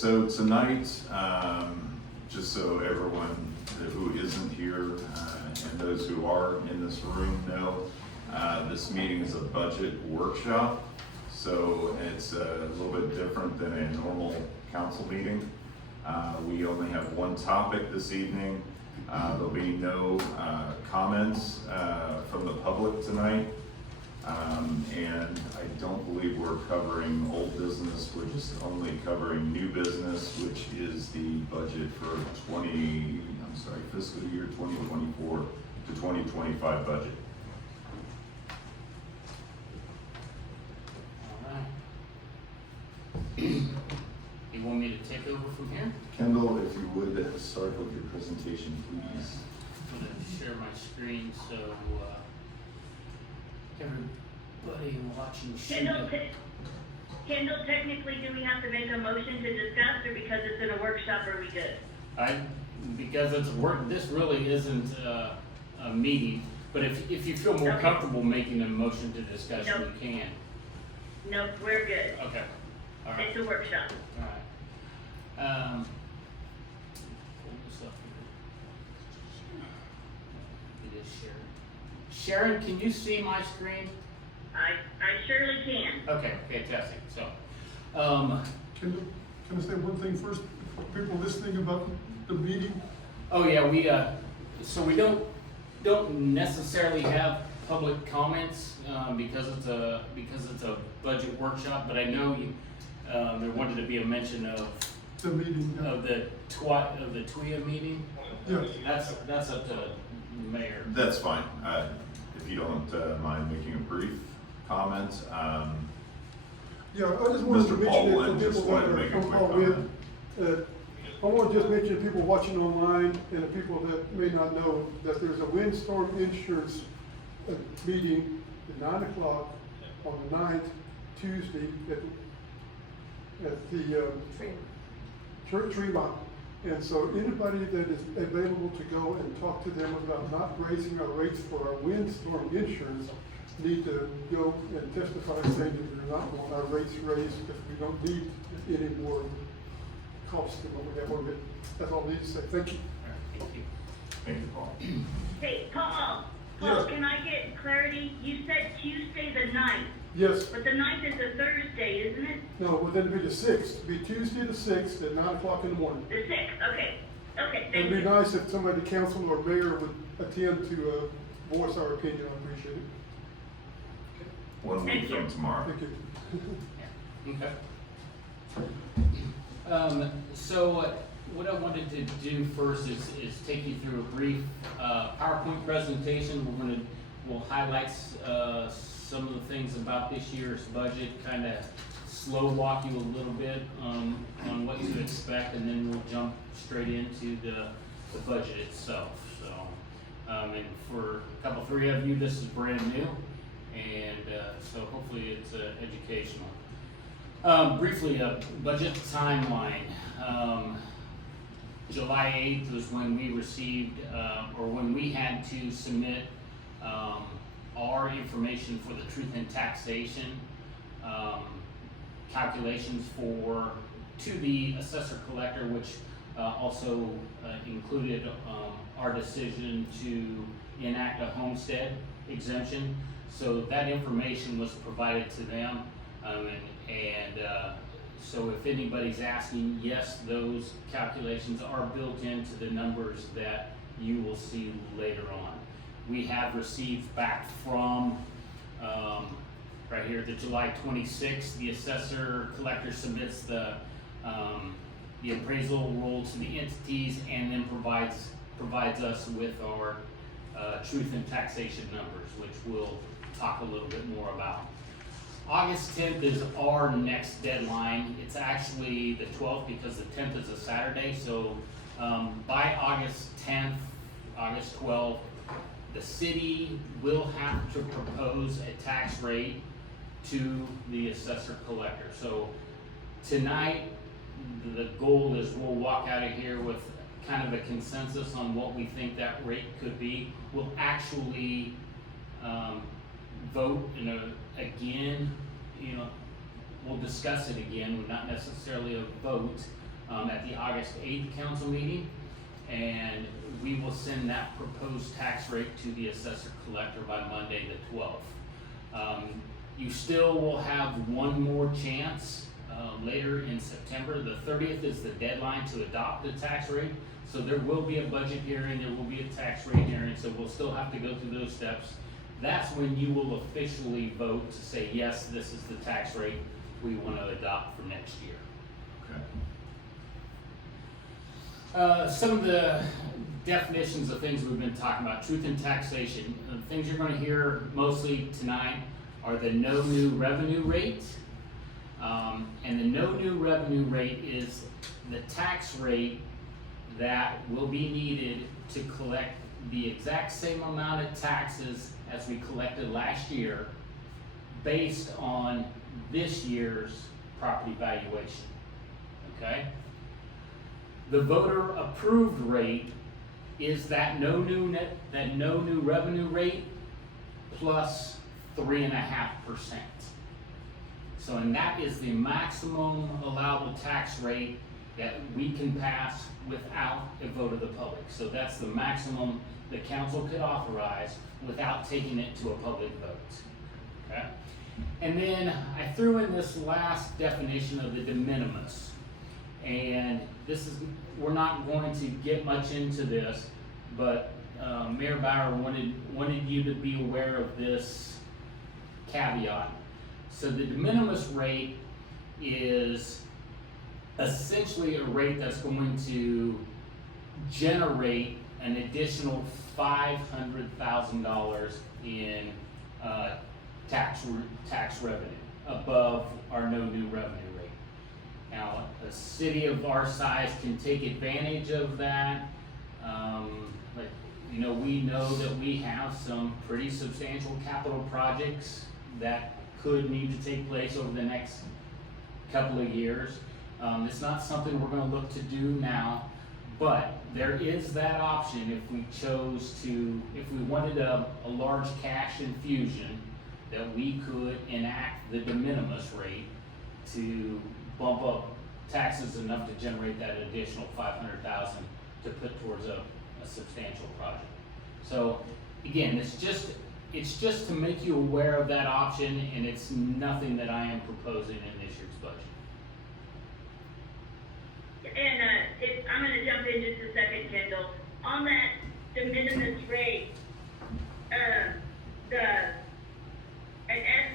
so tonight, just so everyone who isn't here and those who are in this room know, this meeting is a budget workshop. So it's a little bit different than a normal council meeting. We only have one topic this evening. There'll be no comments from the public tonight. And I don't believe we're covering old business. We're just only covering new business, which is the budget for fiscal year 2024 to 2025 budget. You want me to take over from here? Kendall, if you would start with your presentation, please. I'm going to share my screen so everybody watching should. Kendall, technically, do we have to make a motion to discuss, or because it's in a workshop, are we good? Because it's work. This really isn't a meeting. But if you feel more Okay. comfortable making a motion to discuss, Nope. you can. Nope, we're good. Okay. All right. It's a workshop. All right. Pull this up here. It is Sharon. Sharon, can you see my screen? I surely can. Okay, fantastic. So, Can I say one thing first? For people listening about the meeting, oh yeah, so we don't necessarily have public comments because it's a budget workshop. But I know there wanted to be a mention of the meeting, the TWIA meeting. yes. That's up to the mayor. That's fine. If you don't mind making a brief comment. Yeah, I just wanted to Mr. Paul mention it Lynn for just people wanted that to make a are quick called comment. in. I want to just mention to people watching online and the people that may not know that there's a windstorm insurance meeting at 9 o'clock on the 9th, Tuesday at the Tremont. And so anybody that is available to go and talk to them about not raising our rates for our windstorm insurance need to go and testify saying that we're not want our rates raised because we don't need any more cost than what we have already. That's all I need to say. Thank you. All right, thank you. Thank you, Paul. Hey, Paul, Yes. can I get clarity? You said Tuesday the 9th, Yes. but the 9th is a Thursday, isn't it? No, well, then it'd be the 6th. It'd be Tuesday the 6th at 9 o'clock in the morning. The 6th, okay. Okay, thank It'd be you. nice if somebody, council or mayor, would attend to voice our opinion. I appreciate it. 1 week Thank you. from tomorrow. Thank you. Okay. So what I wanted to do first is take you through a brief PowerPoint presentation. We'll highlight some of the things about this year's budget, kind of slow walk you a little bit on what to expect, and then we'll jump straight into the budget itself. So, and for a couple, three of you, this is brand new, and so hopefully it's educational. Briefly, a budget timeline. July 8th was when we received, or when we had to submit our information for the truth in taxation calculations to the assessor collector, which also included our decision to enact a homestead exemption. So that information was provided to them, so if anybody's asking, yes, those calculations are built into the numbers that you will see later on. We have received back from, right here, the July 26th, the assessor collector submits the appraisal roll to the entities and then provides us with our truth and taxation numbers, which we'll talk a little bit more about. August 10th is our next deadline. It's actually the 12th because the 10th is a Saturday. So by August 10th, August 12th, the city will have to propose a tax rate to the assessor collector. So tonight, the goal is we'll walk out of here with kind of a consensus on what we think that rate could be. We'll actually vote again, we'll discuss it again, not necessarily a vote, at the August 8th council meeting. And we will send that proposed tax rate to the assessor collector by Monday the 12th. You still will have one more chance later in September. The 30th is the deadline to adopt the tax rate. So there will be a budget hearing, there will be a tax rate hearing, so we'll still have to go through those steps. That's when you will officially vote to say, yes, this is the tax rate we want to adopt for next year. Okay. Some of the definitions of things we've been talking about, truth in taxation. The things you're going to hear mostly tonight are the no new revenue rate. And the no new revenue rate is the tax rate that will be needed to collect the exact same amount of taxes as we collected last year based on this year's property valuation, okay? The voter approved rate is that no new revenue rate plus 3.5%. So, and that is the maximum allowable tax rate that we can pass without a vote of the public. So that's the maximum the council could authorize without taking it to a public vote, okay? And then I threw in this last definition of the de minimis. And this is, we're not going to get much into this, but Mayor Bauer wanted you to be aware of this caveat. So the de minimis rate is essentially a rate that's going to generate an additional $500,000 in tax revenue above our no new revenue rate. Now, a city of our size can take advantage of that. But you know, we know that we have some pretty substantial capital projects that could need to take place over the next couple of years. It's not something we're going to look to do now, but there is that option if we chose to, if we wanted a large cash infusion, that we could enact the de minimis rate to bump up taxes enough to generate that additional $500,000 to put towards a substantial project. So again, it's just to make you aware of that option, and it's nothing that I am proposing in this year's budget. And I'm going to jump in just a second, Kendall. On that de minimis rate, as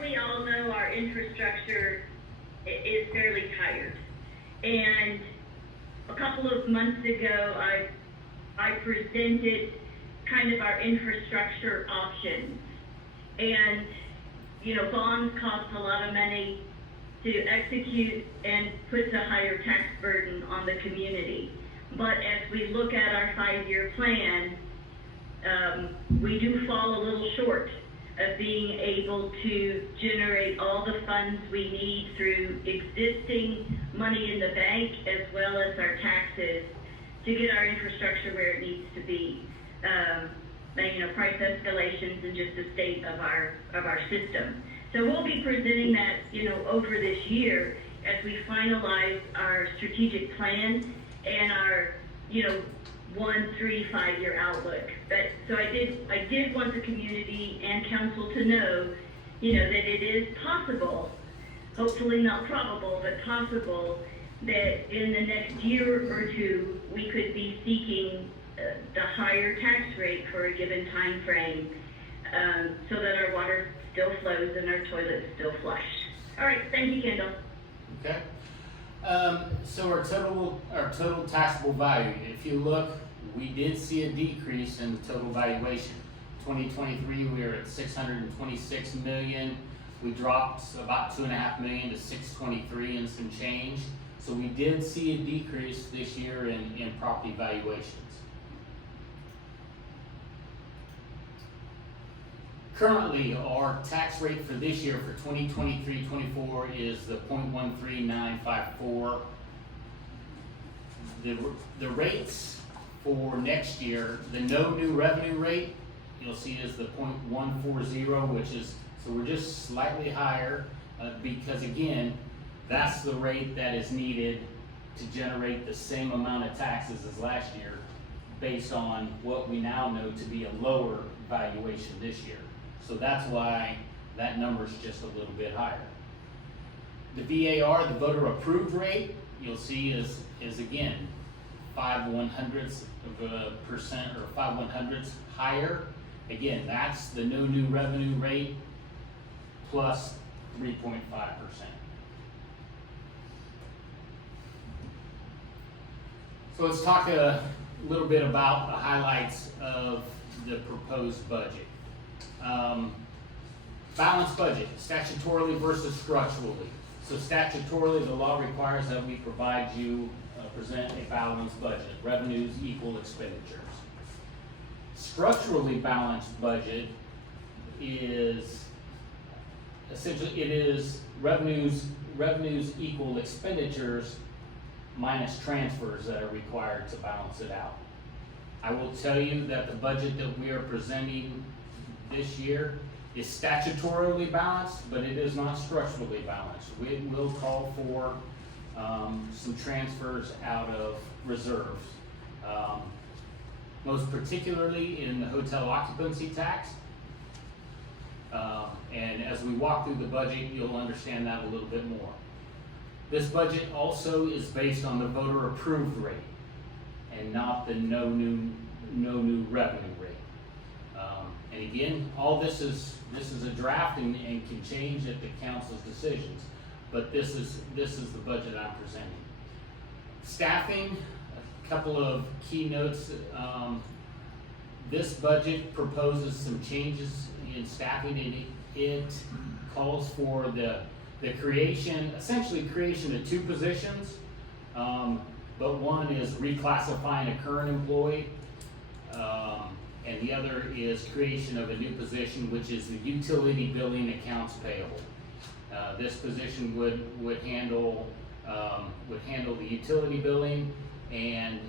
we all know, our infrastructure is fairly tired. And a couple of months ago, I presented kind of our infrastructure options. And, you know, bonds cost a lot of money to execute and puts a higher tax burden on the community. But as we look at our 5-year plan, we do fall a little short of being able to generate all the funds we need through existing money in the bank as well as our taxes to get our infrastructure where it needs to be. You know, price escalations and just the state of our system. So we'll be presenting that, you know, over this year as we finalize our strategic plan and our, you know, 1, 3, 5-year outlook. But so I did want the community and council to know, you know, that it is possible, hopefully not probable, but possible that in the next year or two we could be seeking the higher tax rate for a given time frame, so that our water still flows and our toilets still flush. All right, thank you, Kendall. Okay. So our total taxable value, if you look, we did see a decrease in the total valuation. 2023, we were at 626 million. We dropped about 2.5 million to 623 and some change. So we did see a decrease this year in property valuations. Currently, our tax rate for this year for 2023-24 is the 0.13954. The rates for next year, the no new revenue rate, you'll see is the 0.140, which is, so we're just slightly higher because again, that's the rate that is needed to generate the same amount of taxes as last year based on what we now know to be a lower valuation this year. So that's why that number's just a little bit higher. The VAR, the voter approved rate, you'll see is again 0.05% or 0.05 higher. Again, that's the no new revenue rate plus 3.5%. So let's talk a little bit about the highlights of the proposed budget. Balanced budget, statutorily versus structurally. So statutorily, the law requires that we provide you, present a balanced budget, revenues equal expenditures. Structurally balanced budget is essentially, it is revenues equal expenditures minus transfers that are required to balance it out. I will tell you that the budget that we are presenting this year is statutorily balanced, but it is not structurally balanced. We will call for some transfers out of reserves. Most particularly in the hotel occupancy tax. And as we walk through the budget, you'll understand that a little bit more. This budget also is based on the voter approved rate and not the no new revenue rate. And again, all this is a draft and can change at the council's decisions, but this is the budget I'm presenting. Staffing, a couple of key notes. This budget proposes some changes in staffing, and it calls for the creation, essentially creation of 2 positions, but one is reclassifying a current employee, and the other is creation of a new position, which is the utility billing accounts payable. This position would handle the utility billing and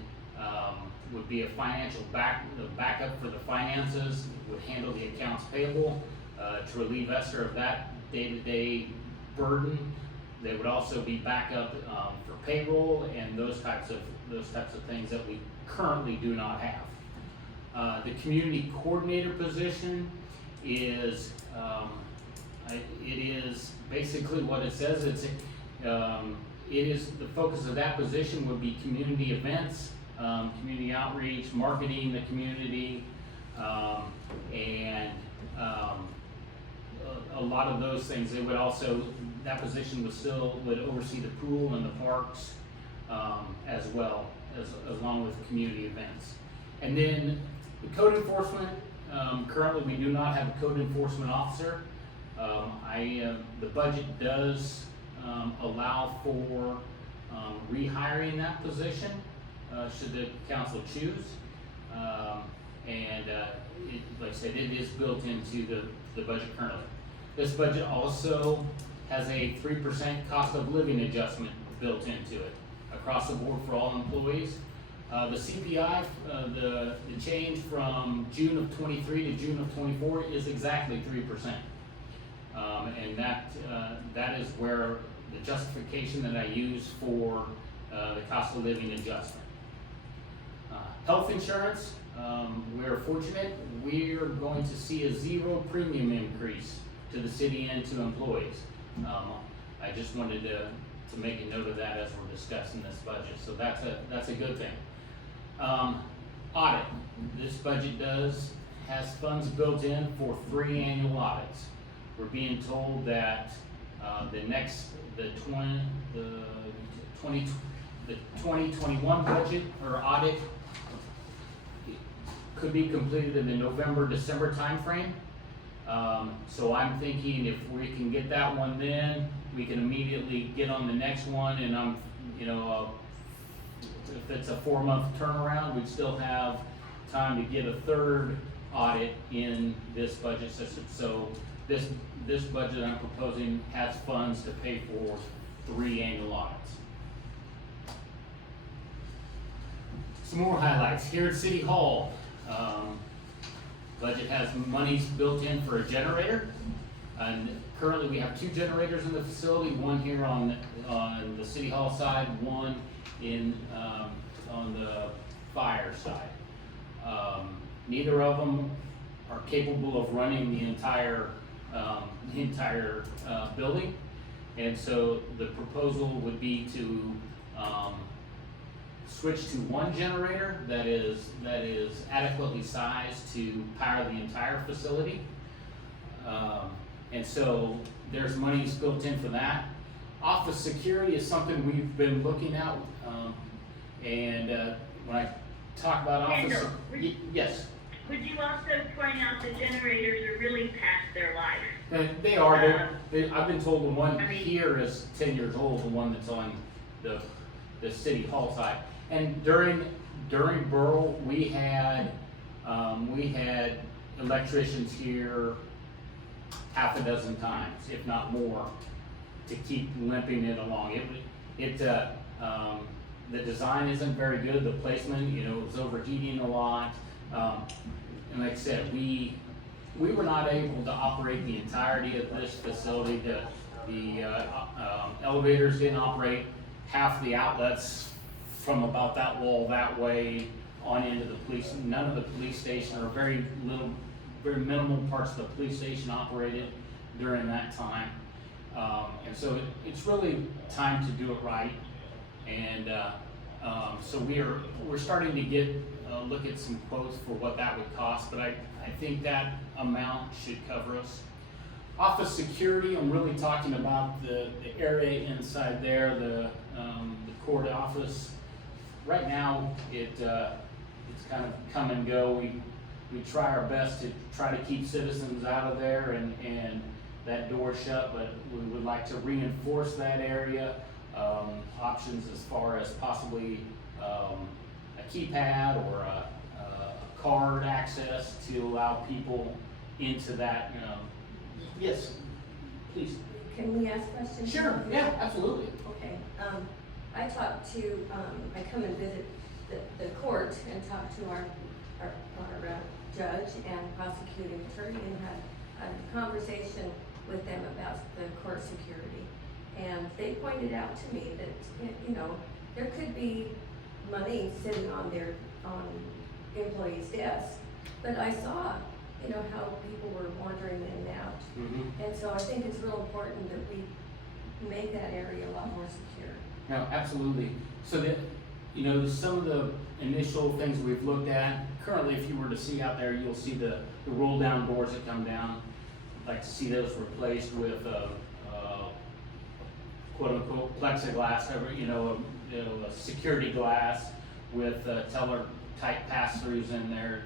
would be a financial backup for the finances, would handle the accounts payable to relieve Esther of that day-to-day burden. They would also be backup for payroll and those types of things that we currently do not have. The community coordinator position is it is basically what it says. It is the focus of that position would be community events, community outreach, marketing the community, and a lot of those things. They would also, that position would oversee the pool and the parks as well as along with community events. And then the code enforcement, currently we do not have a code enforcement officer. The budget does allow for rehiring that position should the council choose. Like I said, it is built into the budget currently. This budget also has a 3% cost of living adjustment built into it across the board for all employees. The CPI, the change from June of 23 to June of 24 is exactly 3%. And that is where the justification that I use for the cost of living adjustment. Health insurance, we're fortunate. We're going to see a 0 premium increase to the city and to employees. I just wanted to make a note of that as we're discussing this budget. So that's a good thing. Audit. This budget has funds built in for 3 annual audits. We're being told that the 2021 budget or audit could be completed in the November-December timeframe. So I'm thinking if we can get that one then, we can immediately get on the next one, and if it's a 4-month turnaround, we'd still have time to get a 3rd audit in this budget system. So this budget I'm proposing has funds to pay for 3 annual audits. Some more highlights here at City Hall. Budget has monies built in for a generator, and currently we have 2 generators in the facility. One here on the City Hall side, one on the fire side. Neither of them are capable of running the entire building. And so the proposal would be to, switch to one generator that is adequately sized to power the entire facility. And so there's monies built in for that. Office security is something we've been looking at, and when I talk about office, Kendall, yes. Would you also point out the generators are really past their life? They are. I've been told the one I mean- here is 10 years old, the one that's on the city hall side. And during Burl, we had electricians here half a dozen times, if not more, to keep limping it along. The design isn't very good, the placement, it was overheating a lot. And like I said, we were not able to operate the entirety of this facility. The elevators didn't operate. Half the outlets from about that wall that way on into the police, none of the police station, or very minimal parts of the police station operated during that time. And so it's really time to do it right. And so we're starting to get look at some quotes for what that would cost, but I think that amount should cover us. Office security, I'm really talking about the area inside there, the court office. Right now, it's kind of come and go. We try our best to try to keep citizens out of there and that door shut, but we would like to reinforce that area. Options as far as possibly a keypad or a card access to allow people into that. Yes, please. Can we ask questions? Sure, yeah, absolutely. Okay, I talked to, I come and visit the court and talk to our judge and prosecuting attorney and had a conversation with them about the court security. And they pointed out to me that, there could be money sitting on employees' desks, but I saw, how people were wandering in and out. Mm-hmm. And so I think it's real important that we make that area a lot more secure. No, absolutely. So that, some of the initial things we've looked at, currently if you were to see out there, you'll see the roll down doors that come down. I'd like to see those replaced with quote unquote plexiglass, a security glass with teller type pass-throughs in there.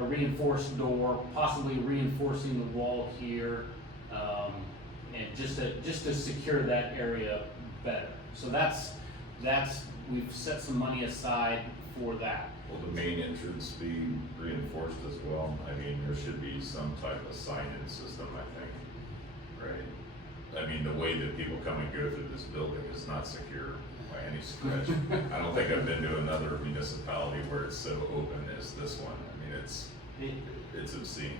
A reinforced door, possibly reinforcing the wall here, and just to secure that area better. So that's we've set some money aside for that. Will the main entrance be reinforced as well? I mean, there should be some type of sign-in system, I think, right? I mean, the way that people come and go through this building is not secure by any stretch. I don't think I've been to another municipality where it's so open as this one. I mean, it's obscene.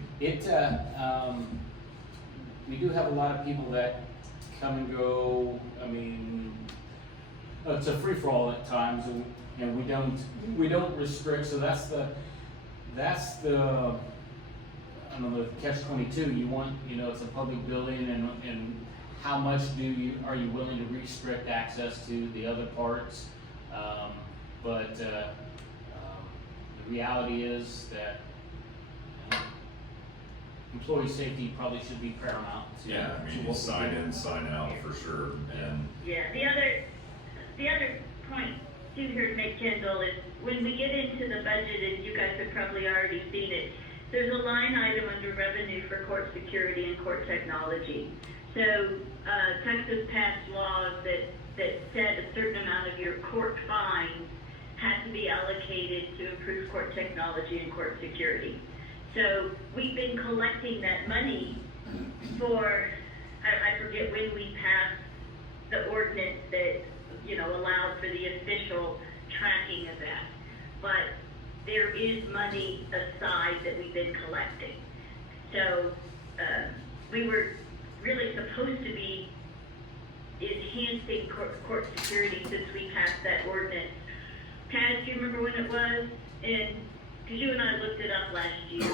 We do have a lot of people that come and go. I mean, it's a free-for-all at times, and we don't restrict. So that's the I don't know, the catch-22. You want, it's a public building, and how much are you willing to restrict access to the other parts? But the reality is that employee safety probably should be paramount. Yeah, I mean, you sign in, sign out for sure, and Yeah, the other point too here to make, Kendall, is when we get into the budget, and you guys have probably already seen it, there's a line item under revenue for court security and court technology. So, Texas passed laws that said a certain amount of your court fines had to be allocated to improve court technology and court security. So we've been collecting that money for, I forget when we passed the ordinance that, allowed for the official tracking of that. But there is money aside that we've been collecting. So we were really supposed to be enhancing court security since we passed that ordinance. Taz, do you remember when it was? And, cause you and I looked it up last year.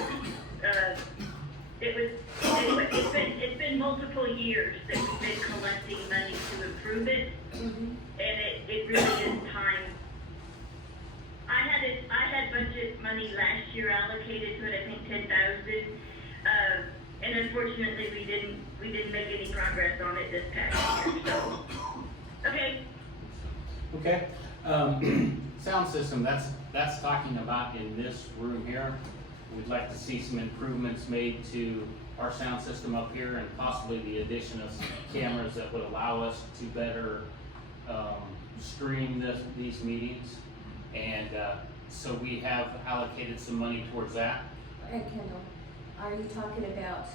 Anyway, it's been multiple years that we've been collecting money to improve it. And it really is time. I had budget money last year allocated to it, I think 10,000. And unfortunately, we didn't make any progress on it this past year, so. Okay, Okay, sound system, that's talking about in this room here. We'd like to see some improvements made to our sound system up here and possibly the addition of some cameras that would allow us to better, stream these meetings. And, so we have allocated some money towards that. And Kendall, are you talking about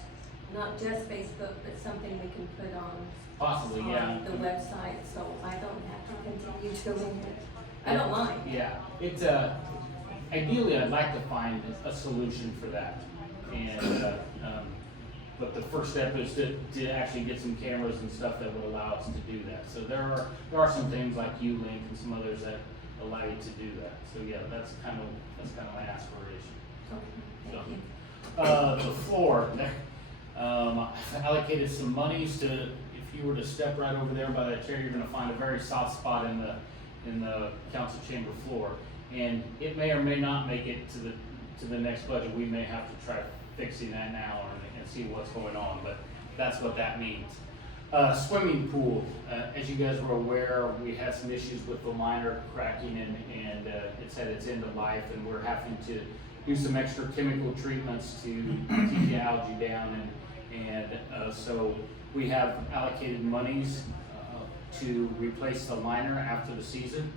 not just Facebook, but something we can put on? Possibly, yeah. On the website, so I don't have to continue doing it. I don't mind. Yeah, ideally, I'd like to find a solution for that. And, but the first step is to actually get some cameras and stuff that would allow us to do that. So there are some things like Ulink and some others that allow you to do that. So yeah, that's kind of my aspiration. Okay, thank you. The floor, I've allocated some monies to, if you were to step right over there by that chair, you're gonna find a very soft spot in the council chamber floor. And it may or may not make it to the next budget. We may have to try fixing that now and see what's going on, but that's what that means. Swimming pool, as you guys were aware, we had some issues with the liner cracking and it's at its end of life, and we're having to do some extra chemical treatments to keep the algae down, and so we have allocated monies to replace the liner after the season.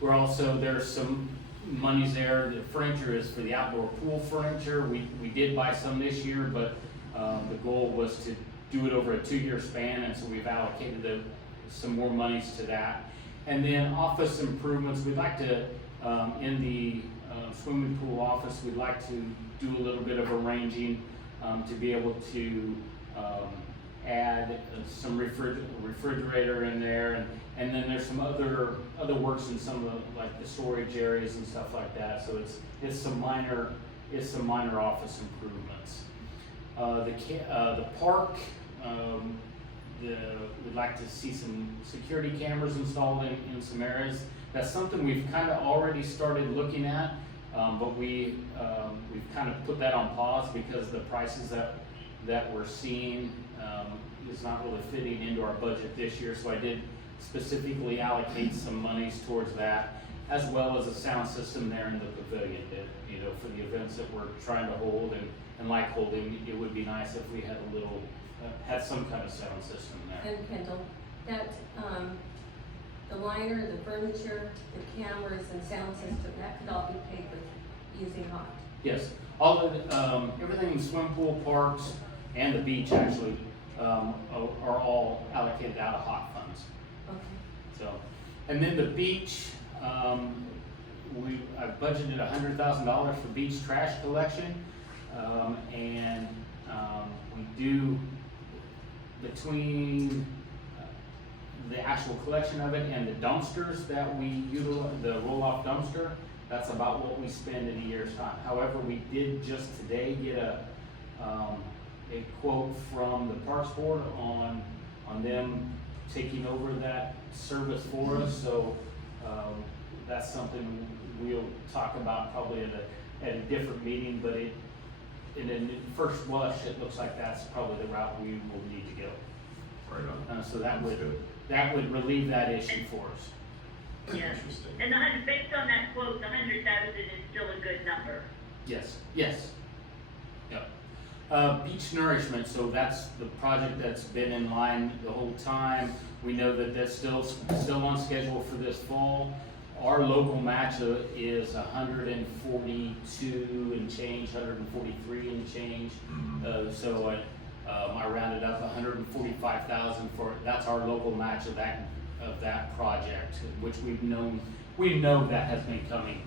We're also, there's some monies there. The furniture is for the outdoor pool furniture. We did buy some this year, but the goal was to do it over a 2-year span, and so we've allocated some more monies to that. And then office improvements, we'd like to, in the swimming pool office, we'd like to do a little bit of arranging to be able to add some refrigerator in there, and then there's some other works in some of the, like the storage areas and stuff like that. So it's some minor office improvements. The park, we'd like to see some security cameras installed in some areas. That's something we've kind of already started looking at, but we've kind of put that on pause because the prices that we're seeing is not really fitting into our budget this year. So I did specifically allocate some monies towards that, as well as a sound system there in the pavilion that, you know, for the events that we're trying to hold and like holding, it would be nice if we had a little, had some kind of sound system there. And Kendall, that, the liner, the furniture, the cameras and sound system, that could all be paid with using HOT. Yes, all of everything in swim pool, parks, and the beach actually are all allocated out of HOT funds. Okay. So, and then the beach, I've budgeted $100,000 for beach trash collection, and we do, between the actual collection of it and the dumpsters that we utilize, the roll-off dumpster, that's about what we spend in a year's time. However, we did just today get a quote from the Parks Board on them taking over that service for us, so that's something we'll talk about probably at a different meeting, but in the first blush, it looks like that's probably the route we will need to go. Right on. So that That's good. would relieve that issue for us. yeah. Interesting. And based on that quote, the 100,000 is still a good number. Yes, yes. Yep. Beach nourishment, so that's the project that's been in line the whole time. We know that that's still on schedule for this fall. Our local match is 142 and change, 143 and change. So I rounded up 145,000 for, that's our local match of that project, which we know that has been coming.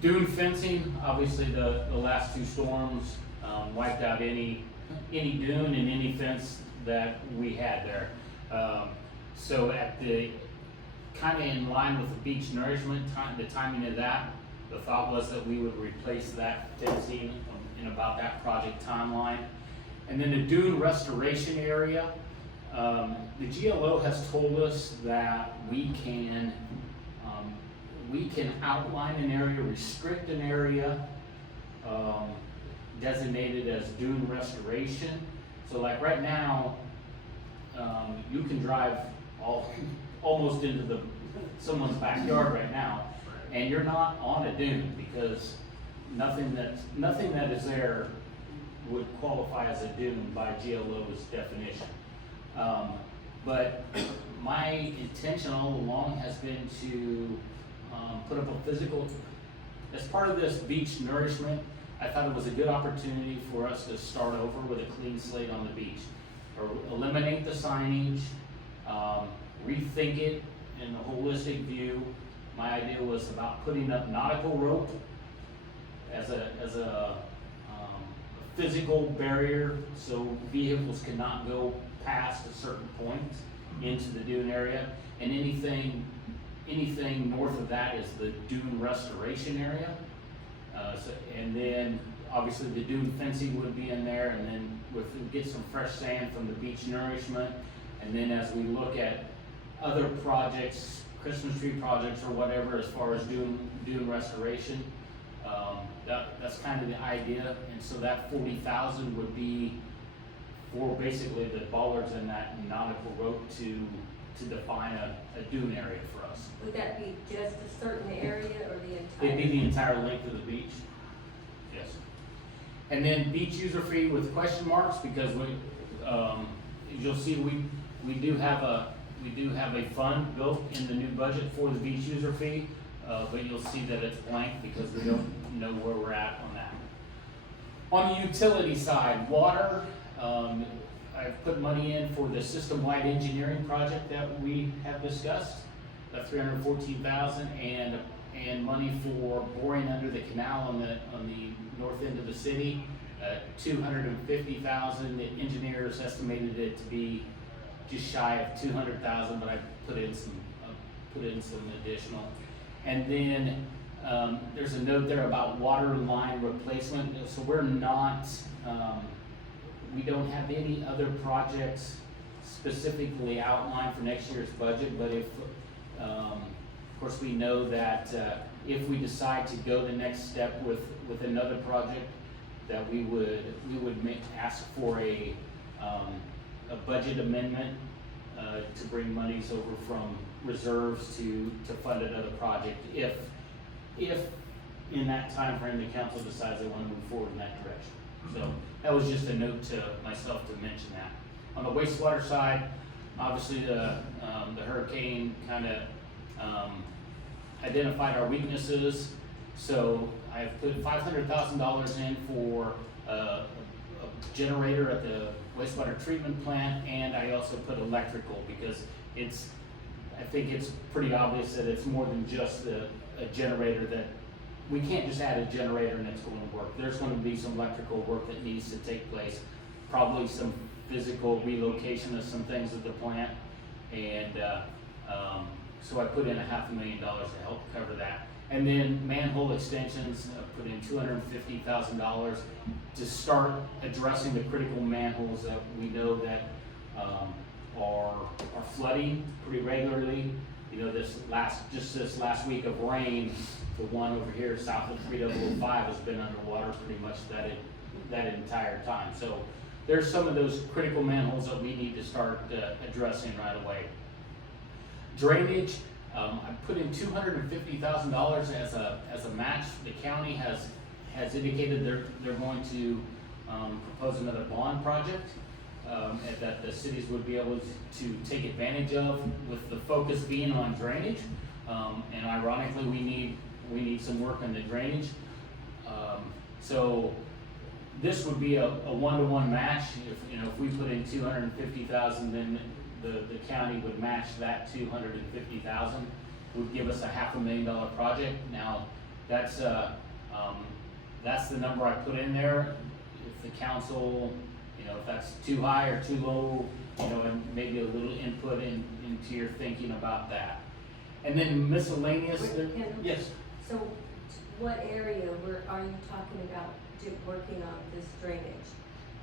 Dune fencing, obviously the last 2 storms wiped out any dune and any fence that we had there. So at the, kinda in line with the beach nourishment time, the timing of that, the thought was that we would replace that fencing in about that project timeline. And then the dune restoration area, the GLO has told us that we can outline an area, restrict an area, designated as dune restoration. So like right now, you can drive almost into someone's backyard right now, and you're not on a dune because nothing that is there would qualify as a dune by GLO's definition. But my intention all along has been to put up a physical, as part of this beach nourishment, I thought it was a good opportunity for us to start over with a clean slate on the beach. Or eliminate the signage, rethink it in a holistic view. My idea was about putting up nautical rope as a physical barrier so vehicles cannot go past a certain point into the dune area, and anything north of that is the dune restoration area. And then obviously the dune fencing would be in there, and then get some fresh sand from the beach nourishment. And then as we look at other projects, Christmas tree projects or whatever, as far as dune restoration, that's kind of the idea. And so that 40,000 would be for basically the bollards and that nautical rope to define a dune area for us. Would that be just a certain area or the entire? It'd be the entire length of the beach. Yes. And then beach user fee with question marks, because you'll see we do have a fund built in the new budget for the beach user fee, but you'll see that it's blank because we don't know where we're at on that. On the utility side, water, I've put money in for the system-wide engineering project that we have discussed, that $314,000, and money for boring under the canal on the north end of the city, $250,000. The engineers estimated it to be just shy of $200,000, but I put in some additional. And then there's a note there about water line replacement. So we're not. We don't have any other projects specifically outlined for next year's budget, but if, of course, we know that if we decide to go the next step with another project, that we would ask for a budget amendment to bring monies over from reserves to fund another project if in that time frame the council decides they want to move forward in that direction. So that was just a note to myself to mention that. On the wastewater side, obviously the hurricane kind of identified our weaknesses. So I've put $500,000 in for a generator at the wastewater treatment plant, and I also put electrical because I think it's pretty obvious that it's more than just a generator. That we can't just add a generator and it's going to work. There's going to be some electrical work that needs to take place, probably some physical relocation of some things at the plant, and so I put in $500,000 to help cover that. And then manhole extensions, I put in $250,000 to start addressing the critical manholes that we know that are flooding pretty regularly. You know, this last week of rain, the one over here south of 3005 has been underwater pretty much that entire time. So there's some of those critical manholes that we need to start addressing right away. Drainage, I put in $250,000 as a match. The county has indicated they're going to propose another bond project that the cities would be able to take advantage of, with the focus being on drainage. And ironically, we need some work on the drainage. So this would be a one-to-one match. If we put in $250,000, then the county would match that $250,000, would give us a $500,000 project. Now, that's the number I put in there. If the council you know, if that's too high or too low, you know, and maybe a little input into your thinking about that. And then miscellaneous, Wait, Ken? yes, So what area are you talking about working on this drainage?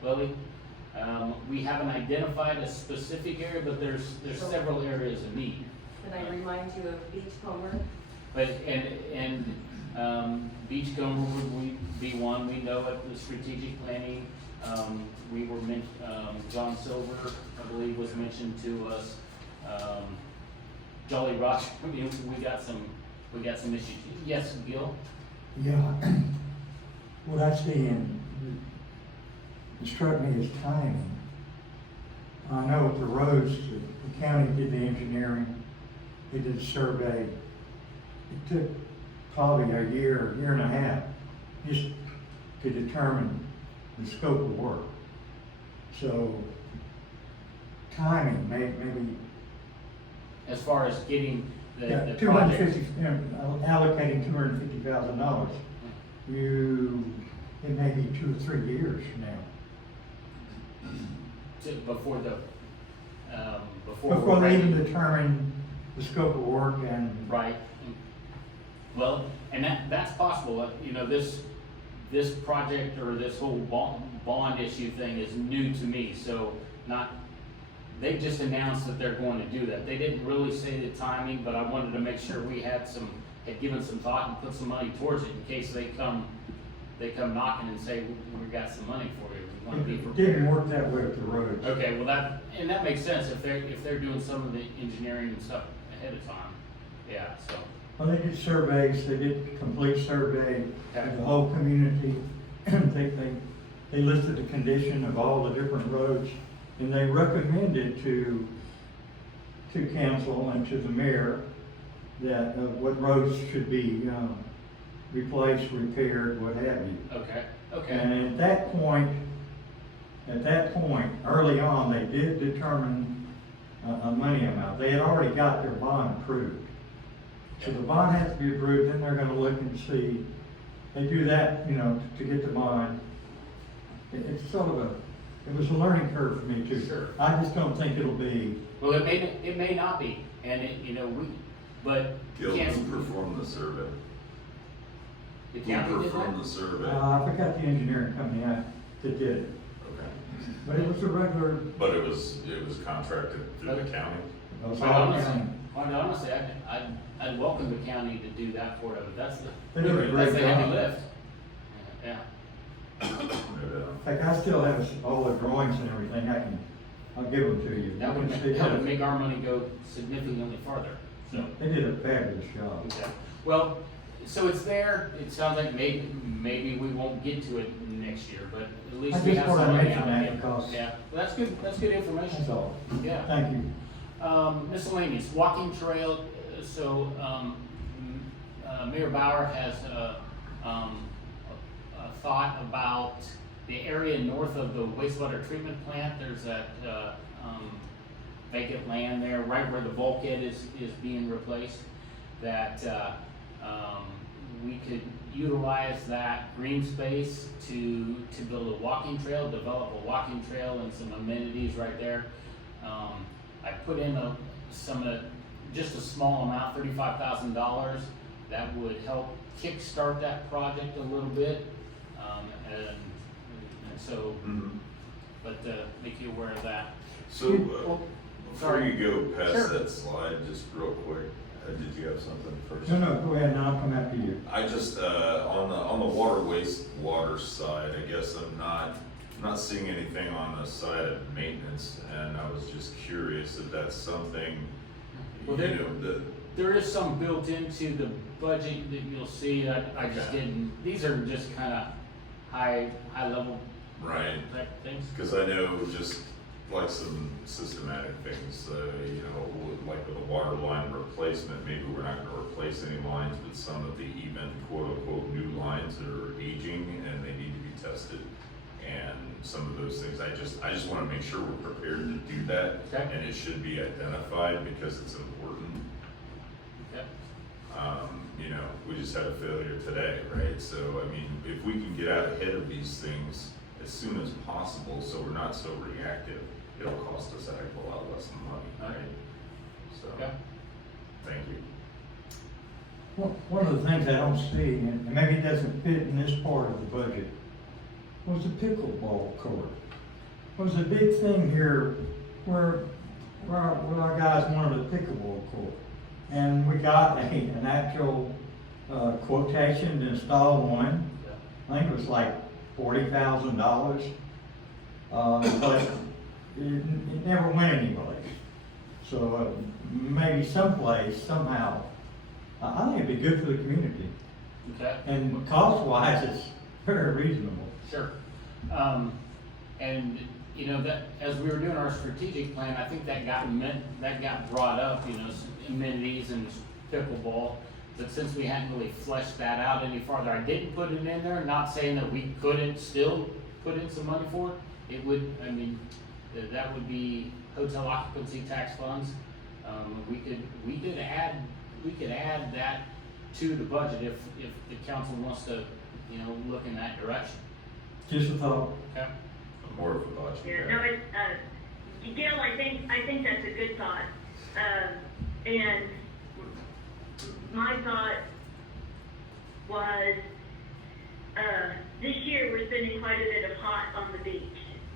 Lily, we haven't identified a specific area, but there's several areas of need. Can I remind you of Beachcomber? But, Beachcomber would be one, we know at the strategic planning, we were John Silver, I believe, was mentioned to us. Jolly Roger, I mean, we got some issues. Yes, Gil? Yeah, what I see in, it struck me as timing. I know with the roads, the county did the engineering, they did a survey. It took probably a year and a half, just to determine the scope of work. So, timing, maybe. As far as getting the project. Allocating $250,000, it may be 2 or 3 years now. Before Before we're they even ready. determine the scope of work and. Right. Well, and that's possible, you know, this project or this whole bond issue thing is new to me, so they just announced that they're going to do that. They didn't really say the timing, but I wanted to make sure we had given some thought and put some money towards it in case they come knocking and say, we got some money for you, we want to be It prepared. didn't work that way with the roads. Okay, well that makes sense if they're doing some of the engineering and stuff ahead of time, yeah, so. Well, they did surveys, they did a complete survey Okay. of the whole community. They listed the condition of all the different roads, and they recommended to council and to the mayor that what roads should be replaced, repaired, what have you. Okay. And at that point, early on, they did determine a money amount. They had already got their bond approved. So the bond has to be approved, then they're gonna look and see, they do that, you know, to get the bond. It's sort of it was a learning curve for me too. Sure. I just don't think it'll be. Well, it may not be, and but Gil, can't. who performed the survey? The Who county did performed that? the survey? I forgot the engineering company that did it, Okay. but it was a regular. But it was contracted through the county? It was Quite all honestly, county. I'd welcome the county to do that for them. That's They did a great the heavy job. lift. Yeah. In fact, I still have all the drawings and everything, I'll give them to you. That would They did make our money go significantly farther. So. They did a fabulous job. Okay. Well, so it's there. It sounds like maybe we won't get to it next year, but at least I we just have thought I'd some money mention out that there. because- Yeah, well, that's good. That's good information. That's all. Yeah. Thank you. Miscellaneous, walking trail, so, Mayor Bauer has a thought about the area north of the wastewater treatment plant. There's that, vacant land there, right where the bulkhead is being replaced, that, we could utilize that green space to build a walking trail, develop a walking trail and some amenities right there. I put in just a small amount, $35,000, that would help kickstart that project a little bit. And so, Mhm. but make you aware of that. So, before Sorry. you go past Sure. that slide, just real quick, did you have something first? No, go ahead, now I'll come after you. I just, on the wastewater side, I guess I'm not seeing anything on the side of maintenance, and I was just curious if that's something, Well, there is some built into the budget that you'll see. I just Okay. didn't. These are just kind of high level right? type things. Because I know just like some systematic things, like with a water line replacement, maybe we're not gonna replace any lines, but some of the even quote-unquote new lines are aging and they need to be tested. And some of those things, I just wanna make sure we're prepared to do that. Okay. And it should be identified because it's important. Okay. We just had a failure today, right? So, I mean, if we can get out ahead of these things as soon as possible, so we're not so reactive, it'll cost us a heck of a lot less than money, right? So, Okay. thank you. One of the things I don't see, and maybe it doesn't fit in this part of the budget, was the pickleball court. It was a big thing here where our guys wanted a pickleball court. And we got an actual, quotation to install one. I think it was like $40,000. But it never went anyplace. So maybe someplace, somehow, I think it'd be good for the community. Okay. And cost-wise, it's very reasonable. Sure. And, you know, that, as we were doing our strategic plan, I think that got brought up, you know, amenities and pickleball. But since we hadn't really fleshed that out any farther, I didn't put it in there, not saying that we couldn't still put in some money for it. It would, I mean, that would be hotel occupancy tax funds. We could add that to the budget if the council wants to, you know, look in that direction. Just a thought. Okay? More of a budget. Yeah, no, Gil, I think that's a good thought. And my thought was, this year we're spending quite a bit of hot on the beach.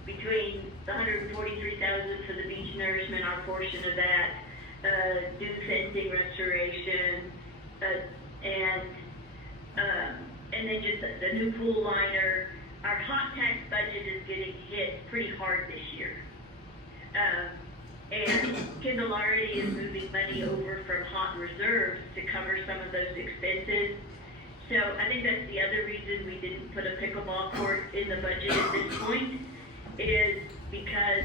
Between the $143,000 for the beach nourishment, our portion of that, do fencing restoration, and then just the new pool liner. Our hot tax budget is getting hit pretty hard this year. And Kendall already is moving money over from hot reserves to cover some of those expenses. So I think that's the other reason we didn't put a pickleball court in the budget at this point, is because,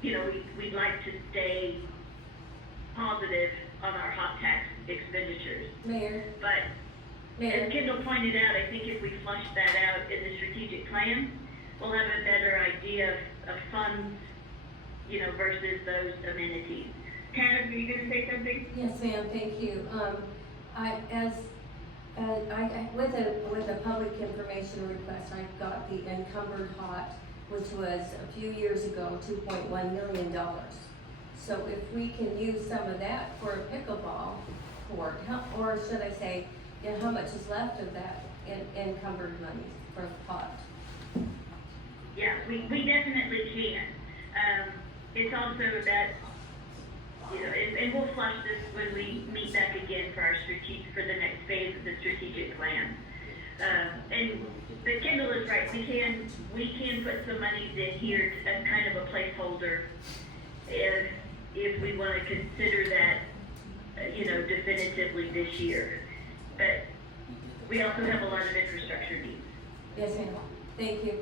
you know, we'd like to stay positive on our hot tax expenditures. Mayor, But as Kendall pointed out, I think if we flush that out in the strategic plan, we'll have a better idea of funds, you know, versus those amenities. Tana, were you gonna say something? yes, ma'am, thank you. With a public information request, I got the encumbered hot, which was a few years ago, $2.1 million. So if we can use some of that for a pickleball court, or should I say, you know, how much is left of that encumbered money for hot? Yeah, we definitely can. It's also that, you know, and we'll flush this when we meet back again for for the next phase of the strategic plan. But Kendall is right, we can put some monies in here as kind of a placeholder if we wanna consider that, you know, definitively this year. But we also have a lot of infrastructure needs. Yes, ma'am, thank you.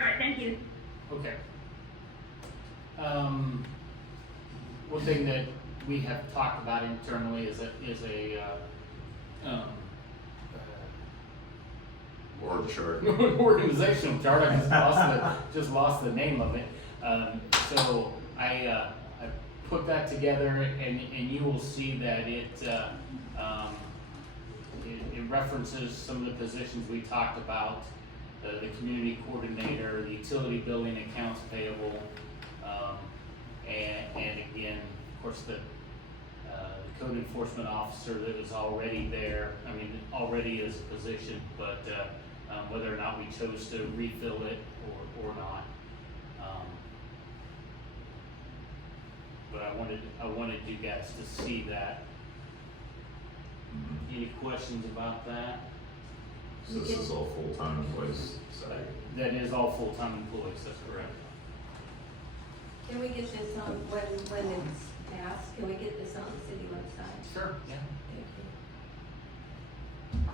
All right, thank you. Okay. One thing that we have talked about internally is a Org chart. organizational chart. I just lost the name of it. So I put that together, and you will see that it references some of the positions we talked about. The community coordinator, the utility billing accounts payable, and again, of course, the code enforcement officer that was already there. I mean, already is a position, but whether or not we chose to refill it or not. But I wanted you guys to see that. Any questions about that? So this is all full-time employees, so. That is all full-time employees, that's correct. Can we get this on, when it's passed, can we get this on the city website? Sure. Yeah. Thank you.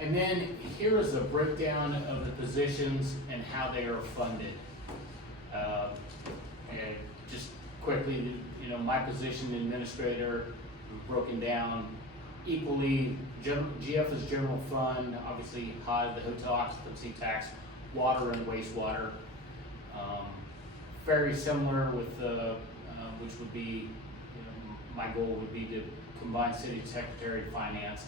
And then here is a breakdown of the positions and how they are funded. And just quickly, you know, my position, administrator, broken down equally. GF is general fund, obviously HUD, the hotel occupancy tax, water and wastewater. Very similar with which would be, you know, my goal would be to combine city secretary and finance.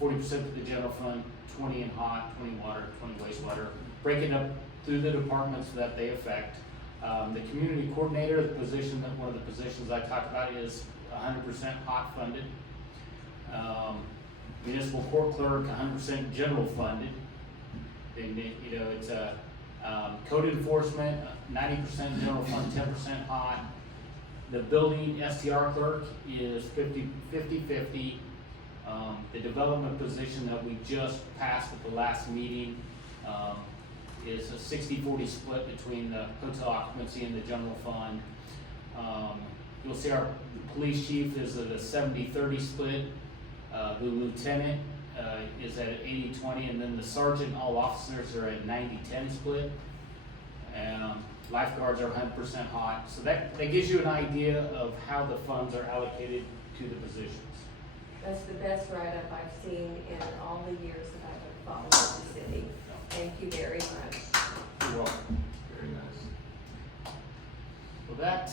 40% to the general fund, 20 in hot, 20 water, 20 wastewater, break it up through the departments that they affect. The community coordinator, the position, that one of the positions I talked about is 100% hot funded. Municipal court clerk, 100% general funded. Then, you know, it's a, code enforcement, 90% general fund, 10% hot. The building STR clerk is 50-50. The development position that we just passed at the last meeting, is a 60-40 split between the hotel occupancy and the general fund. You'll see our police chief is at a 70-30 split. The lieutenant is at an 80-20, and then the sergeant, all officers are at 90-10 split. Lifeguards are 100% hot. So that gives you an idea of how the funds are allocated to the positions. That's the best write-up I've seen in all the years that I've followed the city. Thank you very much. You're welcome. Very nice. Well, that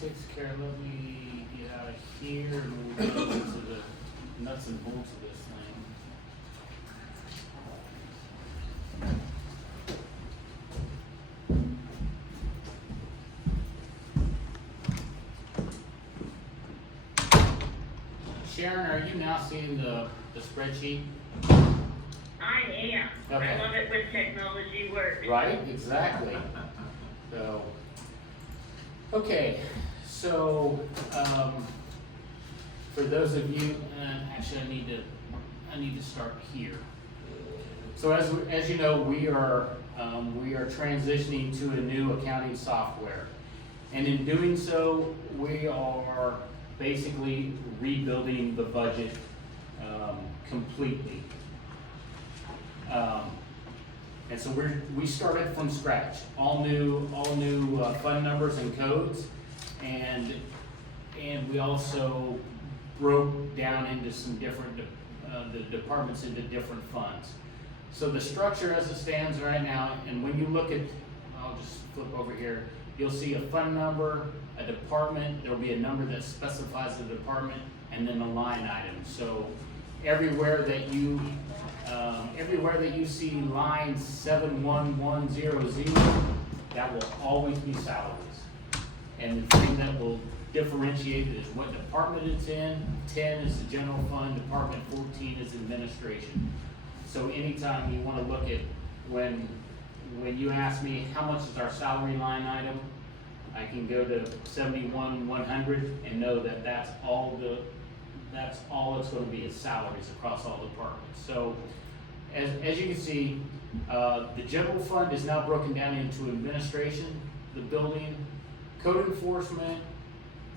takes care of, let me get out of here and we'll go into the nuts and bolts of this thing. Sharon, are you now seeing the spreadsheet? I am. Okay. I love it when technology works. Right, exactly. So, okay, so, for those of you, and actually I need to start here. So as you know, we are transitioning to a new accounting software. And in doing so, we are basically rebuilding the budget, completely. And so we started from scratch, all new fund numbers and codes, and we also broke down into some different the departments into different funds. So the structure as it stands right now, and when you look at, I'll just flip over here, you'll see a fund number, a department, there'll be a number that specifies the department, and then a line item. So everywhere that you see line 71100, that will always be salaries. And the thing that will differentiate is what department it's in. 10 is the general fund, department 14 is administration. So anytime you want to look at, when you ask me how much is our salary line item, I can go to 71,100 and know that that's all it's going to be is salaries across all departments. So as you can see, the general fund is now broken down into administration, the building, code enforcement,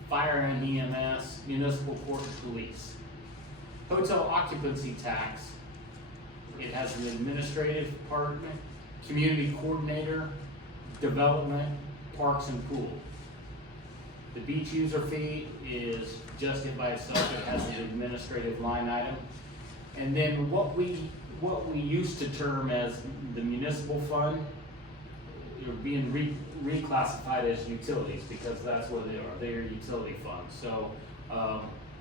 fire and EMS, municipal court, and police. Hotel occupancy tax, it has an administrative department, community coordinator, development, parks and pool. The beach user fee is just it by itself, it has an administrative line item. And then what we used to term as the municipal fund, are being reclassified as utilities because that's what they are. They're utility funds. So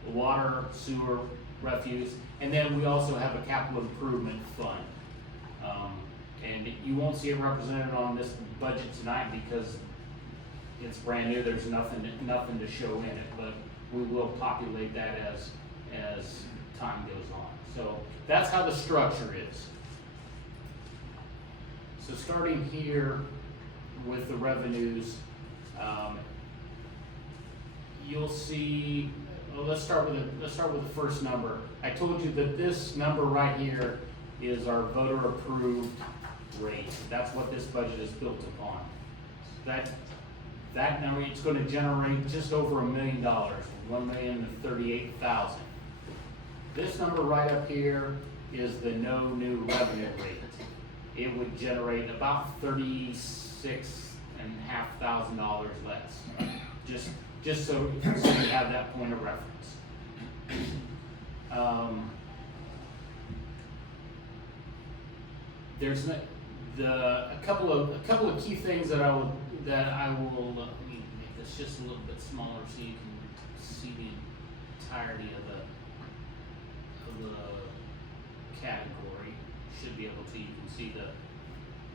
water, sewer, refuse, and then we also have a capital improvement fund. And you won't see it represented on this budget tonight because it's brand new. There's nothing to show in it, but we will populate that as time goes on. So that's how the structure is. So starting here with the revenues, you'll see. Well, let's start with the first number. I told you that this number right here is our voter approved rate. That's what this budget is built upon. That number, it's going to generate just over $1 million, $1,038,000. This number right up here is the no new revenue rate. It would generate about $36,500 less. Just so you have that point of reference. There's a couple of key things that I will let me make this just a little bit smaller so you can see the entirety of the category. Should be able to, you can see the,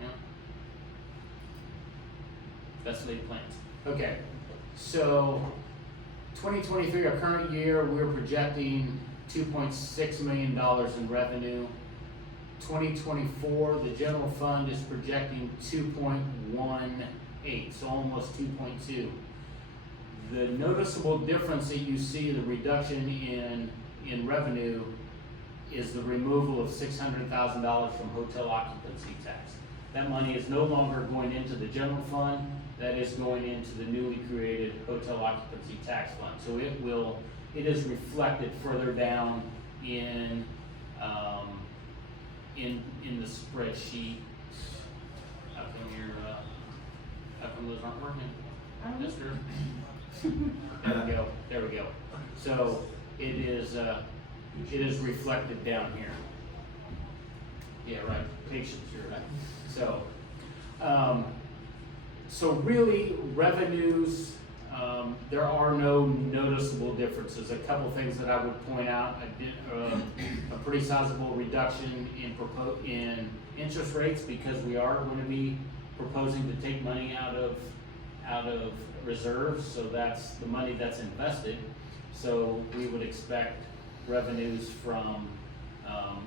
yeah. Best laid plans. Okay, so 2023, our current year, we're projecting $2.6 million in revenue. 2024, the general fund is projecting 2.18, so almost 2.2. The noticeable difference that you see, the reduction in revenue, is the removal of $600,000 from hotel occupancy tax. That money is no longer going into the general fund, that is going into the newly created hotel occupancy tax fund. So it is reflected further down in the spreadsheet. How come those aren't working? Mister? There we go. So it is reflected down here. Yeah, right, patience, you're right. So really revenues, there are no noticeable differences. A couple things that I would point out, a pretty sizable reduction in interest rates, because we are going to be proposing to take money out of reserves, so that's the money that's invested. So we would expect revenues from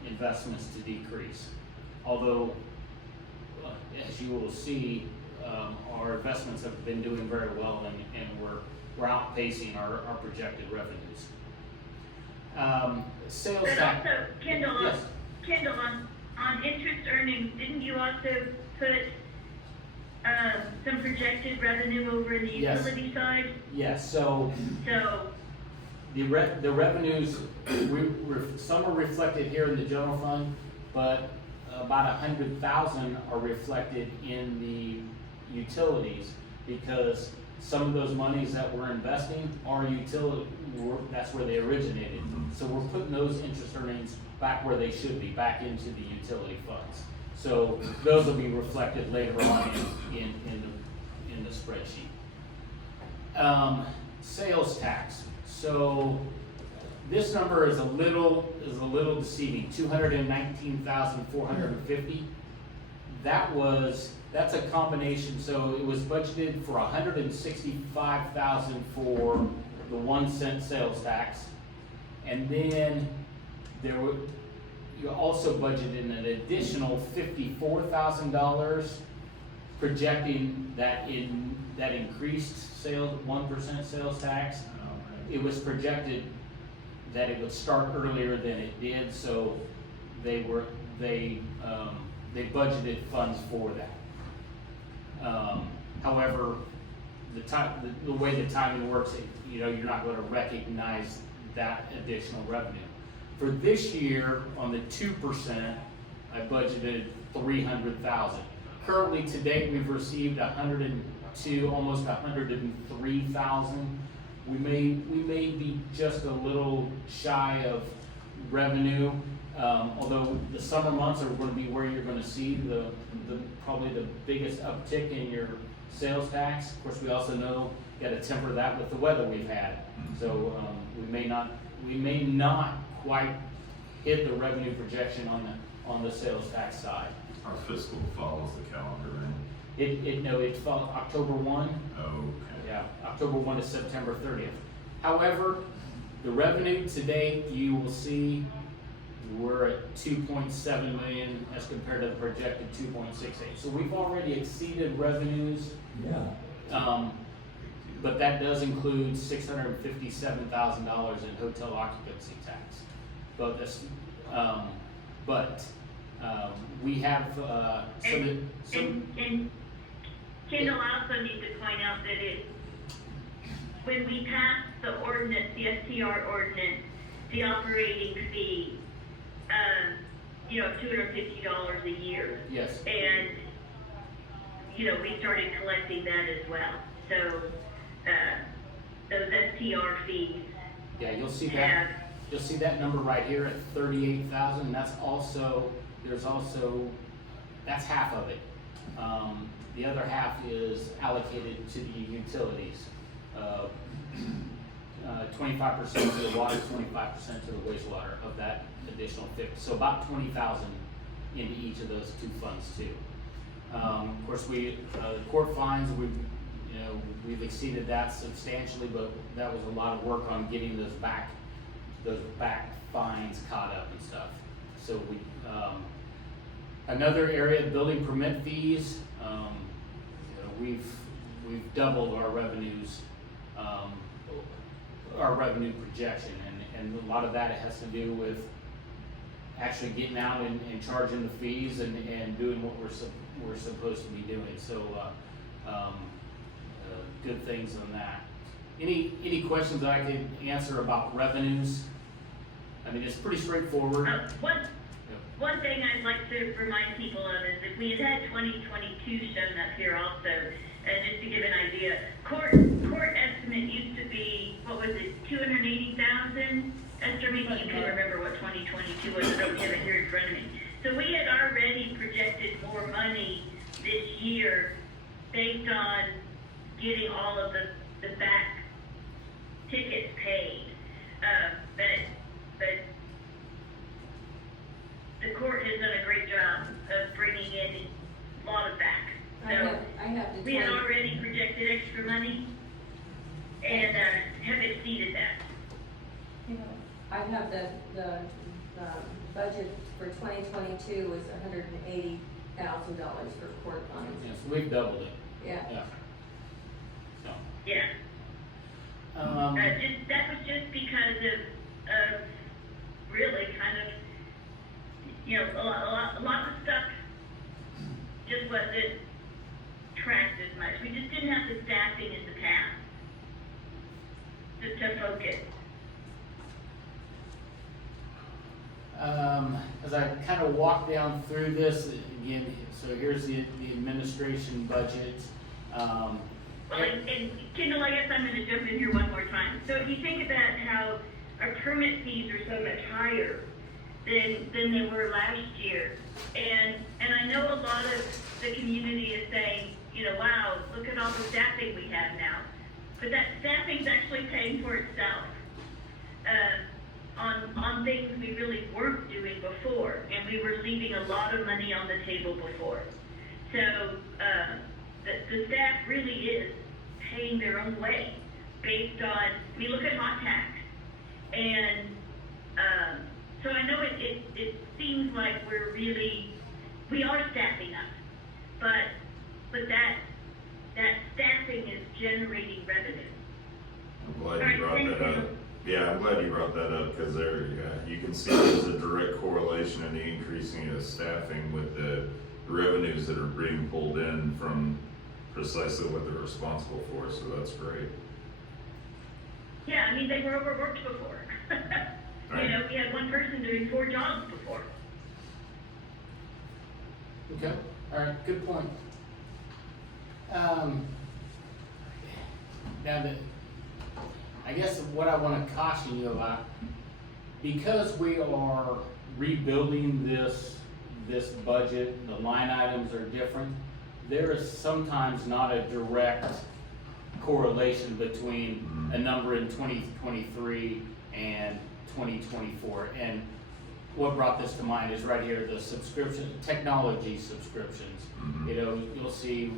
investments to decrease. Although, as you will see, our investments have been doing very well, and we're outpacing our projected revenues. Sales But tax. also, Kendall, Yes. Kendall, on interest earnings, didn't you also put some projected revenue over in the Yes. utility side? Yes, so So, the revenues, some are reflected here in the general fund, but about 100,000 are reflected in the utilities, because some of those monies that we're investing are utility, that's where they originated. So we're putting those interest earnings back where they should be, back into the utility funds. So those will be reflected later on in the spreadsheet. Sales tax. So this number is a little deceiving. 219,450. That's a combination. So it was budgeted for 165,000 for the 1 cent sales tax, and then you also budgeted an additional $54,000, projecting that increased sales, 1% sales tax. It was projected that it would start earlier than it did, so they budgeted funds for that. However, the way the timing works, you're not going to recognize that additional revenue. For this year, on the 2%, I budgeted 300,000. Currently, to date, we've received 102, almost 103,000. We may be just a little shy of revenue, although the summer months are going to be where you're going to see probably the biggest uptick in your sales tax. Of course, we also know you got to temper that with the weather we've had. So we may not quite hit the revenue projection on the sales tax side. Our fiscal follows the calendar, right? It fell October 1. Oh, okay. Yeah, October 1 to September 30th. However, the revenue today, you will see we're at 2.7 million as compared to the projected 2.68. So we've already exceeded revenues. Yeah. But that does include $657,000 in hotel occupancy tax. But we have and Kendall, I also need to point out that when we passed the ordinance, the STR ordinance, the operating fee, $250 a year. Yes. And, we started collecting that as well. So, those STR fees. Yeah, you'll see that. You'll see that number right here at 38,000. That's half of it. The other half is allocated to the utilities. 25% to the water, 25% to the wastewater of that additional 50. So about 20,000 into each of those two funds too. Of course, court fines, we've exceeded that substantially, but that was a lot of work on getting those back fines caught up and stuff. So another area, building permit fees, we've doubled our revenues, our revenue projection, and a lot of that has to do with actually getting out and charging the fees and doing what we're supposed to be doing. So, good things on that. Any questions that I can answer about revenues? I mean, it's pretty straightforward. One thing I'd like to remind people of is if we had 2022 shown up here also, just to give an idea, court estimate used to be, what was it, 280,000? Esther, maybe you can remember what 2022 was, I don't have it here in front of me. So we had already projected more money this year based on getting all of the back tickets paid. But the court has done a great job of bringing in a lot of back. So I have to we had tell you- already projected extra money and have exceeded that. I have the budget for 2022 was $180,000 for court fines. Yes, we've doubled it. Yeah. So, Yeah. That was just because of really kind of, a lot of stuff just wasn't tracked as much. We just didn't have the staffing in the past to focus. As I kind of walk down through this again, so here's the administration budget. Well, and Kendall, I guess I'm gonna jump in here one more time. So if you think about how our permit fees are so much higher than they were last year, and I know a lot of the community is saying, wow, look at all the staffing we have now. But that staffing's actually paying for itself, on things we really weren't doing before, and we were leaving a lot of money on the table before. So, the staff really is paying their own way based on, we look at hot tax, and so I know it seems like we are staffing up, but that staffing is generating revenue. I'm glad you brought that up. Yeah, I'm glad you brought that up because you can see there's a direct correlation in the increasing of staffing with the revenues that are being pulled in from precisely what they're responsible for, so that's great. Yeah, I mean, they were overworked before. Right. We had one person doing 4 jobs before. Okay, all right, good point. Now I guess what I want to caution you about, because we are rebuilding this budget, the line items are different, there is sometimes not a direct correlation between a number in 2023 and 2024. And what brought this to mind is right here, the technology subscriptions. You'll see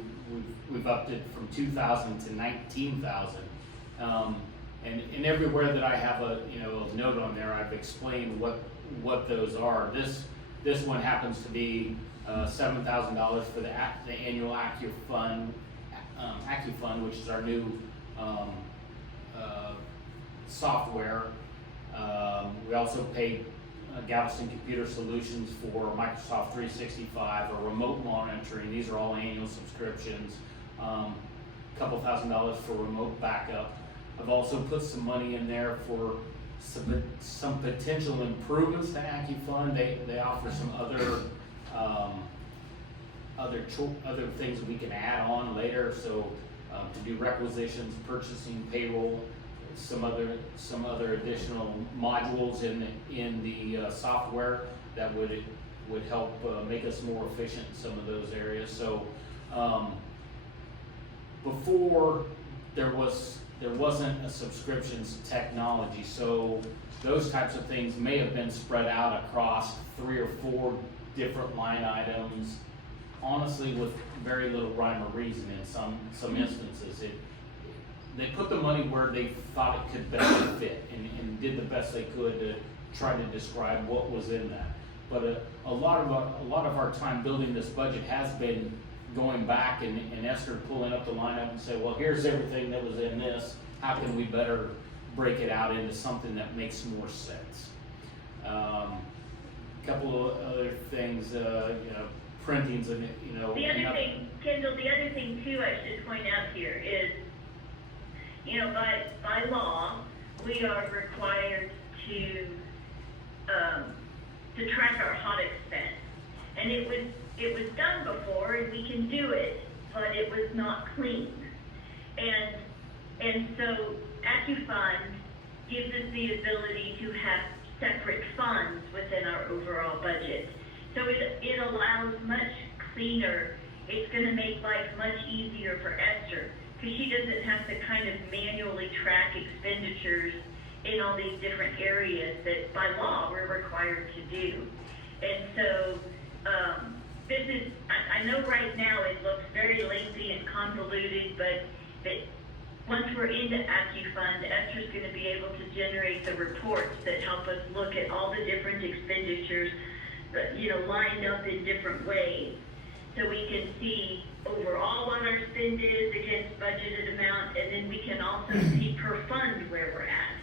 we've upped it from 2,000 to 19,000. And everywhere that I have a note on there, I've explained what those are. This one happens to be $7,000 for the annual AccuFund, which is our new software. We also paid Galveston Computer Solutions for Microsoft 365 or remote monitoring. These are all annual subscriptions. Couple $1,000s for remote backup. I've also put some money in there for some potential improvements to AccuFund. They offer some other things we can add on later. So to do requisitions, purchasing, payroll, some other additional modules in the software that would help make us more efficient in some of those areas. So before there was there wasn't a subscriptions to technology, so those types of things may have been spread out across 3 or 4 different line items, honestly, with very little rhyme or reason in some instances. They put the money where they thought it could best fit, and did the best they could to try to describe what was in that. But a lot of our time building this budget has been going back and Esther pulling up the lineup and say, well, here's everything that was in this. How can we better break it out into something that makes more sense? Couple of other things, printings and, The other thing, Kendall, the other thing too, I should point out here is, by law, we are required to track our hot expense. And it was done before, and we can do it, but it was not clean. And so AccuFund gives us the ability to have separate funds within our overall budget. So it allows much cleaner, it's gonna make life much easier for Esther, because she doesn't have to kind of manually track expenditures in all these different areas that by law we're required to do. And so, this is, I know right now it looks very lengthy and convoluted, but once we're into AccuFund, Esther's gonna be able to generate the reports that help us look at all the different expenditures, lined up in different ways. So we can see overall what our spend is against budgeted amount, and then we can also see per fund where we're at.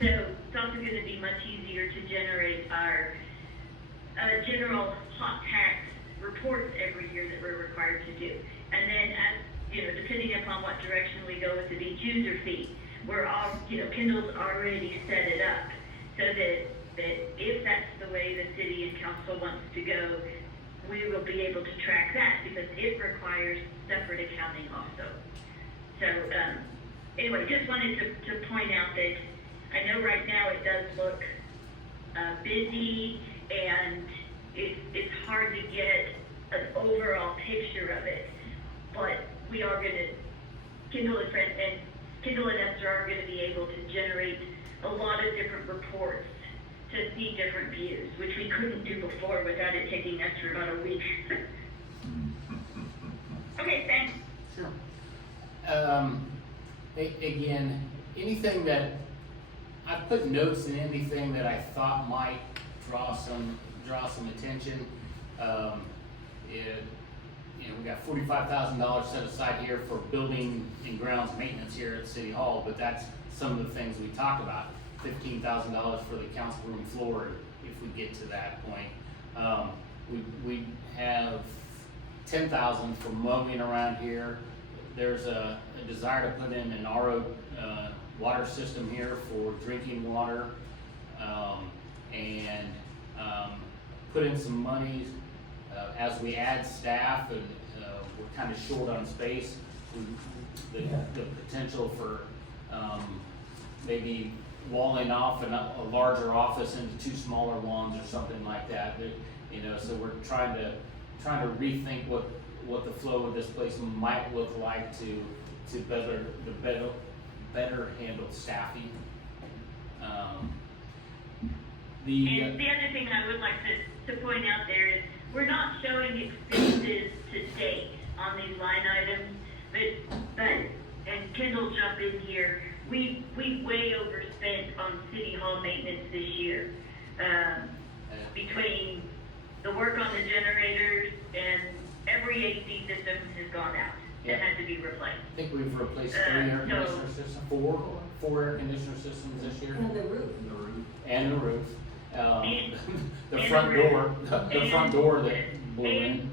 So it's also gonna be much easier to generate our general hot tax reports every year that we're required to do. And then depending upon what direction we go with the beach user fee, we're all, Kendall's already set it up so that if that's the way the city and council wants to go, we will be able to track that because it requires separate accounting also. So, anyway, just wanted to point out that I know right now it does look busy and it's hard to get an overall picture of it, but we are gonna, Kendall and Esther are gonna be able to generate a lot of different reports to see different views, which we couldn't do before without it taking Esther about a week. Okay, thanks. Sure. Again, anything that, I put notes in anything that I thought might draw some attention. We got $45,000 set aside here for building and grounds maintenance here at City Hall, but that's some of the things we talk about. $15,000 for the council room floor, if we get to that point. We have $10,000 for mowing around here. There's a desire to put in an RO water system here for drinking water, and put in some monies as we add staff, and we're kind of short on space. The potential for maybe walling off a larger office into 2 smaller ones or something like that. So we're trying to rethink what the flow of this place might look like to better handle staffing. And the other thing I would like to point out there is we're not showing expenses to date on these line items, but and Kendall jump in here, we way overspent on City Hall maintenance this year. Between the work on the generators and every AC system has gone out and had to be replaced. I think we've replaced 3 air conditioner systems, four air conditioner systems this year. And the roof. And the roof. The and front the door, the front door that blew in.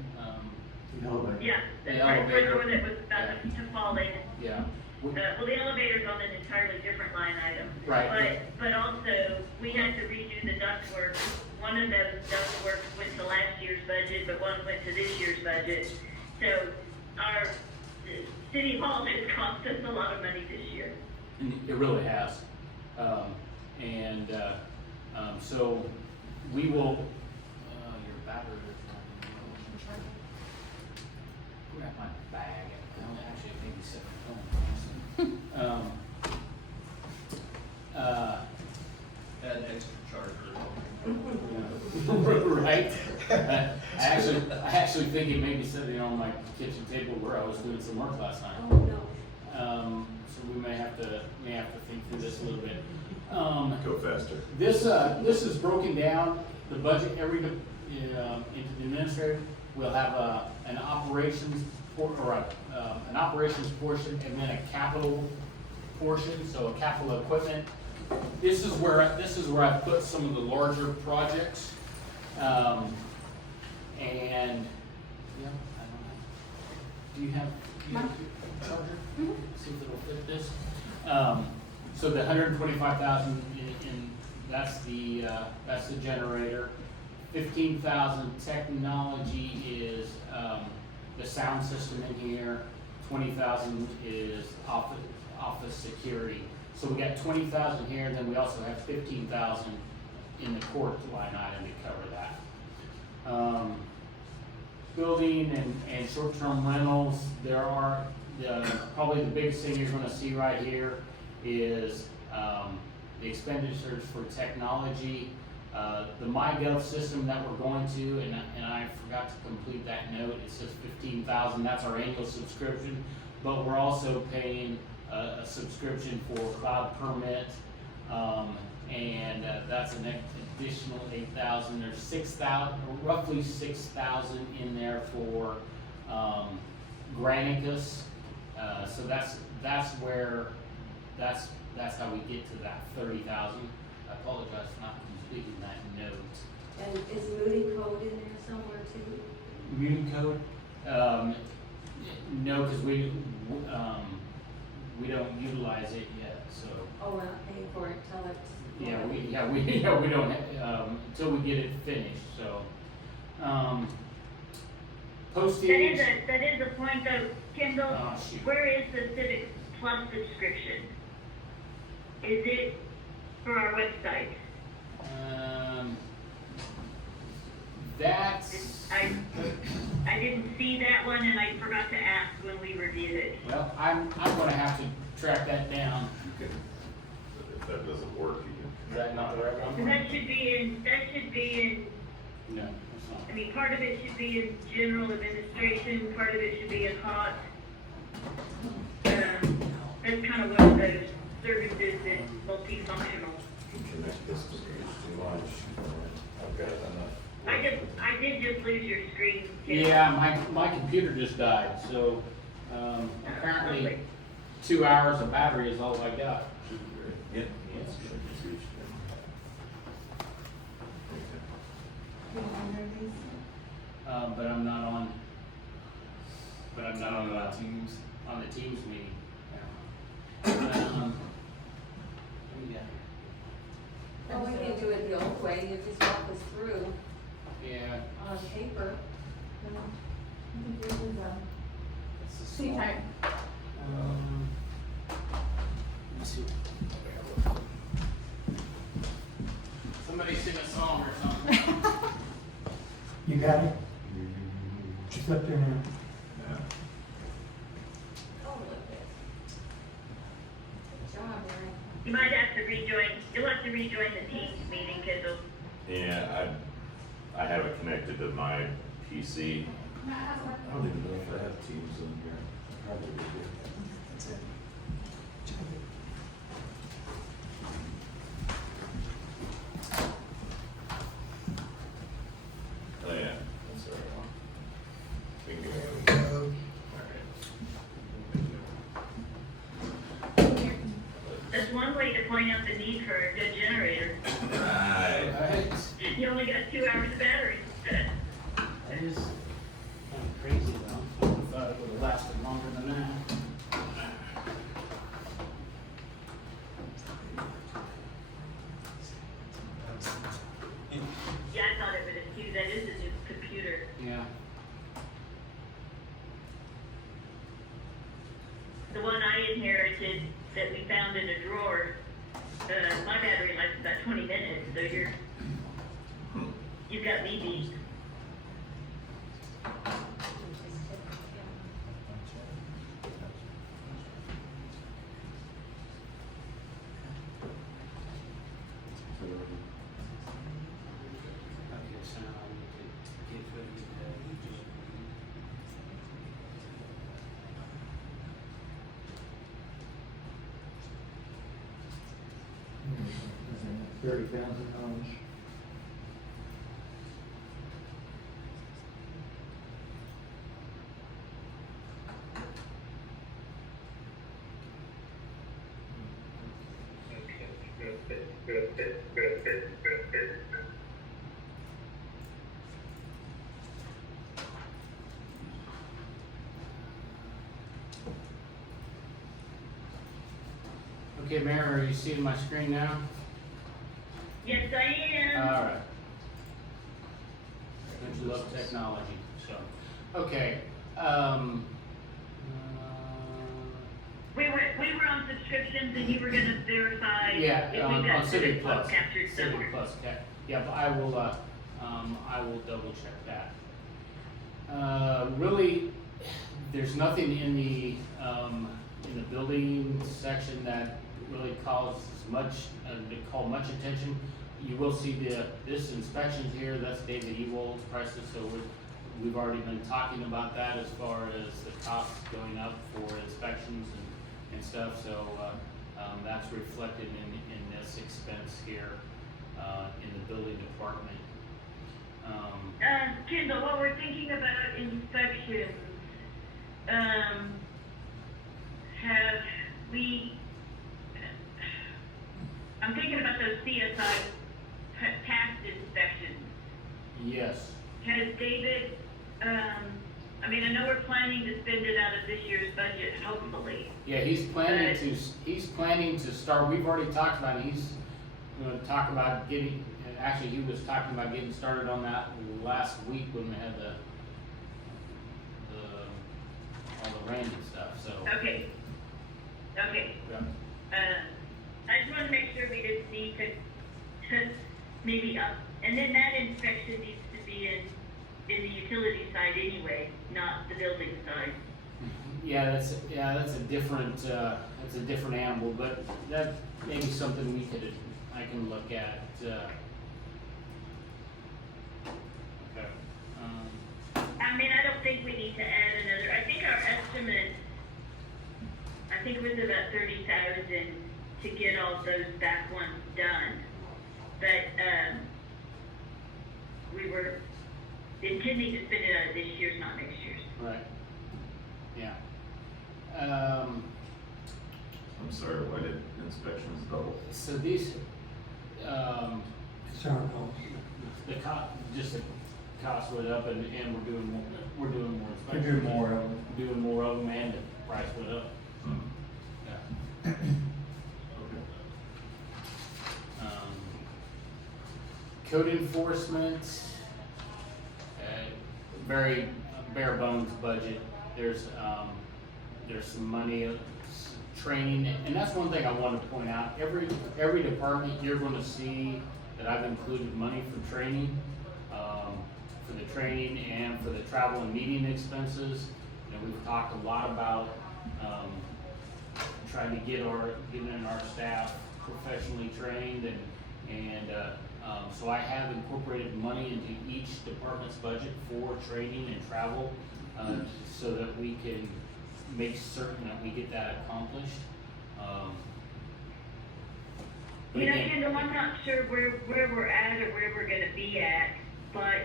Yeah, The that's right, front elevator. door that was about to fall in. Yeah. Well, the elevator's on an entirely different line item. Right. But also, we had to redo the ductwork. One of those ductworks went to last year's budget, but one went to this year's budget. So our City Hall has cost us a lot of money this year. It really has. So we will, your battery is not. Grab my bag. Actually, maybe sit at home. Add extra charger. Right? I actually think it may be sitting on my kitchen table where I was doing some work last night. Oh, no. So we may have to think through this a little bit. Go faster. This is broken down, the budget, into the administrative, we'll have an operations an operations portion and then a capital portion, so a capital equipment. This is where I put some of the larger projects. And, yeah, I don't know. Do you have a charger? See if it'll fit this. So the 125,000 in that's the generator. 15,000 technology is the sound system in here. 20,000 is office security. So we got 20,000 here, then we also have 15,000 in the court line item to cover that. Building and short-term rentals, there are, probably the biggest thing you're gonna see right here is the expenditures for technology. The MyGov system that we're going to, and I forgot to complete that note, it says 15,000, that's our annual subscription, but we're also paying a subscription for cloud permit, and that's an additional 8,000. There's 6,000, roughly 6,000 in there for Granicus. So that's how we get to that 30,000. I apologize for not completing that note. And is Moody Code in there somewhere too? Muni code? No, because we don't utilize it yet, so. Oh, we're not paying for it till it's. We don't, until we get it finished, so. Postage. That is a point though, Kendall. Oh, shoot. Where is the Civic Plus subscription? Is it for our website? That's, I didn't see that one and I forgot to ask when we reviewed it. well, I'm gonna have to track that down. You can, if that doesn't work, you Is can. that not the right So one? that should be in, No, it's not. I mean, part of it should be in general administration, part of it should be in HOT. That's kind of one of those services that's multifunctional. Connect this to lunch. I've got enough. I did just lose your screen. Tim. Yeah, my computer just died, so, apparently 2 hours of battery is all I got. Yeah. Yes. But I'm not on Teams. on the Teams meeting. What do we got Oh, we can do it the old way, you just walk us through here? Yeah. on paper. See time. Let me see. Somebody sing a song or something. You got it? It's up there now. Yeah. Oh, look at it. Good job, Mary. You might have to you'll have to rejoin the Teams meeting, Kendall. Yeah, I have it connected to my PC. I don't even know if I have Teams in here. Probably do. That's it. Oh, yeah, that's the right one. We can go. That's one way to point out the need for a good generator. Right. Alright. You only got 2 hours of battery. That is kind of crazy though. I thought it would have lasted longer than that. Yeah, I thought it would have too. That is a new computer. Yeah. The one I inherited that we found in a drawer, my battery lasts about 20 minutes, so you've got me beat. $30,000. Okay, Mayor, are you seeing my screen now? Yes, I am. All right. Don't you love technology? So, okay. We were on subscriptions and you were gonna verify Yeah, if on we got Civic Civic Plus Plus. captured Civic somewhere. Plus, okay. Yeah, but I will double check that. Really, there's nothing in the building section that really calls call much attention. You will see this inspections here, that's David Ewald's prices, so we've already been talking about that as far as the costs going up for inspections and stuff, so, that's reflected in this expense here, in the building department. Kendall, while we're thinking about inspections, have we, I'm thinking about those CSI past inspections. Yes, Has David, I mean, I know we're planning to spend it out of this year's budget, hopefully. yeah, he's planning to start, we've already talked about it, he's gonna talk about getting, actually, he was talking about getting started on that last week when we had all the rain and stuff, so. Okay. Yeah. I just wanna make sure we didn't need to maybe up, and then that inspection needs to be in the utility side anyway, not the building side. Yeah, that's a different animal, but that may be something I can look at, okay. I mean, I don't think we need to add another, I think our estimate, I think it was about 30,000 to get all those back ones done. But, we were intending to spend it out of this year's, not next year's. Right, yeah. I'm sorry, why did inspections double? So these, It's our cost. the cost went up and we're doing more We inspections. do more of them. Doing more of them and the price went up, Hmm. yeah. Okay. Code enforcement, very bare bones budget. There's some money, training, and that's one thing I wanted to point out. Every department, you're gonna see that I've included money for training, for the training and for the travel and meeting expenses. You know, we've talked a lot about, trying to get in our staff professionally trained and so I have incorporated money into each department's budget for training and travel, so that we can make certain that we get that accomplished. But You know, again- Kendall, I'm not sure where we're at or where we're gonna be at, but,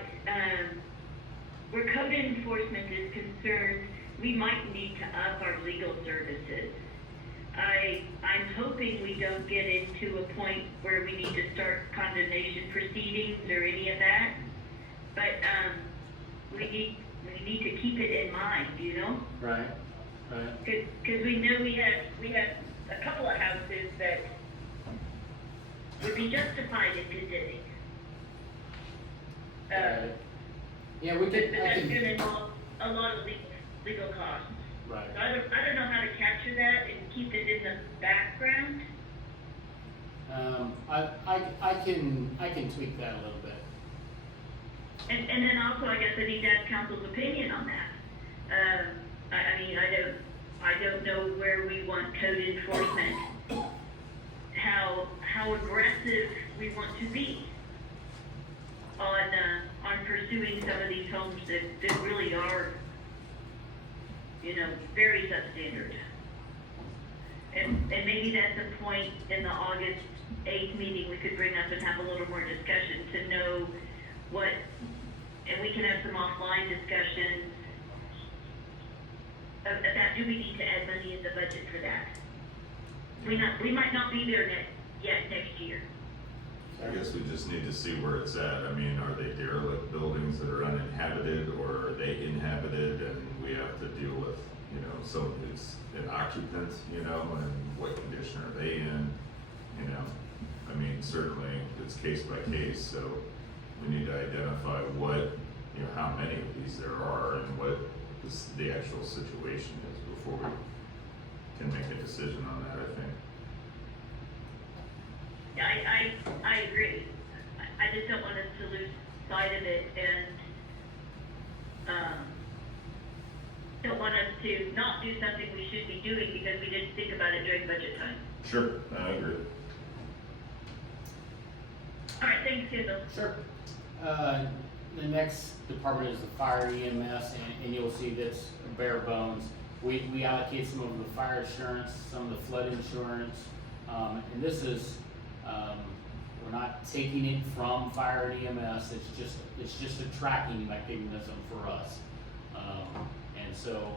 where code enforcement is concerned, we might need to up our legal services. I'm hoping we don't get into a point where we need to start condemnation proceedings or any of that. But, we need to keep it in mind, you know? Right. Cause we know we have a couple of houses that would be justified in condemning. Yeah, we But could, that's gonna involve a lot of legal costs. right. So I don't know how to capture that and keep it in the background. I can tweak that a little bit. And then also, I guess I need to ask council's opinion on that. I mean, I don't know where we want code enforcement, how aggressive we want to be on pursuing some of these homes that really are, you know, very substandard. And maybe that's a point in the August 8th meeting, we could bring up and have a little more discussion to know what, and we can have some offline discussions about, do we need to add money in the budget for that? We might not be there yet next year. I guess we just need to see where it's at. I mean, are they derelict buildings that are uninhabited, or are they inhabited and we have to deal with, you know, someone who's an occupant, you know, and what condition are they in, you know? I mean, certainly it's case by case, so we need to identify what, you know, how many of these there are and what the actual situation is before we can make a decision on that, I think. I agree. I just don't want us to lose sight of it and, don't want us to not do something we should be doing because we didn't think about it during budget time. Sure, I agree. All right, thanks, Kendall. Sure. The next department is the fire EMS, and you'll see that's bare bones. We allocate some of the fire insurance, some of the flood insurance, and this is, we're not taking it from fire and EMS, it's just a tracking mechanism for us. And so,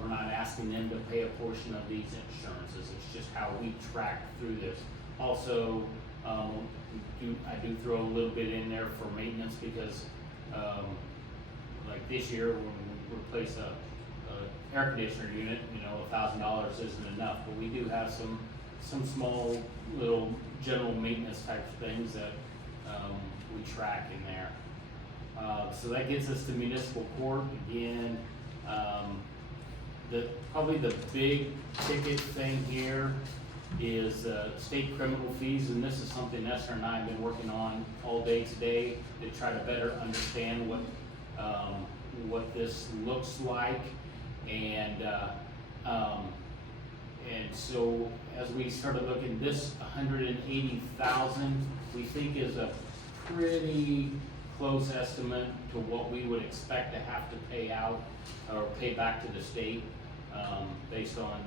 we're not asking them to pay a portion of these insurances, it's just how we track through this. Also, I do throw a little bit in there for maintenance because, like this year, when we replace a air conditioner unit, you know, $1,000 isn't enough, but we do have some small little general maintenance type of things that, we track in there. So that gets us to municipal court again. Probably the big ticket thing here is state criminal fees, and this is something Esther and I have been working on all day today to try to better understand what this looks like, and so as we started looking, this 180,000 we think is a pretty close estimate to what we would expect to have to pay out or pay back to the state, based on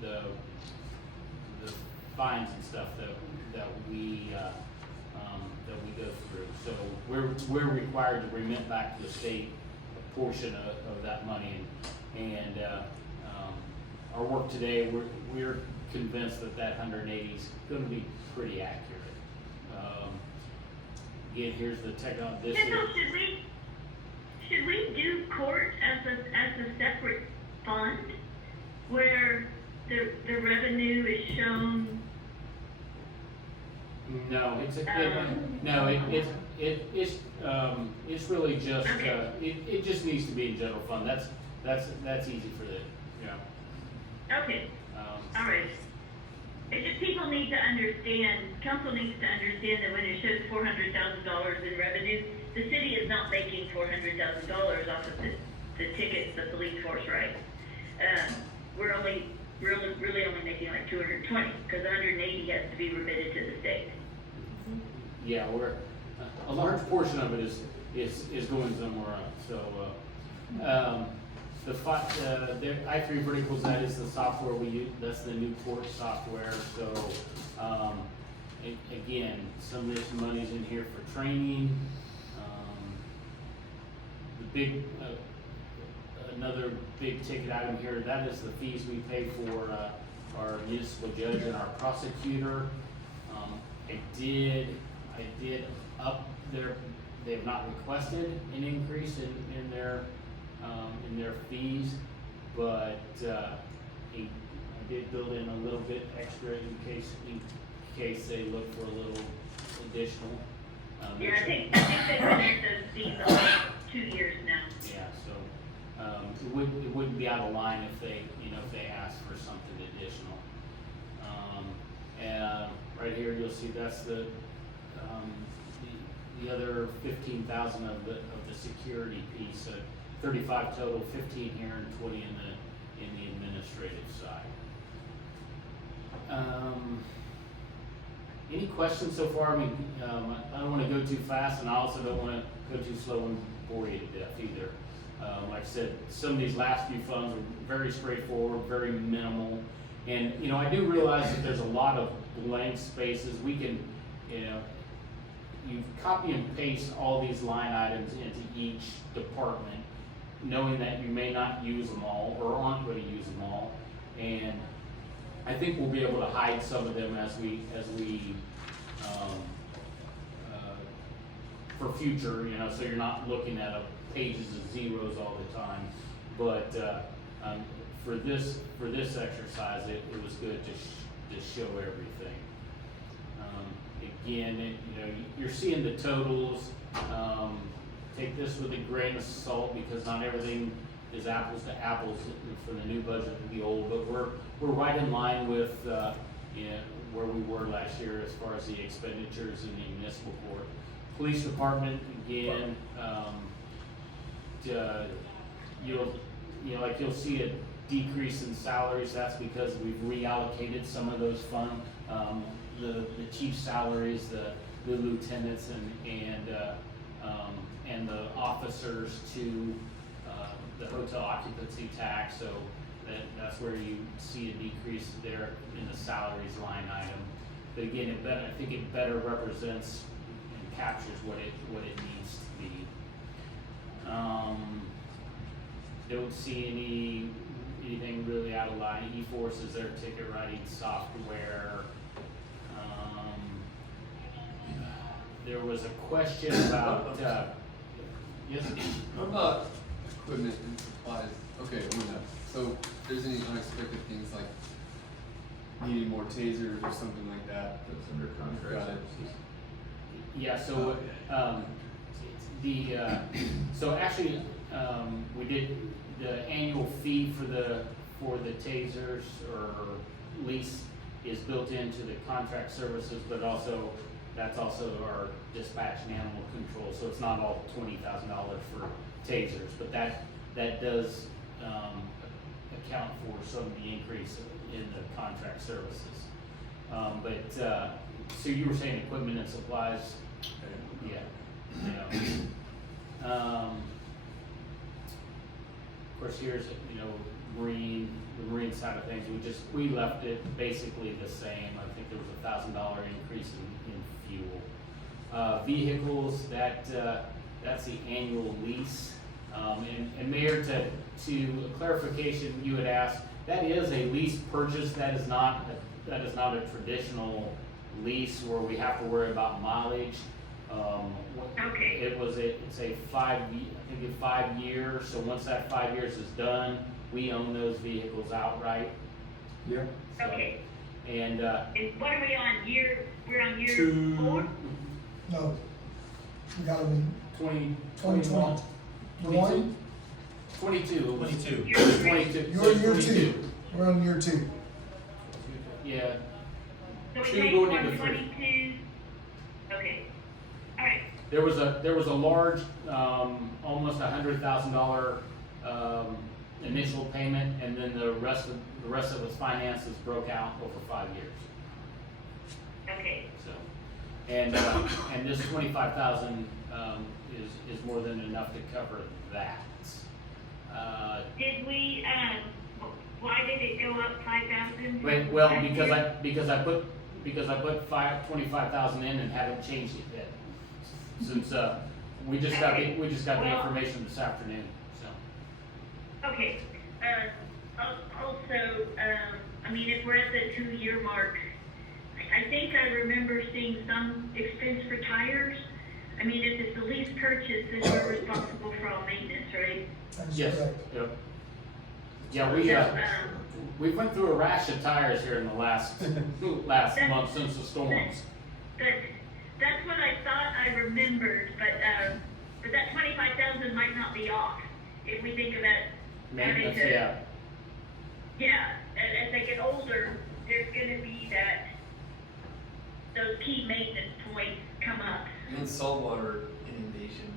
the fines and stuff that we go through. So we're required to remit back to the state a portion of that money, and our work today, we're convinced that 180 is going to be pretty accurate. Again, here's the technology. Kendall, should we do court as a separate fund where the revenue is shown? No, it's really just, Okay. it just needs to be in general fund. That's easy for the, Okay, all right. It's just people need to understand, council needs to understand that when it shows $400,000 in revenue, the city is not making $400,000 off of the tickets, the police force, right? We're really only making like 220, because 180 has to be remitted to the state. yeah, a large portion of it is going somewhere else. So, the I3 Verticals, that is the software we use, that's the new court software, so, again, some of this money's in here for training. Another big ticket item here, that is the fees we pay for, our municipal judge and our prosecutor. I did up their, they have not requested an increase in their fees, but, I did build in a little bit extra in case they look for a little additional. Yeah, I think they've been at those fees the last 2 years now. Yeah, so, it wouldn't be out of line if they ask for something additional. And right here, you'll see that's the other 15,000 of the security piece, 35 total, 15 here and 20 in the administrative side. Any questions so far? I mean, I don't want to go too fast, and I also don't want to go too slow and bore you to death either. Like I said, some of these last few funds are very straightforward, very minimal, and I do realize that there's a lot of blank spaces, we can, you know, you copy and paste all these line items into each department, knowing that you may not use them all or aren't going to use them all. And I think we'll be able to hide some of them as we for future, you know, so you're not looking at pages of zeros all the time. But for this exercise, it was good to show everything. Again, you know, you're seeing the totals. Take this with a grain of salt because not everything is apples to apples for the new budget and the old, but we're right in line with you know, where we were last year as far as the expenditures in the municipal court. Police department, again, you'll see a decrease in salaries. That's because we've reallocated some of those funds. The chief's salaries, the lieutenants and the officers to the hotel occupancy tax. So that's where you see a decrease there in the salaries line item. But again, I think it better represents and captures what it needs to be. Don't see anything really out of line. eForce is their ticket writing software. There was a question about, yes? What about equipment and supplies? Okay, so if there's any unexpected things like needing more tasers or something like that. That's under contract Got it. services. Yeah, so, so actually, we did the annual fee for the tasers or lease is built into the contract services, but also, that's also our dispatch and animal control, so it's not all $20,000 for tasers, but that does, account for some of the increase in the contract services. So you were saying equipment and supplies? Yeah. Of course, here's, you know, the marine side of things, we left it basically the same. I think there was $1,000 increase in fuel. Vehicles, that's the annual lease. And Mayor, to clarification, you had asked, that is a lease purchase, that is not a traditional lease where we have to worry about mileage. Okay. It's a 5 year, so once that 5 years is done, we own those vehicles outright. Yeah. So, Okay. And, And what are we on, we're on year 4? No, we got them in 2021. 2020. 22. 22. Year 3? 22. You're in year 22. 2. We're on year 2. Yeah, So we Two take going into 122, okay, all right, there was a large, almost $100,000 initial payment, and then the rest of its finances broke out over 5 years. okay. So, and this 25,000 is more than enough to cover that. Did we, why did it go up 5,000? Well, because I put 25,000 in and haven't changed it yet. Since we just got the Well- information this afternoon. So Okay, also, I mean, if we're at the 2-year mark, I think I remember seeing some expense for tires. I mean, if it's a lease purchase, then we're responsible for all maintenance, right? That's yes, correct. yep. Yeah, So, we went through a rash of tires here in the last month since the storms. That's what I thought I remembered, but that 25,000 might not be off, if we think of that. Maintenance, having to- yeah. Yeah, as they get older, there's gonna be those key maintenance points come up. And saltwater inundation,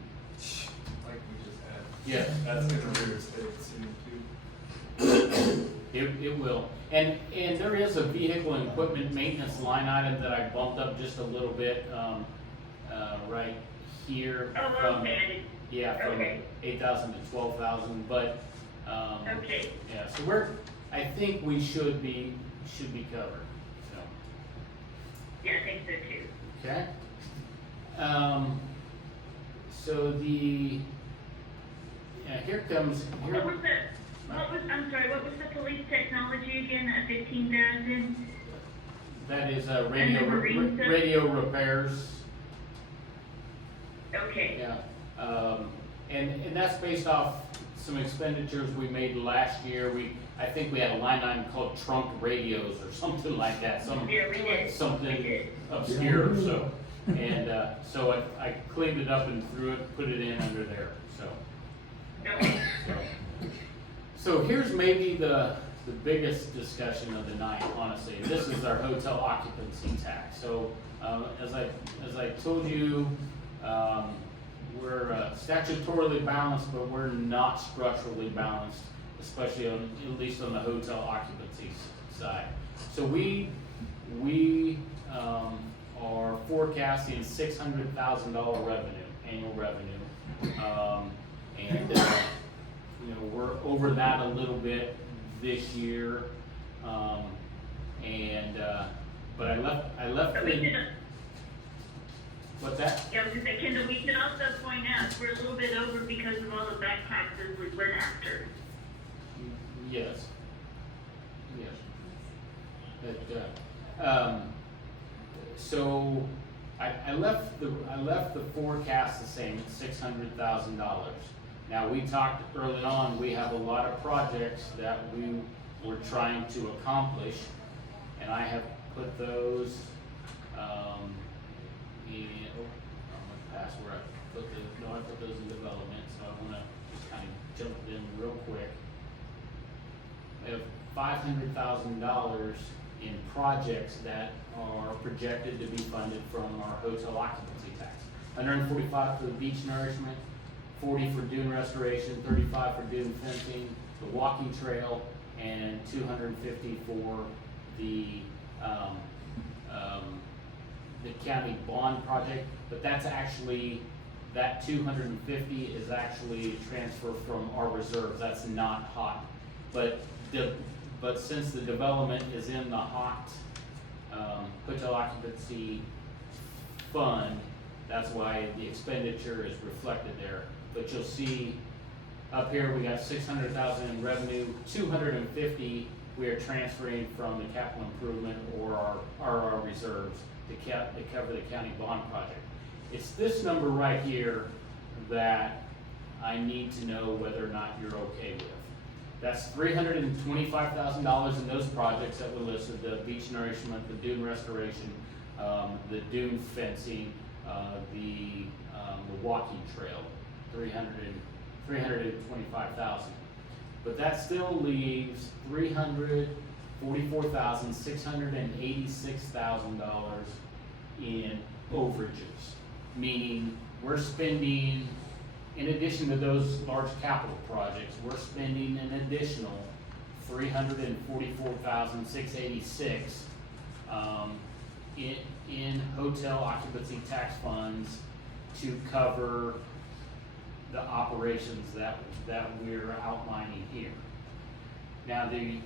like we just had. Yeah. That's gonna rear its head soon too. It will. And there is a vehicle and equipment maintenance line item that I bumped up just a little bit, right here. Oh, from- okay, Yeah, from Okay. 8,000 to 12,000, but, okay. yeah, so I think we should be covered, so. Yeah, I think so too. Okay. So here comes, What was I'm sorry, what was the police technology again, at 15,000? that is And the marine stuff? radio repairs. Okay. Yeah, and that's based off some expenditures we made last year. I think we had a line item called trunk radios or something like that, Yeah, we did. We something did. obscure, so. And, so I cleaned it up and put it in under there, so. Okay. So here's maybe the biggest discussion of the night, honestly. This is our hotel occupancy tax. So, as I told you, we're statutorily balanced, but we're not structurally balanced, especially at least on the hotel occupancy side. So we are forecasting $600,000 revenue, annual revenue. And we're over that a little bit this year. But I left But we the, should, what's that? yeah, I was gonna say, Kendall, we should also point out, we're a little bit over because of all the back taxes we went after. Yes. Yes. But, so I left the forecast the same at $600,000. Now, we talked early on, we have a lot of projects that we were trying to accomplish, and I have put those, where I put those in development, so I wanna just kind of jump in real quick. We have $500,000 in projects that are projected to be funded from our hotel occupancy tax. 145 for the beach nourishment, 40 for dune restoration, 35 for dune fencing, the walking trail, and 250 for the county bond project. But that's actually, that 250 is actually a transfer from our reserves. That's not hot. But since the development is in the hot hotel occupancy fund, that's why the expenditure is reflected there. But you'll see up here, we got 600,000 in revenue, 250 we are transferring from the capital improvement or our reserves to cover the county bond project. It's this number right here that I need to know whether or not you're okay with. That's $325,000 in those projects that were listed: the beach nourishment, the dune restoration, the dune fencing, the walking trail, 325,000. But that still leaves $344,686,000 in overages, meaning we're spending, in addition to those large capital projects, we're spending an additional $344,686 in hotel occupancy tax funds to cover the operations that we're outlining here. Now, the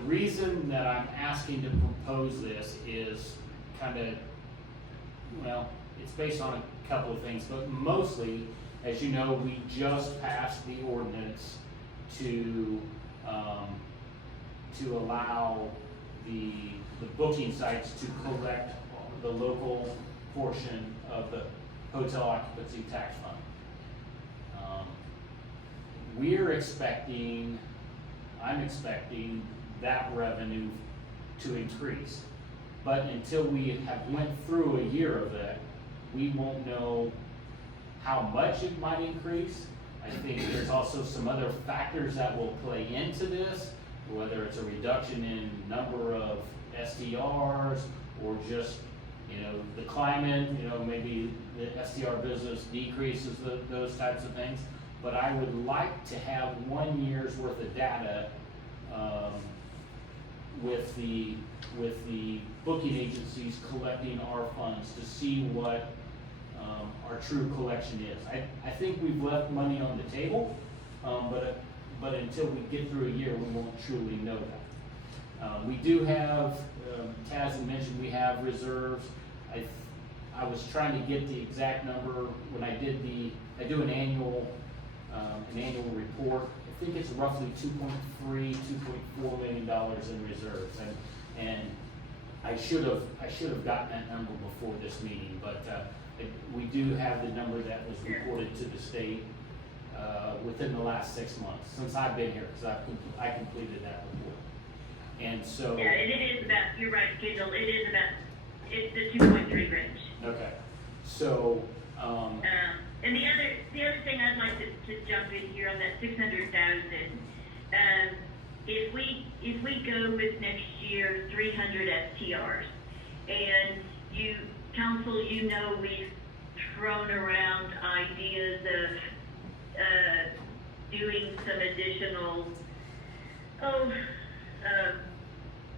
reason that I'm asking to propose this is kind of, well, it's based on a couple of things, but mostly, as you know, we just passed the ordinance to allow the booking sites to collect the local portion of the hotel occupancy tax fund. I'm expecting that revenue to increase. But until we have went through a year of that, we won't know how much it might increase. I think there's also some other factors that will play into this, whether it's a reduction in number of SDRs or just, the climate, maybe the SDR business decreases, those types of things. But I would like to have 1 year's worth of data with the booking agencies collecting our funds to see what our true collection is. I think we've left money on the table, but until we get through a year, we won't truly know that. We do have, Taz had mentioned we have reserves. I was trying to get the exact number when I do an annual report. I think it's roughly $2.4 million in reserves, and I should have gotten that number before this meeting, but we do have the number that was reported to the state within the last 6 months since I've been here, because I completed that report, and so. Yeah, and it is about, you're right, Kendall, it's the 2.3 range. Okay, so, And the other thing I'd like to jump in here on that 600,000, if we go with next year 300 STRs, and council, we've thrown around ideas of doing some additional,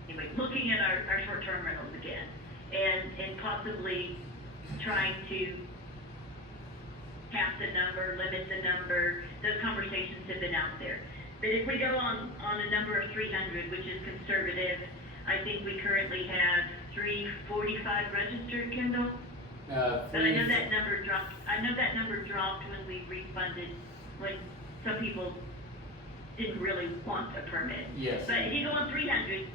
anyway, looking at our short-term rentals again, and possibly trying to cap the number, limit the number. Those conversations have been out there. But if we go on a number of 300, which is conservative, I think we currently have 345 registered, Kendall. But I know that number dropped. I know that number dropped when we refunded, when some people didn't really want a permit. Yes. But if you go on 300,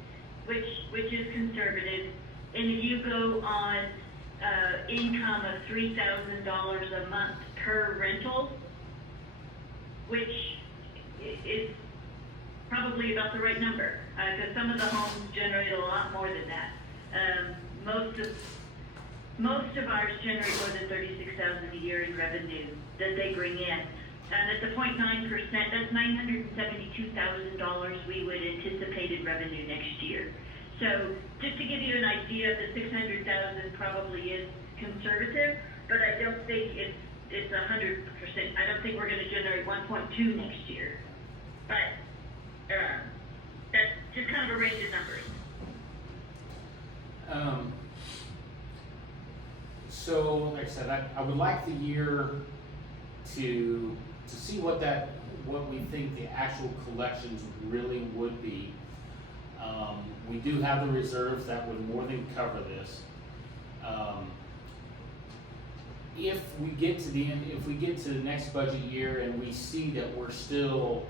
which is conservative, and if you go on income of $3,000 a month per rental, which is probably about the right number, because some of the homes generate a lot more than that. Most of ours generate more than $36,000 a year in revenue that they bring in. And at the 0.9%, that's $972,000 we would anticipate in revenue next year. So just to give you an idea, the 600,000 probably is conservative, but I don't think it's 100%. I don't think we're going to generate 1.2 next year. But that's just kind of a range of numbers. So, like I said, I would like the year to see what we think the actual collections really would be. We do have the reserves that would more than cover this. If we get to the end, if we get to the next budget year and we see that we're still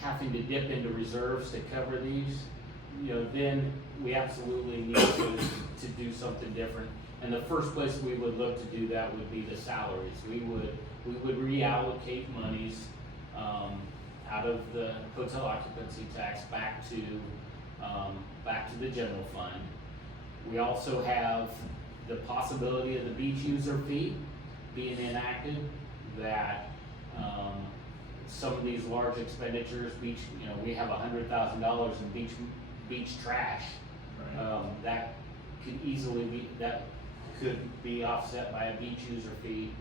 having to dip into reserves to cover these, then we absolutely need to do something different. And the first place we would look to do that would be the salaries. We would reallocate monies out of the hotel occupancy tax back to the general fund. We also have the possibility of the beach user fee being enacted, that some of these large expenditures, we have $100,000 in beach trash. Right. That could easily be offset by a beach user fee.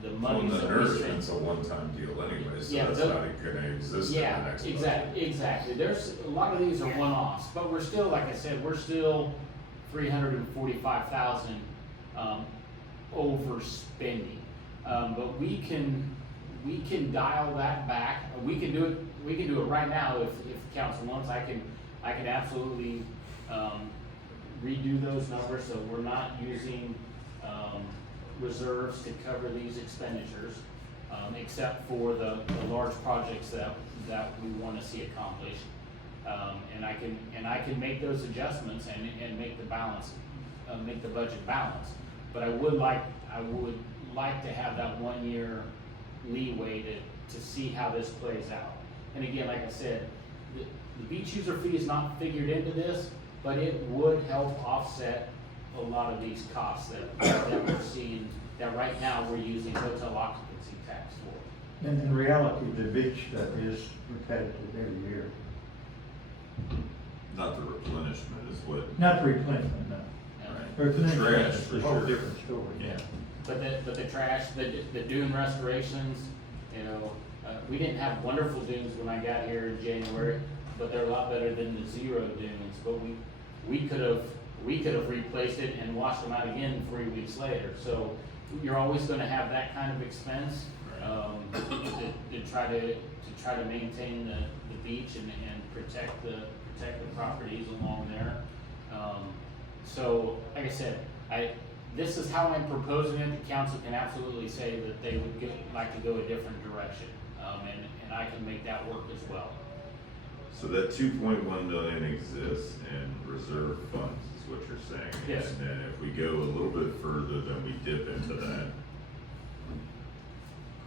The money Well, that the we nourishment's spend. a one-time deal anyway, so Yeah, that's not gonna exist in the Yeah, next budget. exactly. There's a lot of these are one-offs, but we're still, like I said, we're still 345,000 overspending. But we can dial that back. We can do it right now if the council wants. I can absolutely redo those numbers, so we're not using reserves to cover these expenditures, except for the large projects that we want to see accomplished. And I can make those adjustments and make the balance, make the budget balance. But I would like to have that 1 year leeway to see how this plays out. And again, like I said, the beach user fee is not figured into this, but it would help offset a lot of these costs that we're seeing, that right now we're using hotel occupancy tax for. In reality, the beach stuff is repetitive every year. Not the replenishment is what, Not the replenishment, no. right, The the replenishment trash is for a whole sure. different story. Yeah. But the trash, the dune restorations, we didn't have wonderful dunes when I got here in January, but they're a lot better than the zero dunes. But we could have replaced it and washed them out again 3 weeks later. So you're always gonna have that kind of expense, to try to maintain the beach and protect the properties along there. So, like I said, this is how I'm proposing it. The council can absolutely say that they would like to go a different direction, and I can make that work as well. So that 2.1 million exists in reserve funds, is what you're saying? Yes. And then if we go a little bit further, then we dip into that.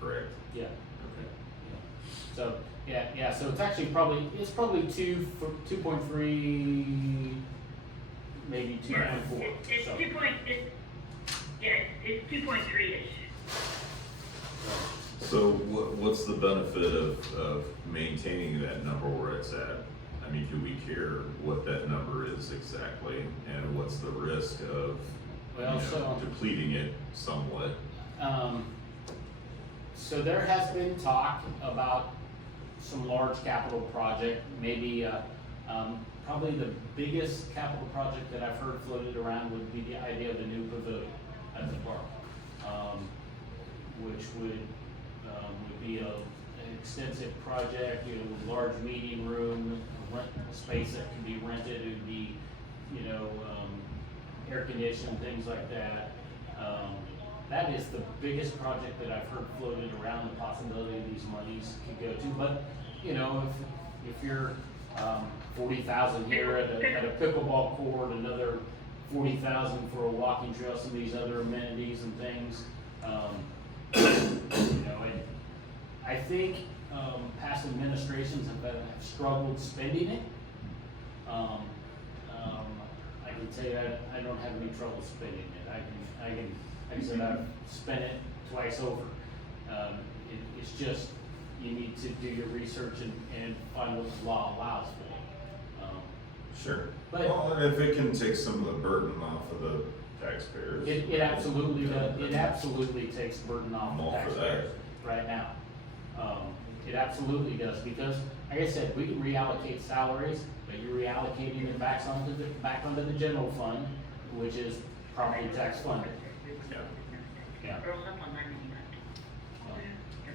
Correct? Yeah. Okay. So, yeah, so it's actually probably 2.3, maybe 2.4. It's So, 2.3-ish. So what's the benefit of maintaining that number where it's at? I mean, do we care what that number is exactly? And what's the risk of, Well, so- depleting it somewhat? So there has been talk about some large capital project, maybe, probably the biggest capital project that I've heard floated around would be the idea of the new pavilion at the park. Which would be an extensive project, large meeting room, space that can be rented, it would be, air conditioned, things like that. That is the biggest project that I've heard floated around, the possibility of these monies could go to, but, if you're, 40,000 here at a pickleball court, another 40,000 for a walking trail, some of these other amenities and things, and I think, past administrations have struggled spending it. I can tell you, I don't have any trouble spending it. Like I said, I've spent it twice over. It's just, you need to do your research and find what the law allows for. Sure. But- Well, and if it can take some of the burden off of the taxpayers. It absolutely does, it absolutely takes burden off I'm the all for taxpayers right now. It absolutely does, because, like I said, we can reallocate salaries, but you're reallocating it back onto the general fund, which is property tax funded. Yeah. Yeah.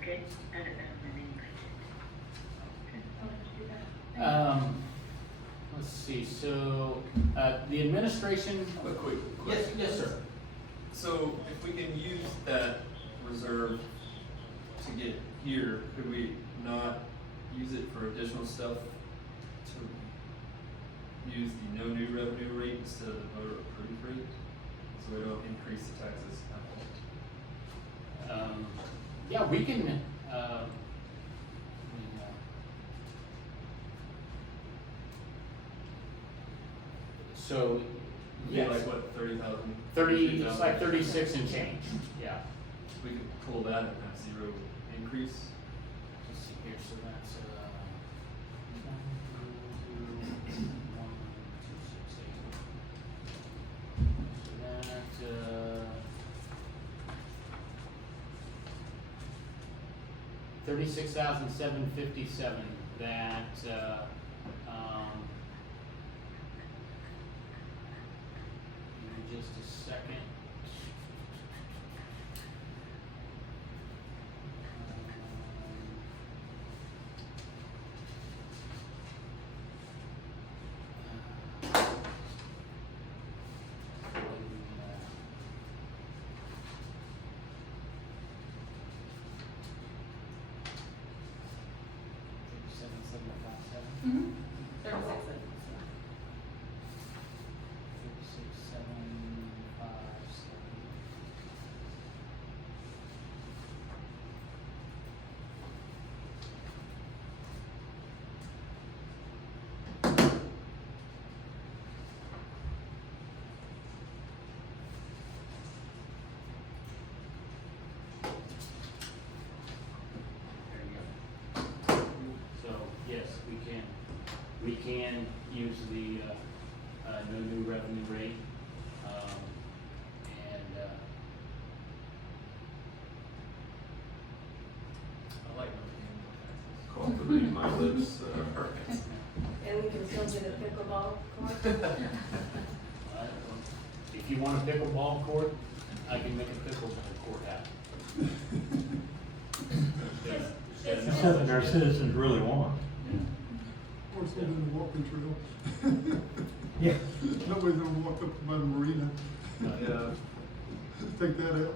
Okay? Let's see, so, the administration. Quick Yes, question. yes, sir. So if we can use that reserve to get here, could we not use it for additional stuff to use the no new revenue rate instead of the voter approved rate? So we don't increase the taxes. Yeah, we can, so, Yeah, yes, like what, 30,000? it's like 36 and change, yeah. We could pull that and have zero increase. Let's see here, so that's, 36,757, that, give me just a second. Mm-hmm. 36,757. So, yes, we can use the, no new revenue rate, and, I like not paying more taxes. Call to read my lips. And we can still get a pickleball court. if you want a pickleball court, I can make a pickle court hat. It's Something our citizens really want. Or something in the walking trail. Yeah. Nobody's gonna walk up by the marina, Yeah. take that out.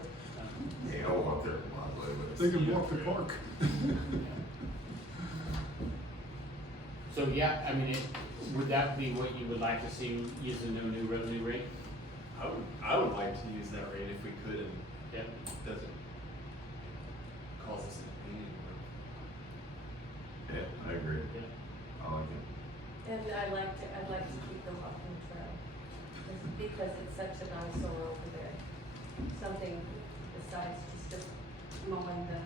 Yeah, I'll walk there a lot later. They can walk the park. So, yeah, I mean, would that be what you would like to see using the new revenue rate? I would like to use that rate if we could and Yep. it doesn't cause us any pain anymore. Yeah, I agree. Yeah. I like it. And I'd like to keep the walking trail, because it's such an eyesore over there. Something besides just mowing the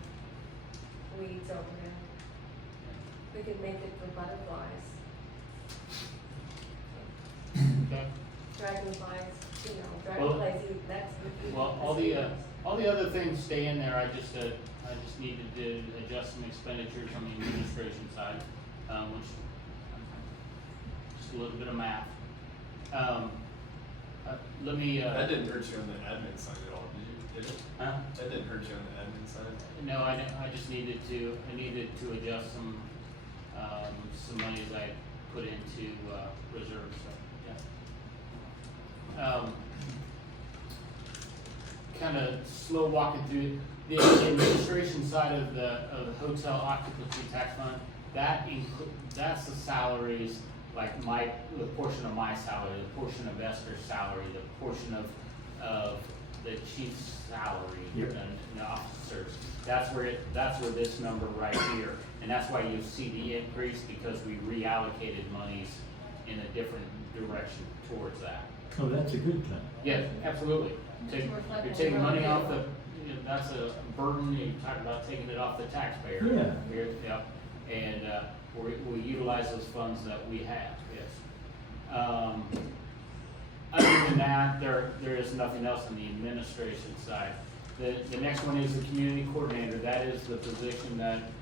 weeds over there. We could make it for butterflies, Okay. dragonflies, Well- dragonflies, that's. Well, all the other things stay in there, I just needed to adjust some expenditures on the administration side, which, just a little bit of math. Let me, That didn't hurt you on the admin side at all, did it? huh? That didn't hurt you on the admin side? No, I just needed to adjust some monies I put into, reserves, so, yeah. Kinda slow walking through, the administration side of the hotel occupancy tax fund, that's the salaries, like the portion of my salary, the portion of Esther's salary, the portion of the chief's salary, Yep. and the officers. That's where this number right here, and that's why you see the increase, because we reallocated monies in a different direction towards that. Oh, that's a good thing. Yeah, absolutely. You're taking money off the, that's a burden, you talk about taking it off the taxpayer. Yeah. Yep, and, we utilize those funds that we have, yes. Other than that, there is nothing else on the administration side. The next one is the community coordinator, that is the position that,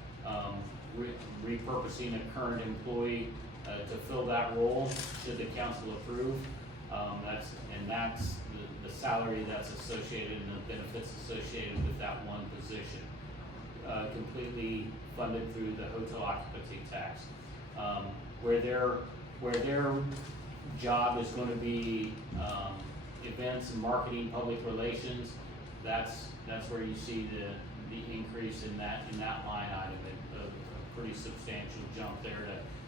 repurposing a current employee, to fill that role, should the council approve. That's the salary that's associated and the benefits associated with that one position. Completely funded through the hotel occupancy tax. Where their job is gonna be, events and marketing, public relations, that's where you see the increase in that line item, a pretty substantial jump there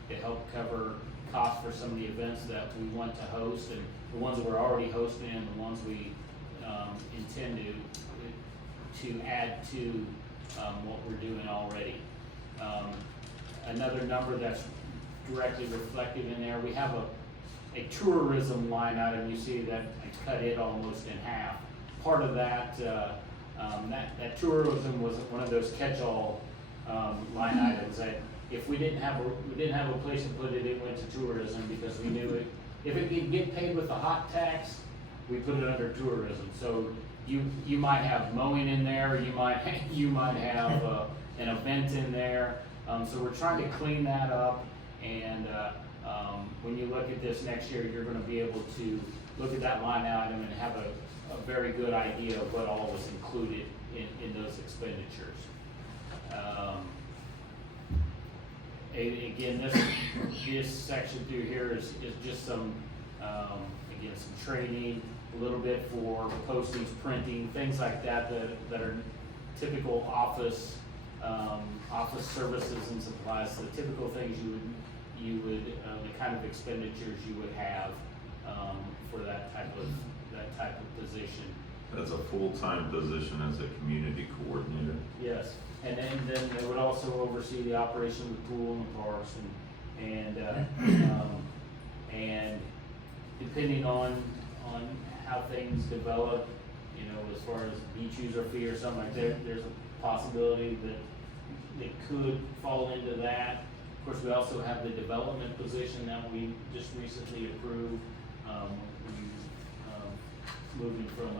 to help cover costs for some of the events that we want to host, and the ones that we're already hosting, and the ones we, intend to add to, what we're doing already. Another number that's directly reflective in there, we have a tourism line item, you see that I cut it almost in half. Part of that, that tourism was one of those catch-all, line items that if we didn't have a place to put it, it went to tourism, because we knew it, if it could get paid with the hot tax, we put it under tourism. So you might have mowing in there, you might have, an event in there. So we're trying to clean that up, and, when you look at this next year, you're gonna be able to look at that line item and have a very good idea of what all was included in those expenditures. Again, this section through here is just some, again, some training, a little bit for postings, printing, things like that are typical office services and supplies, the typical things you would, the kind of expenditures you would have, for that type of position. That's a full-time position as a community coordinator. Yes, and then they would also oversee the operation of the pool and the parks, and depending on how things develop, as far as beach user fee or something like that, there's a possibility that it could fall into that. Of course, we also have the development position that we just recently approved. Moving from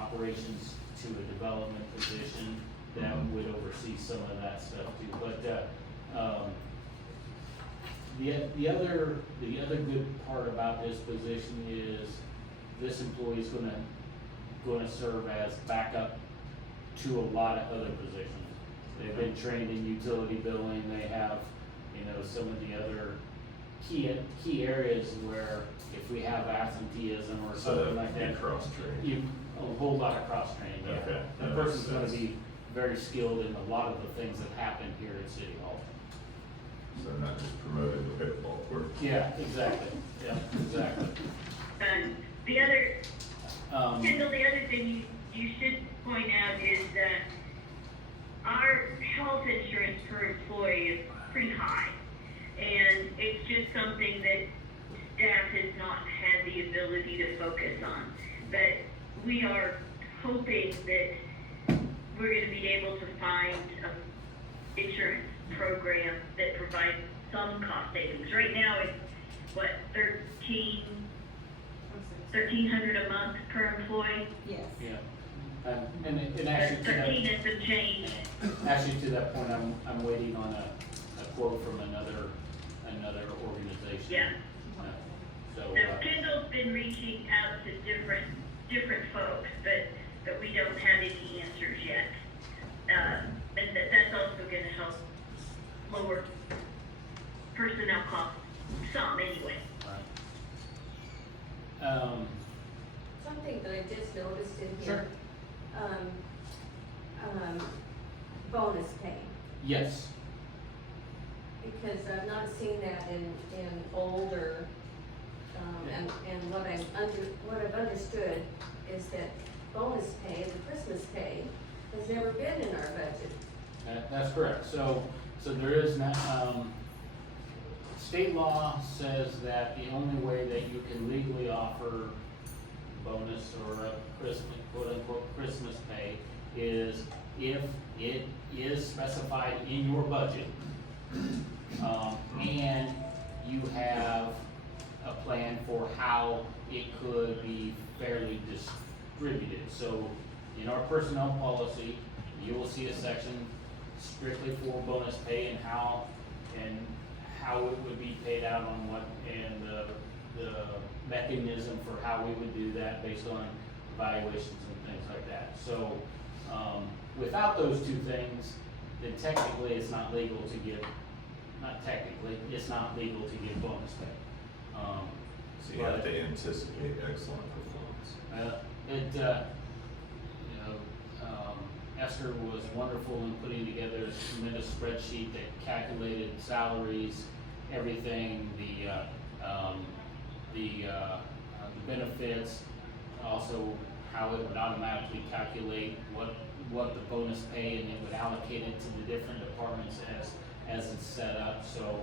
operations to a development position that would oversee some of that stuff too. But the other good part about this position is this employee is gonna gonna serve as backup to a lot of other positions. They've been trained in utility billing, they have, you know, some of the other key areas where if we have absenteeism or something like that. Cross-trained. A whole lot of cross-training, yeah. Okay, The that person's makes gonna sense. be very skilled in a lot of the things that happen here at City Hall. So not just promoted to pickleball court. Yeah, exactly, yeah, exactly. The other, Um, Kendall, the other thing you should point out is that our health insurance per employee is pretty high. And it's just something that staff has not had the ability to focus on. But we are hoping that we're gonna be able to find a insurance program that provides some cost savings. Right now, it's what, $1,300 a month per employee? Yes. yeah, and actually to Thirteen that, and some change. actually to that point, I'm waiting on a quote from another organization. Yeah. So, So Kendall's been reaching out to different folks, but we don't have any answers yet. And that's also gonna help lower personnel costs some anyway. right. Something that I just noticed in Sure. here. Bonus pay, Yes, because I've not seen that in older, and what I've understood is that bonus pay, the Christmas pay, has never been in our budget. that's correct. So there is now, state law says that the only way that you can legally offer bonus or a Christmas, quote unquote, Christmas pay is if it is specified in your budget, and you have a plan for how it could be fairly distributed. So in our personnel policy, you will see a section strictly for bonus pay and how it would be paid out on what, and the mechanism for how we would do that based on evaluations and things like that. So, without those two things, then technically it's not legal to give, it's not legal to give bonus pay. So you have to anticipate excellent performance. Esther was wonderful in putting together a tremendous spreadsheet that calculated salaries, everything, the benefits, also how it would automatically calculate what the bonus pay, and it would allocate it to the different departments as it's set up. So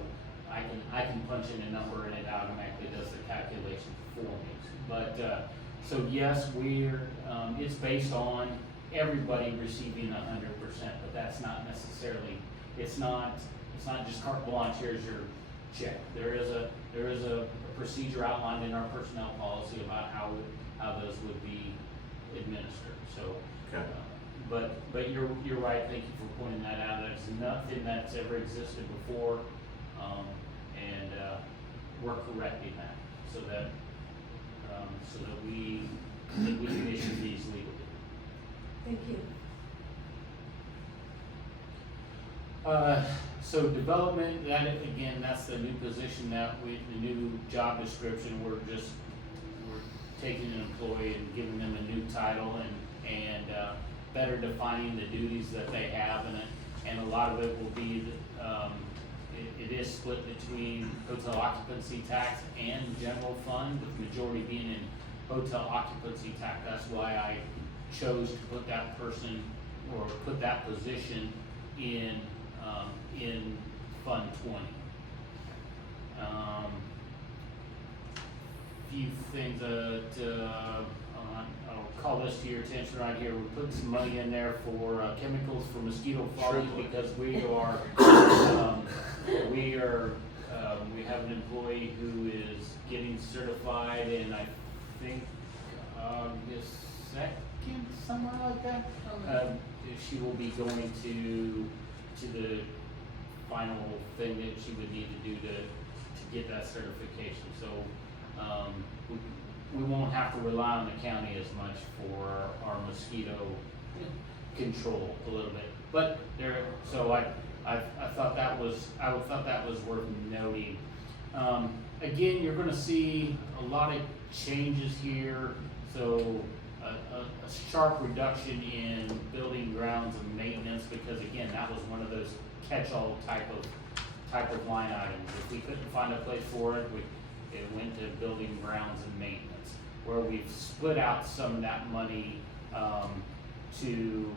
I can punch in a number and it automatically does the calculation for me. But, so yes, it's based on everybody receiving 100%, but that's not necessarily, it's not just carte blanche, here's your check. There is a procedure outlined in our personnel policy about how those would be administered, so. Okay. But you're right, thank you for pointing that out. There's nothing that's ever existed before, and we're correcting that so that we can issue these legally. Thank you. So development, that's the new position the new job description, we're taking an employee and giving them a new title and better defining the duties that they have, and a lot of it will be, it is split between hotel occupancy tax and general fund, with the majority being in hotel occupancy tax. That's why I chose to put that person, or put that position in Fund 20. Few things I'll call this to your attention right here. We're putting some money in there for chemicals for mosquito farming, because we have an employee who is getting certified, and I think August 2nd, somewhere like that. She will be going to the final thing that she would need to do to get that certification. So, we won't have to rely on the county as much for our mosquito control a little bit. But there, so I thought that was, I would thought that was worth noting. Again, you're gonna see a lot of changes here, so a sharp reduction in building grounds and maintenance, because again, that was one of those catch-all type of line items. If we couldn't find a place for it, it went to building grounds and maintenance, where we've split out some of that money, to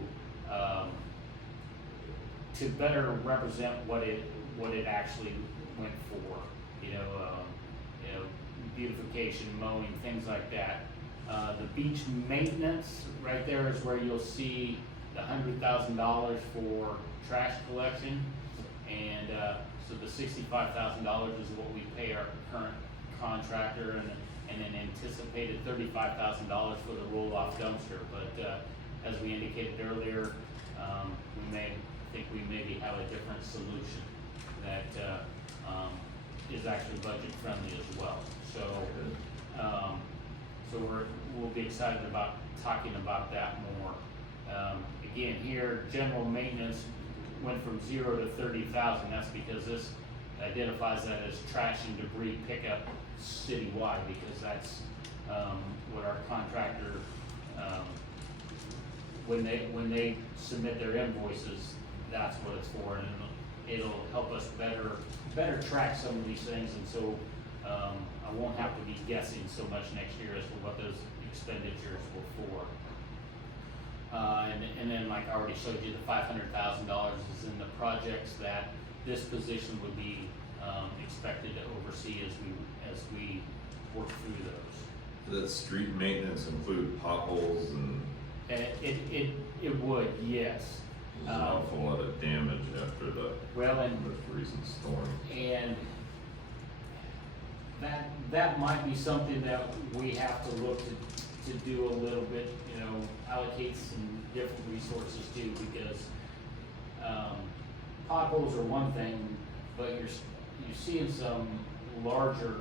better represent what it actually went for, you know, beautification, mowing, things like that. The beach maintenance, right there is where you'll see the $100,000 for trash collection, and so the $65,000 is what we pay our current contractor, and an anticipated $35,000 for the roll-off dumpster. But as we indicated earlier, we maybe have a different solution that is actually budget friendly as well. So, we'll be excited about talking about that more. Again, here, general maintenance went from 0 to 30,000. That's because this identifies that as trash and debris pickup citywide, because that's what our contractor, when they submit their invoices, that's what it's for, and it'll help us better track some of these things, and so I won't have to be guessing so much next year as to what those expenditures were for. And then, like I already showed you, the $500,000 is in the projects that this position would be expected to oversee as we work through those. Does street maintenance include potholes and? It would, yes. There's an awful lot of damage after the most recent storm. And that might be something that we have to look to do a little bit, you know, allocate some different resources too, because potholes are one thing, but you're seeing some larger,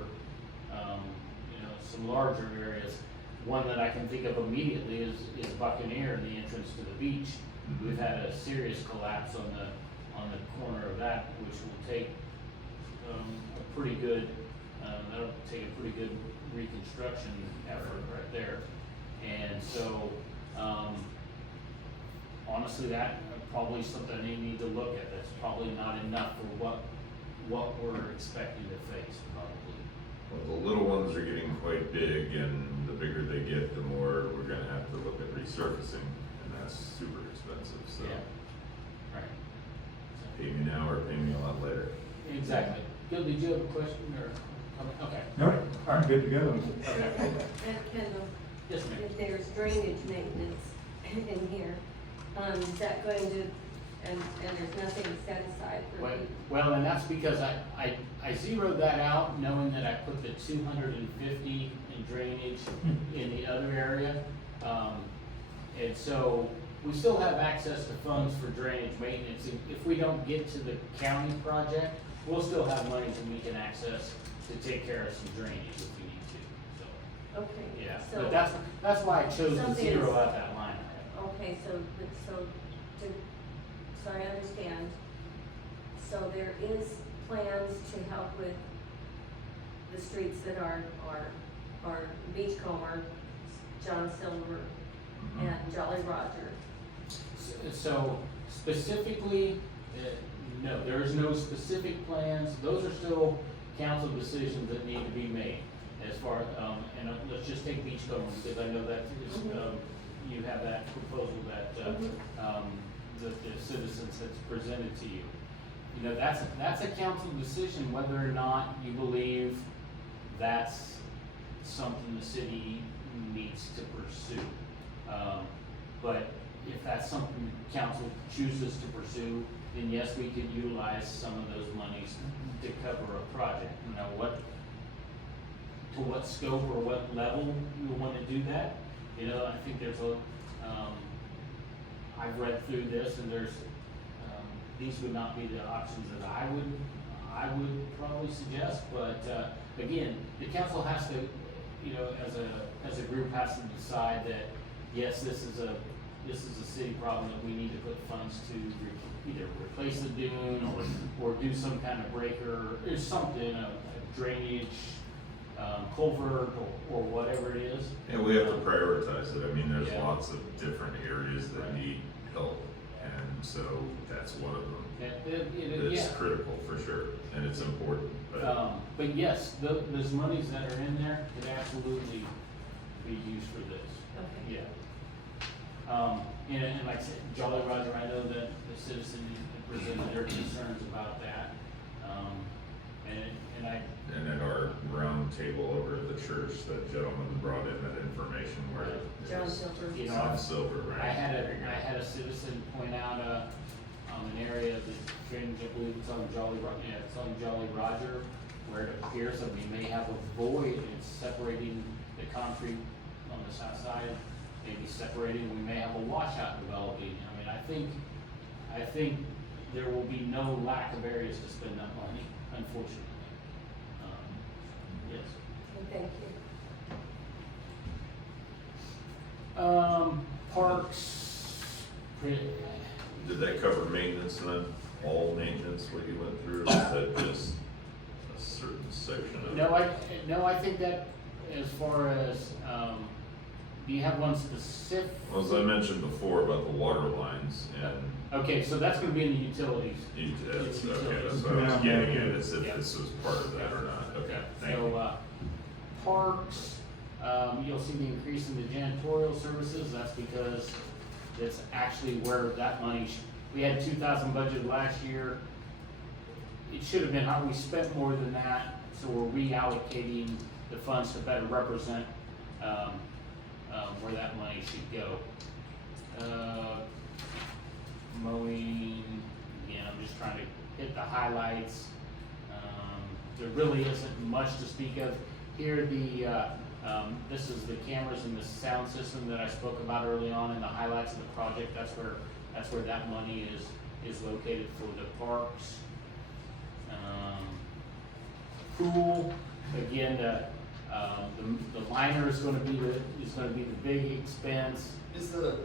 some larger areas. One that I can think of immediately is Buccaneer and the entrance to the beach. Mm-hmm. We've had a serious collapse on the corner of that, which will take a pretty good, that'll take a pretty good reconstruction effort right there. And so, honestly, that probably something they need to look at. That's probably not enough for what we're expecting to face, probably. Well, the little ones are getting quite big, and the bigger they get, the more we're gonna have to look at resurfacing, and that's super expensive, so. Yeah. Right. Pay me now or pay me a lot later. Exactly. Gil, did you have a question or comment? Okay. No, I'm good to go. Okay. And Kendall, Yes, ma'am. if there's drainage maintenance in here, is that going to, and there's nothing set aside for Well, the, well, and that's because I zeroed that out knowing that I put the 250 in drainage in the other area. And so we still have access to funds for drainage maintenance. If we don't get to the county project, we'll still have money that we can access to take care of some drainage if we need to, so. okay. Yeah, So, but that's why I chose to something zero is- out that line item. okay, so I understand. So there is plans to help with the streets that are Beachcomber, John Silver, and Jolly Roger. So specifically, no, there is no specific plans. Those are still council decisions that need to be made as far, and let's just take Beachcomber, because I know that is, you have that proposal that, that the citizens has presented to you. You know, that's a council decision whether or not you believe that's something the city needs to pursue. But if that's something council chooses to pursue, then yes, we could utilize some of those monies to cover a project. You know, to what scope or what level you want to do that? You know, I think there's I've read through this, and there's, these would not be the options that I would probably suggest, but, again, the council has to, you know, as a group has to decide that, yes, this is a city problem that we need to put funds to either replace the dune or do some kind of breaker, or something, a drainage, culvert or whatever it is. And we have to prioritize it. I mean, there's Yeah. lots of different areas that Right. need help, and so that's one of them. Yeah. It's critical for sure, and it's important, But yes, those monies that are in there could absolutely be used for this. Okay. Yeah. And like I said, Jolly Roger, I know that the citizen presented their concerns about that. And I, and at our round table over at the church, that gentleman brought in that information where. John Silver. you know, John Silver, right? I had There you go. a citizen point out, an area of the drainage, I believe it's on it's on Jolly Roger, where it appears that we may have a void, it's separating the concrete on the south side, maybe separating, we may have a washout developing. I mean, I think there will be no lack of areas to spend that money, unfortunately. Yes. Thank you. Parks, Did that cover maintenance then? All maintenance, what you went through, or was that just a certain section of it? no, I think that as far as, do you have one specific? Well, as I mentioned before about the water lines and Okay, so that's gonna be in the utilities. that's, Utilities. okay, that's what I was getting at, is if Yeah. this was part of that or not. Okay, thank you. So, parks, you'll see the increase in the janitorial services, that's because that's actually where that money, we had 2,000 budgeted last year. It should have been, we spent more than that, so we're reallocating the funds to better represent, where that money should go. Mowing, again, I'm just trying to hit the highlights. There really isn't much to speak of. Here, this is the cameras and the sound system that I spoke about early on in the highlights of the project. That's where that money is located for the parks. Pool, again, the liner is gonna be the big expense. Is the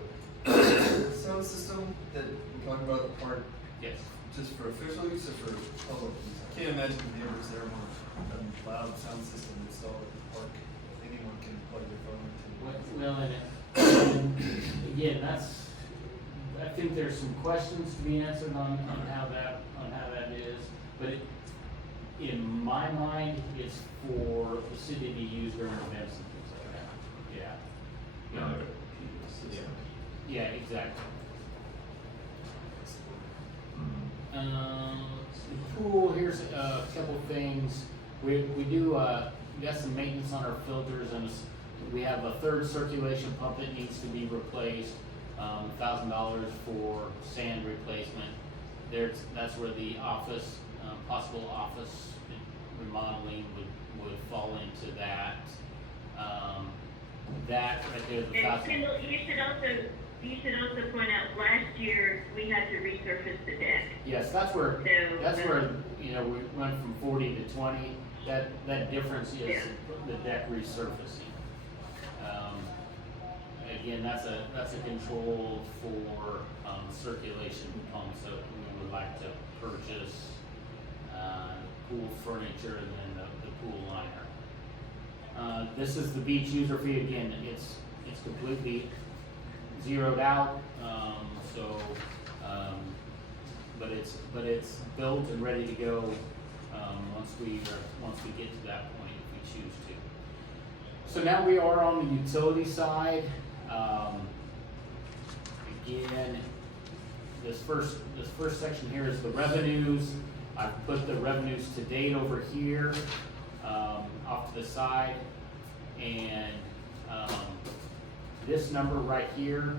sound system that we're talking about at the park Yes. just for official use or for public use? I can't imagine the neighbors there want a loud sound system installed at the park. Anyone can plug their phone into. Well, and again, I think there's some questions to be answered on how that is, but in my mind, it's for the city to use during events and things like that. Yeah. Not a Yeah. system. Yeah, exactly. Mm. The pool, here's a couple things. We got some maintenance on our filters, and we have a third circulation pump that needs to be replaced. $1,000 for sand replacement. That's where the office, possible office remodeling would fall into that. That right there, the And $1,000. Kendall, you should also point out, last year, we had to resurface the deck. Yes, that's where, So, you know, we went from 40 to 20, that difference is Yeah. the deck resurfacing. Again, that's a control for, circulation pumps that we would like to purchase, pool furniture and then the pool liner. This is the beach user fee, again, it's completely zeroed out, but it's built and ready to go, once we get to that point, if we choose to. So now we are on the utility side. Again, this first section here is the revenues. I've put the revenues to date over here, off to the side, and, this number right here,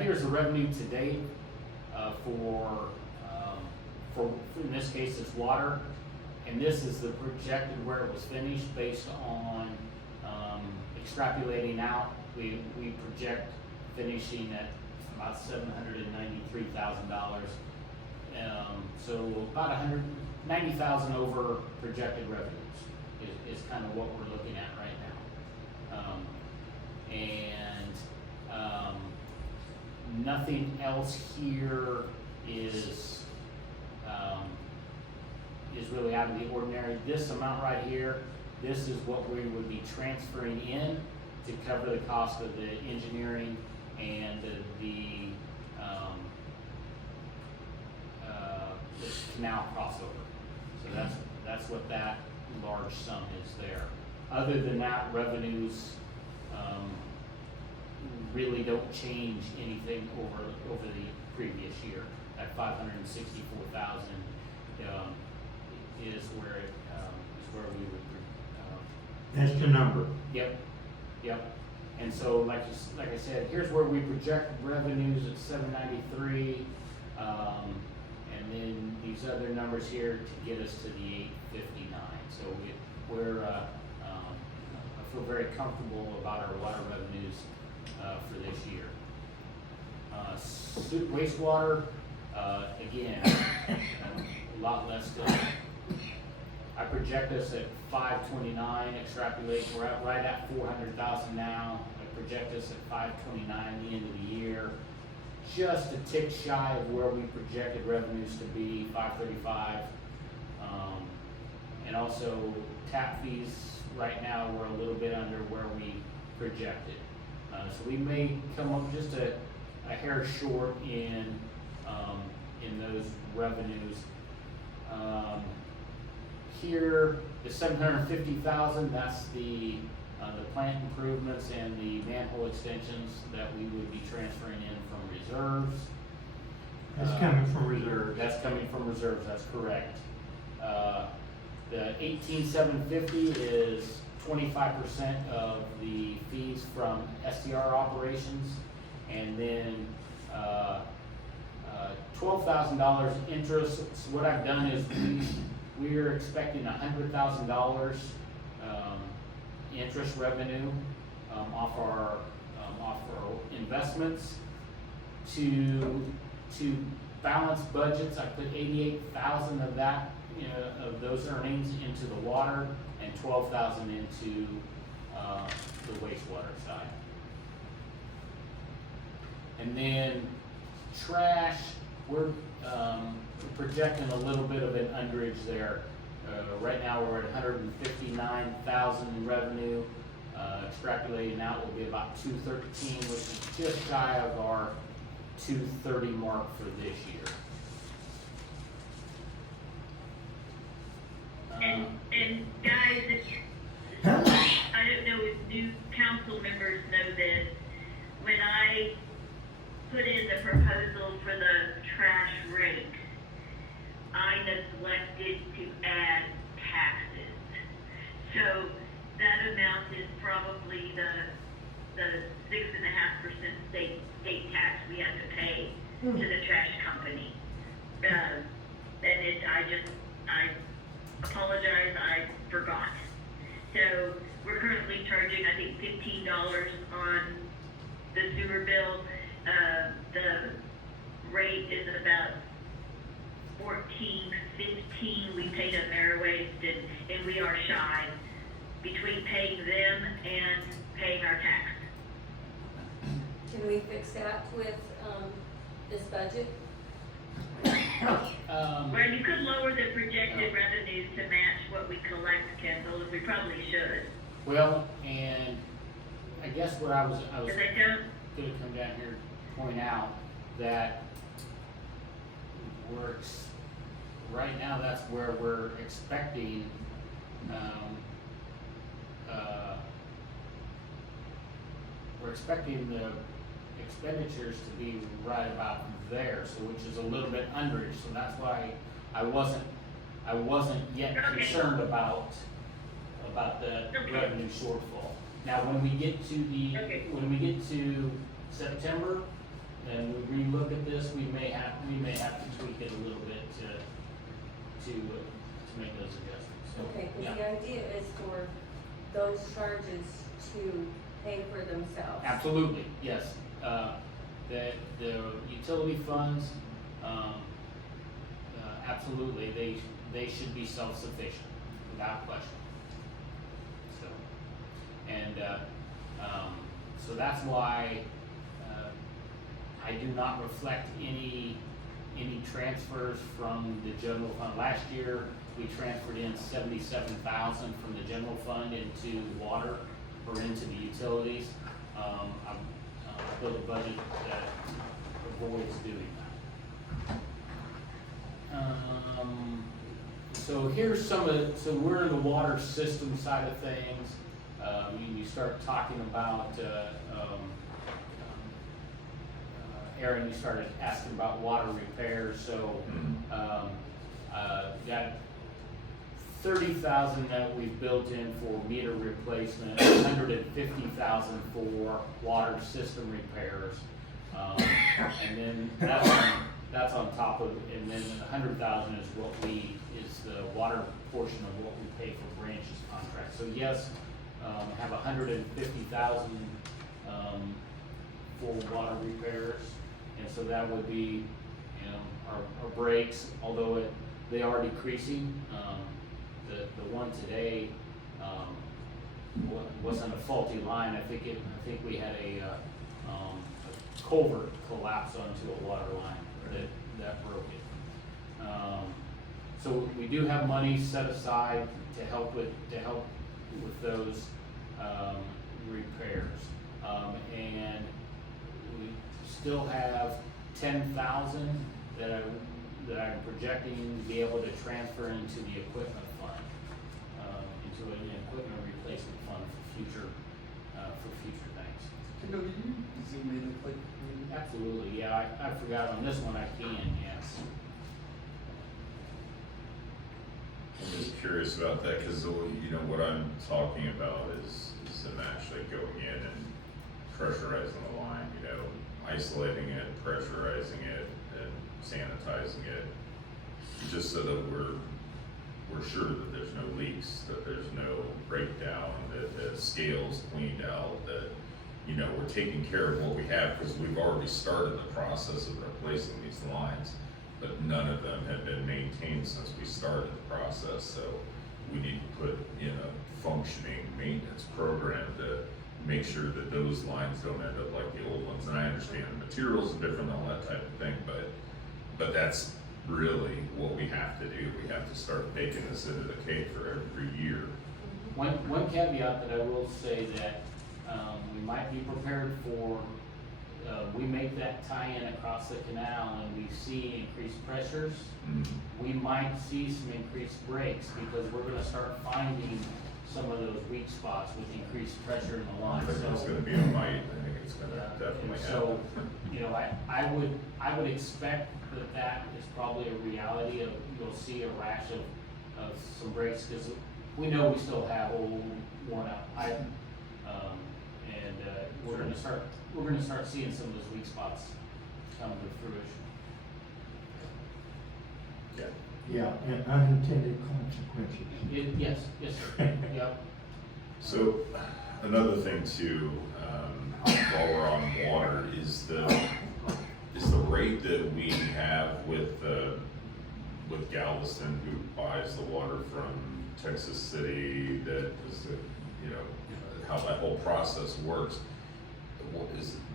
is the revenue to date, for, in this case, it's water, and this is the projected where it was finished based on, extrapolating out. We project finishing at about $793,000. So about $190,000 over projected revenues is kind of what we're looking at right now. Nothing else here is really out of the ordinary. This amount right here, this is what we would be transferring in to cover the cost of the engineering and the canal crossover. So that's what that large sum is there. Other than that, revenues really don't change anything over the previous year. That 564,000 is where we would. That's the number. Yep. And so, like I said, here's where we project revenues at 793, and then these other numbers here to get us to the 859. So we're I feel very comfortable about our water revenues for this year. Wastewater, again, a lot less than. I project us at 529, extrapolate, we're right at 400,000 now. I project us at 529 the end of the year. Just a tick shy of where we projected revenues to be, 535. And also tap fees, right now we're a little bit under where we projected. So we may come up just a hair short in those revenues. Here, the 750,000, that's the plant improvements and the manhole extensions that we would be transferring in from reserves. That's coming from reserve. That's coming from reserves, that's correct. The 18,750 is 25% of the fees from SDR operations, and then $12,000 interest. So what I've done is we are expecting $100,000 interest revenue off our investments. To balance budgets, I put 88,000 of that, of those earnings into the water and 12,000 into the wastewater side. And then trash, we're projecting a little bit of an underage there. Right now we're at 159,000 in revenue. Extrapolating out will be about 213, which is just shy of our 230 mark for this year. And guys, I don't know if new council members know this, when I put in the proposal for the trash rate, I neglected to add taxes. So that amount is probably the 6.5% state tax we have to pay to the trash company. And I apologize, I forgot. So we're currently charging, I think, $15 on the sewer bill. The rate is about $14.15 we paid at Meriwaste, and we are shy between paying them and paying our tax. Can we fix that with, this budget? Well, you could lower the projected revenues to match what we collect, Kendall, and we probably should. Well, and I guess what I was Because I don't, gonna come down here to point out that right now that's where we're expecting the expenditures to be right about there, so which is a little bit underage, so that's why I wasn't yet Okay. concerned about the Okay. revenue shortfall. Now, when we get to September, and we relook at this, we may have to tweak it a little bit to make those adjustments, so, Okay, yeah. because the idea is for those charges to pay for themselves. Absolutely, yes. The utility funds, absolutely, they should be self-sufficient, without question. So, and So that's why, I do not reflect any transfers from the general fund. Last year, we transferred in 77,000 from the general fund into water or into the utilities. I built a budget that avoids doing that. So here's so we're in the water system side of things. You start talking about, Aaron, you started asking about water repairs, so, got 30,000 that we've built in for meter replacement, 150,000 for water system repairs. And then that's on top of, and then 100,000 is is the water portion of what we pay for branches contract. So yes, have 150,000, for water repairs. And so that would be, our brakes, although they are decreasing. The one today, wasn't a faulty line. I think we had a culvert collapse onto a water line that broke it. So we do have money set aside to help with those, repairs. And we still have 10,000 that I'm projecting to be able to transfer into the equipment fund, into an equipment replacement fund for future things. Kendall, did you zoom in and click? Absolutely, yeah, I forgot on this one I can, yes. I'm just curious about that, cause what I'm talking about is them actually going in and pressurizing the line, isolating it, pressurizing it, and sanitizing it, just so that we're sure that there's no leaks, that there's no breakdown, that the scale's cleaned out, that, we're taking care of what we have, because we've already started the process of replacing these lines, but none of them have been maintained since we started the process, so we need to put in a functioning maintenance program to make sure that those lines don't end up like the old ones. And I understand the materials are different, all that type of thing, but that's really what we have to do. We have to start baking this into the cake for every year. One caveat that I will say that, we might be prepared for, we make that tie-in across the canal and we see increased pressures. We might see some increased breaks because we're gonna start finding some of those weak spots with increased pressure in the I line. think it's So, gonna be a might, I think it's gonna definitely so, happen. I would expect that is probably a reality of, you'll see a rash of some breaks, because we know we still have old worn out pipe. And we're gonna start seeing some of those weak spots come to fruition. Yeah, and unintended consequences. Yes, sir, yep. So, another thing too, while we're on water, is the rate that we have with Galveston, who buys the water from Texas City, that is, how that whole process works.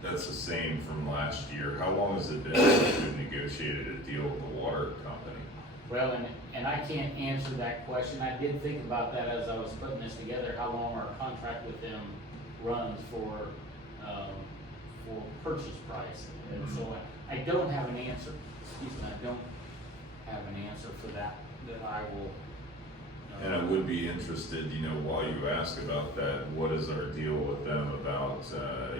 That's the same from last year. How long has it been since we've negotiated a deal with the water company? Well, and I can't answer that question. I did think about that as I was putting this together, how long our contract with them runs for purchase price. And so I don't have an answer, I don't have an answer for that I will. And I would be interested, while you ask about that, what is our deal with them about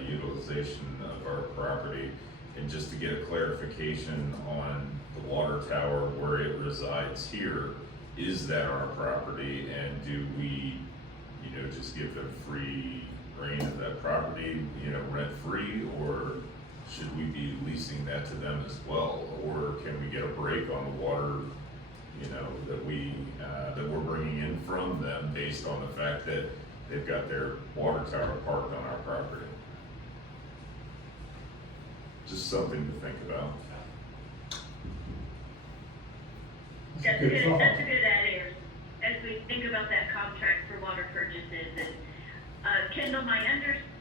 utilization of our property? And just to get a clarification on the water tower, where it resides here, is that our property? And do we, just give them free reign of that property, rent free? Or should we be leasing that to them as well? Or can we get a break on the water, that we're bringing in from them based on the fact that they've got their water tower parked on our property? Just something to think about. That's Good good, thought. that's a good idea, as we think about that contract for water purchases. And, Kendall, my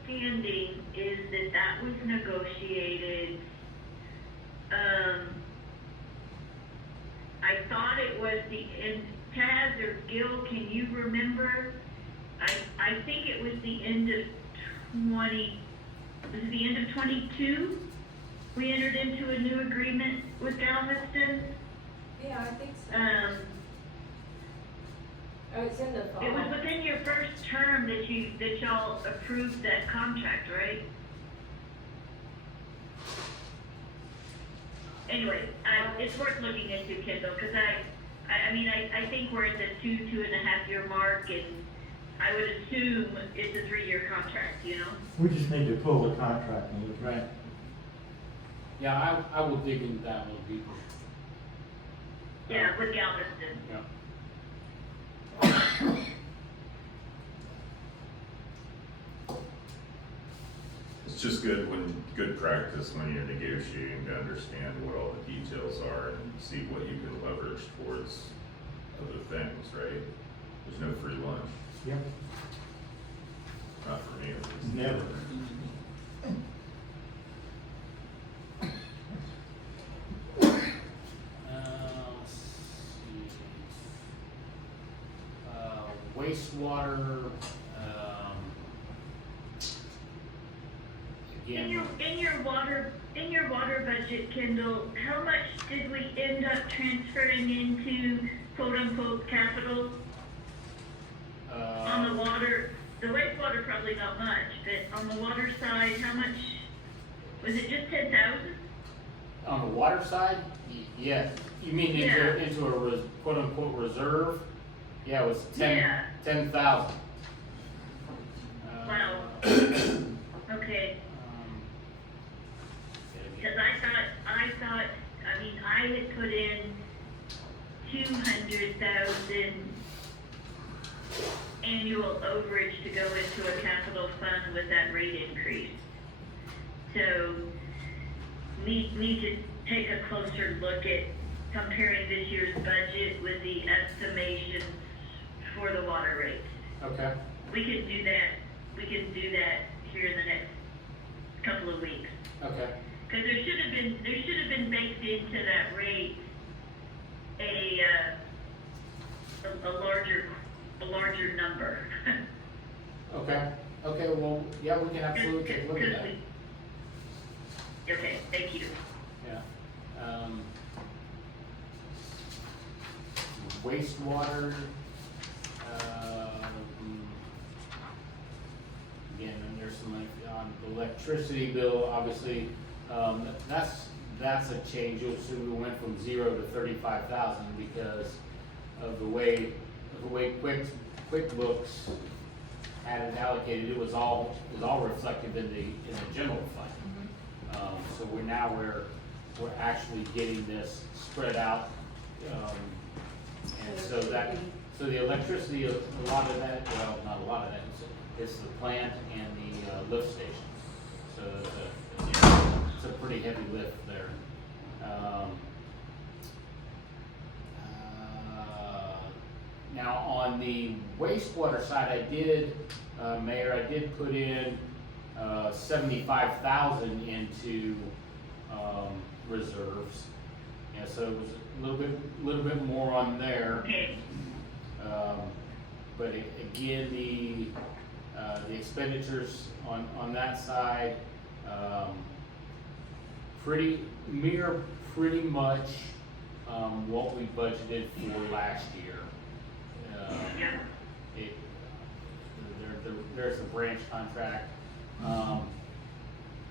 understanding is that that was negotiated, I thought it was and Taz or Gil, can you remember? I think it was the end of was it the end of 22? We entered into a new agreement with Galveston. Yeah, I think so. Oh, it's in the fall. It was within your first term that y'all approved that contract, right? Anyway, it's worth looking into, Kendall, because I think we're at the 2.5 year mark, and I would assume it's a 3-year contract, you know? We just need to pull the contract and look at it. Right. Yeah, I will dig into that a little deeper. Yeah, with Galveston. Yeah. It's just good practice when you're negotiating to understand what all the details are and see what you can leverage towards other things, right? There's no free lunch, Yep. not for me at least. Never. Let's see. Wastewater, again, In your water budget, Kendall, how much did we end up transferring into quote unquote capital on the water? The wastewater probably not much, but on the water side, how much? Was it just 10,000? on the water side, yes. You mean Yeah. into a quote unquote reserve? Yeah, it was Yeah. 10,000. Wow. Okay. Because I had put in 200,000 annual overage to go into a capital fund with that rate increase. So, need to take a closer look at comparing this year's budget with the estimations for the water rates. Okay, We can do that here in the next couple of weeks. okay. Because there should have been baked into that rate a larger number. Okay, well, yeah, we can absolutely take a look at that. Okay, thank you. Yeah. Wastewater, again, and there's some, on the electricity bill, obviously, that's a change. You'll see we went from 0 to 35,000 because of the way QuickBooks had it allocated. It was all reflected in the general fund. So we're actually getting this spread out, and so the electricity, a lot of that, well, not a lot of that, it's the plant and the lift stations. So it's a pretty heavy lift there. Now on the wastewater side, Mayor, I did put in 75,000 into reserves. Yeah, so it was a little bit more on there. Okay. But again, the expenditures on that side, pretty much what we budgeted for last year. Yeah. There's a branch contract.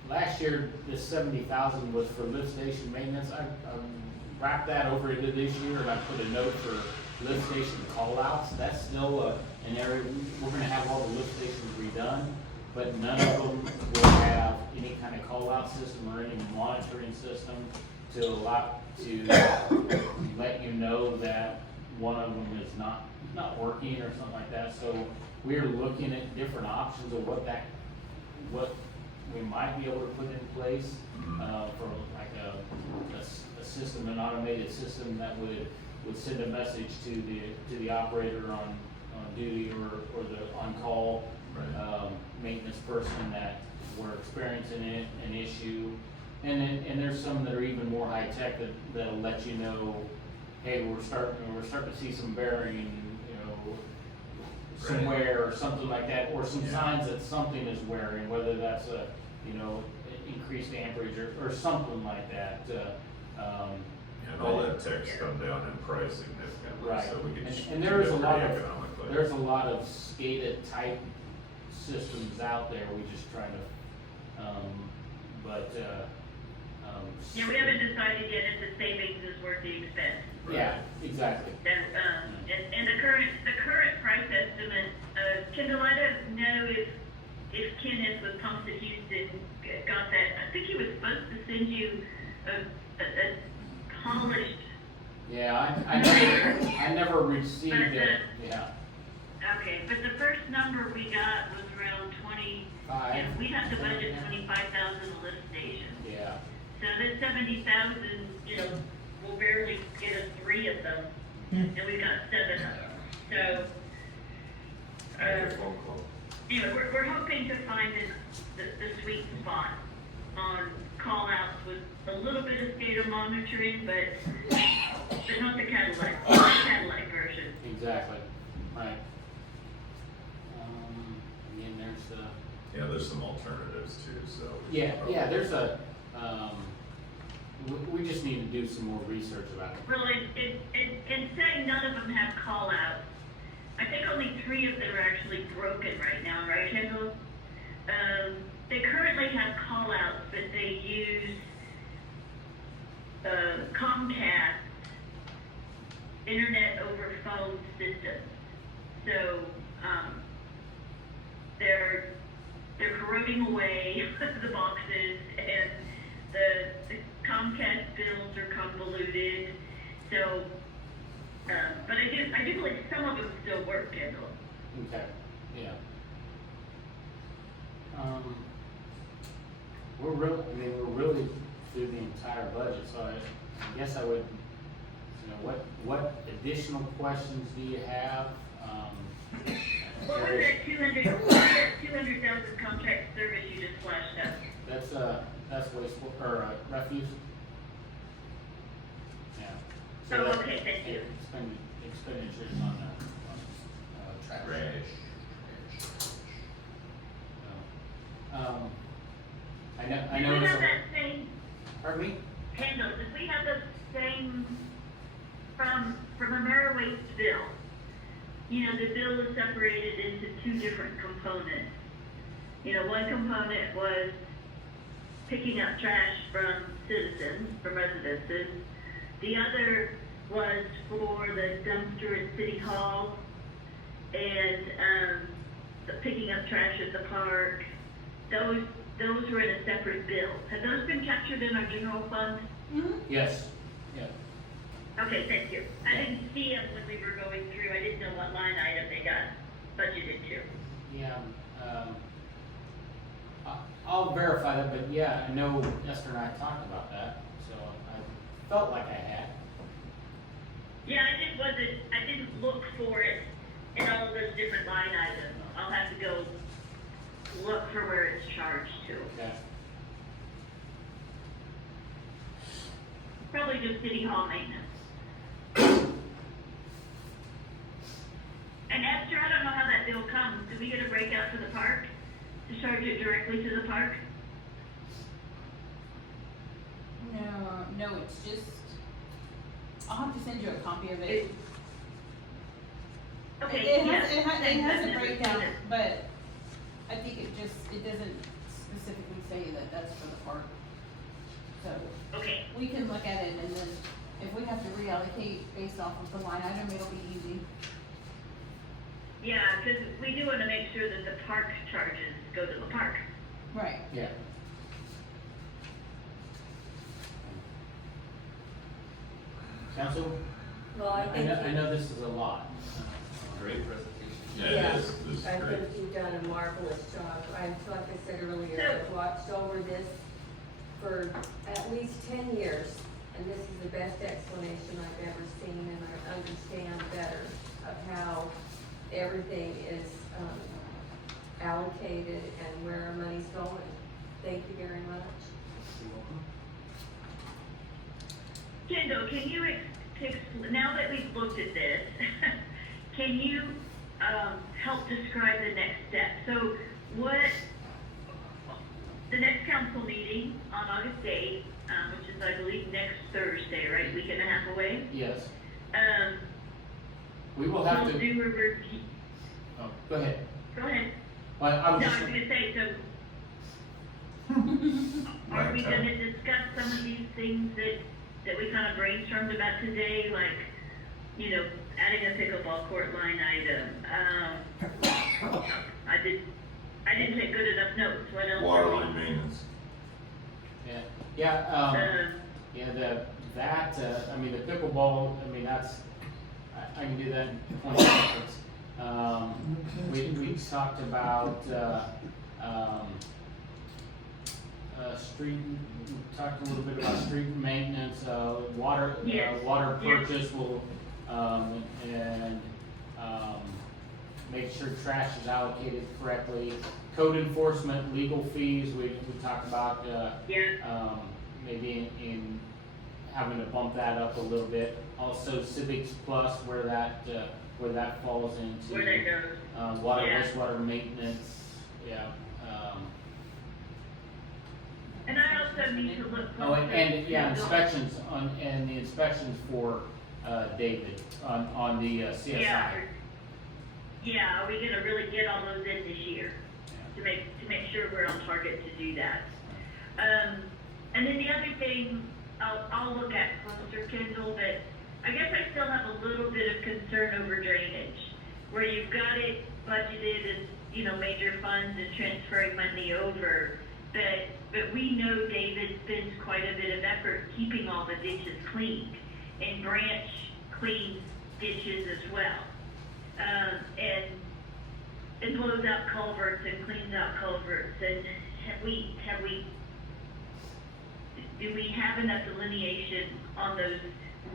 Last year, this 70,000 was for lift station maintenance. I wrapped that over into this year, and I put a note for lift station call-outs. That's still an area, we're gonna have all the lift stations redone, but none of them will have any kind of call-out system or any monitoring system to let you know that one of them is not working or something like that. So we're looking at different options of what we might be able to put in place for like a system, an automated system that would send a message to the operator on duty or the on call Right. Maintenance person that were experiencing an issue. And there's some that are even more high tech that'll let you know, hey, we're starting to see some bearing, some Right. wear or something like that, or some signs that something is wearing, whether that's a, increased amperage or something like that, And all that tech's come down in price significantly, Right. so we can. And there is a lot pretty of, economically. there's a lot of SCADA type systems out there, we just try to, Yeah, we haven't decided yet if the savings is worth the expense. yeah, exactly. And the current price estimate, Kendall, I don't know if Kenneth with Pumps at Houston got that. I think he was supposed to send you a polished. Yeah, I never received it, yeah. Okay, but the first number we got was around 20. Five. And we have to budget 25,000 a lift station. Yeah, So this 70,000, will barely get us 3 of them, and we've got 7 of them. So, Make a phone call. anyway, we're hoping to find the sweet spot on call outs with a little bit of SCADA monitoring, but not the Cadillac version. exactly, right. Again, there's the. Yeah, there's some alternatives too, so. we Yeah, should probably- yeah, there's a, we just need to do some more research about it. Well, in saying none of them have call outs, I think only 3 of them are actually broken right now, right, Kendall? They currently have call outs, but they use Comcast internet over phone systems. So, they're corroding away the boxes, and the Comcast bills are convoluted. So, but I do believe some of them still work, Kendall. Okay, yeah. We're really through the entire budget, so I guess I would, what additional questions do you have? What was that 200,000 contract service you just flashed up? That's wastewater, or refuse? Yeah. So Oh, that- okay, thank you. Expenditures on trash. Trash. I Did know we it's have a, that same, pardon me? Kendall, did we have the same from Ameriwaste bill? The bill is separated into 2 different components. One component was picking up trash from citizens, from residences. The other was for the dumpster at City Hall and the picking up trash at the park. Those were in a separate bill. Have those been captured in our general fund? Yes, yeah. Okay, thank you. I didn't see them when we were going through. I didn't know what line item they got budgeted to. Yeah, I'll verify that, but yeah, I know Esther and I talked about that, so I felt like I had. Yeah, I didn't look for it in all of those different line items. I'll have to go look for where it's charged to. Okay. Probably just City Hall maintenance. And Esther, I don't know how that bill comes. Do we get a breakout to the park to charge it directly to the park? No, it's just, I'll have to send you a copy of it. Okay, It yeah. has a breakdown, but I think it doesn't specifically say that that's for the park. So, Okay, we can look at it, and then if we have to reallocate based off of the line item, it'll be easy. yeah, because we do want to make sure that the park charges go to the park. Right. Yeah. Council, Well, I I think. know this is a lot. Great presentation. Yeah, it is, this is I great. think you've done a marvelous job. Like I said earlier, I've watched over this for at least 10 years, and this is the best explanation I've ever seen, and I understand better of how everything is, allocated and where our money's going. Thank you very much. Kendall, can you now that we've looked at this, can you, help describe the next step? So the next council meeting on August 8th, which is I believe next Thursday, right, week and a half away? Yes, we will have We'll to, do a review, oh, go ahead. go ahead. Well, I No, was I just, was gonna say, so, are we gonna discuss some of these things that we kind of brainstormed about today, like, you know, adding a pickleball court line item? I didn't take good enough notes, what else? Water line maintenance. yeah, I mean, the pickleball, I mean, that's, I can do that in 20 seconds. We talked about, street, we talked a little bit about street maintenance, water, Yes. water Yes. purchase will, make sure trash is allocated correctly. Code enforcement, legal fees, we talked about, Yeah, maybe in having to bump that up a little bit. Also Civics Plus, where that falls into. where that goes. Water, Yeah. wastewater maintenance, yeah, And I also need to look. oh, and, yeah, closer- inspections and the inspections for, David, on the CSI. Yeah, are we gonna really get all those in this year? To make sure we're on target to do that. And then the other thing, I'll look at closer, Kendall, but I guess I still have a little bit of concern over drainage, where you've got it budgeted as, you know, major funds and transferring money over, but we know David spends quite a bit of effort keeping all the ditches cleaned, and Branch cleans ditches as well. And blows out culverts and cleans out culverts, and do we have enough delineation on those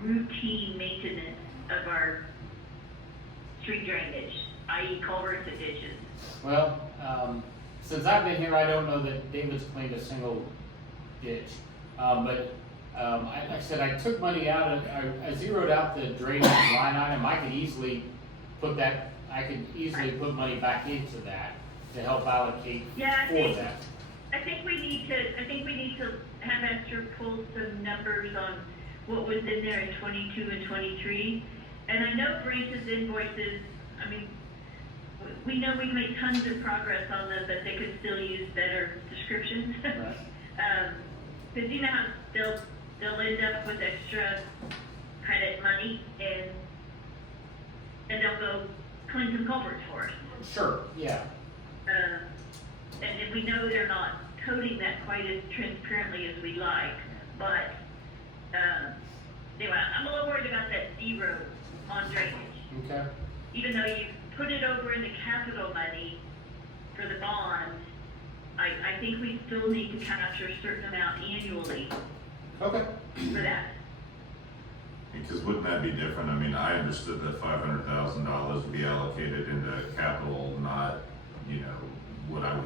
routine maintenance of our street drainage, i.e. culverts and ditches? Well, since I've been here, I don't know that David's cleaned a single ditch. Like I said, I took money out, I zeroed out the drainage line item. I could easily put money back into that to help allocate Yeah, for that. I think we need to have Esther pull some numbers on what was in there in 22 and 23. And I know Branch's invoices, I mean, we know we've made tons of progress on them, but they could still use better descriptions. Right. Cause you know how they'll end up with extra credit money and they'll go clean some culverts for us. Sure, yeah. And then we know they're not coding that quite as transparently as we like, but, anyway, I'm a little worried about that zero on drainage. Okay. Even though you put it over in the capital money for the bond, I think we still need to capture a certain amount annually Okay. for that. Because wouldn't that be different? I mean, I understood that $500,000 would be allocated into capital, not, you know,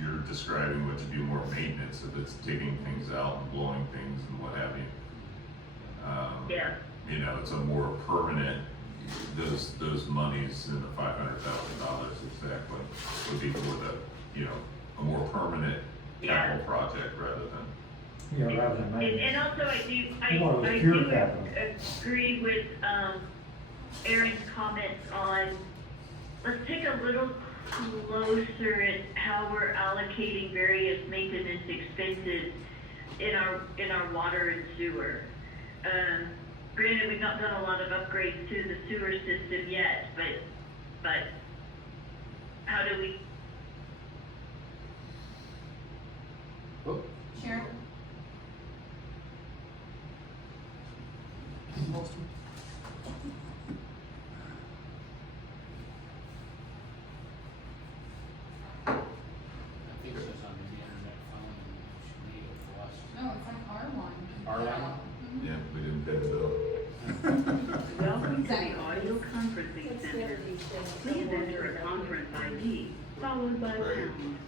you're describing what to be more maintenance, if it's digging things out and blowing things and what have you. Yeah. You know, it's a more permanent, those monies in the $500,000 exactly would be for the, you know, a more permanent capital project rather than. Yeah, rather than And maintenance. also Well, I it's do pure capital. agree with, Aaron's comments on, let's take a little closer at how we're allocating various maintenance expenses in our water and sewer. Granted, we've not done a lot of upgrades to the sewer system yet, but how do we? Oh, Sharon? I think it's just on the internet phone and it should be a flush. No, it's like our line. Our line? Mhm. Yeah, we didn't pay the bill. Welcome to the Exactly. audio conferencing Let's center. get these things. Please enter a conference ID followed by Right. pound.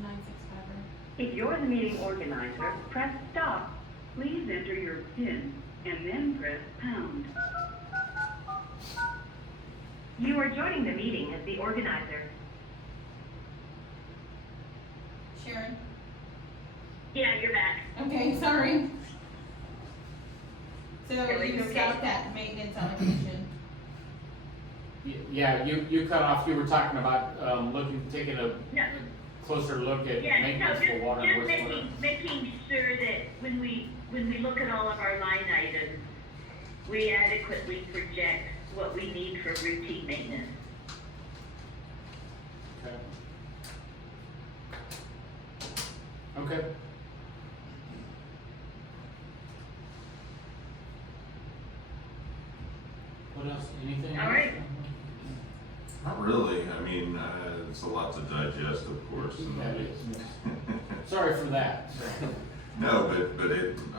965, right? If you're the meeting organizer, press stop. Please enter your PIN and then press pound. You are joining the meeting as the organizer. Sharon? Yeah, you're back. Okay, sorry. So No, it's you okay. stopped at maintenance allocation. Yeah, you cut off, you were talking about, taking a No. closer look at Yeah, maintenance no, for water and just wastewater. making sure that when we look at all of our line items, we adequately project what we need for routine maintenance. Okay. Okay. What else, anything else? All right. Not really, I mean, it's a lot to digest, of course. and- That is. Sorry for that, so. No, but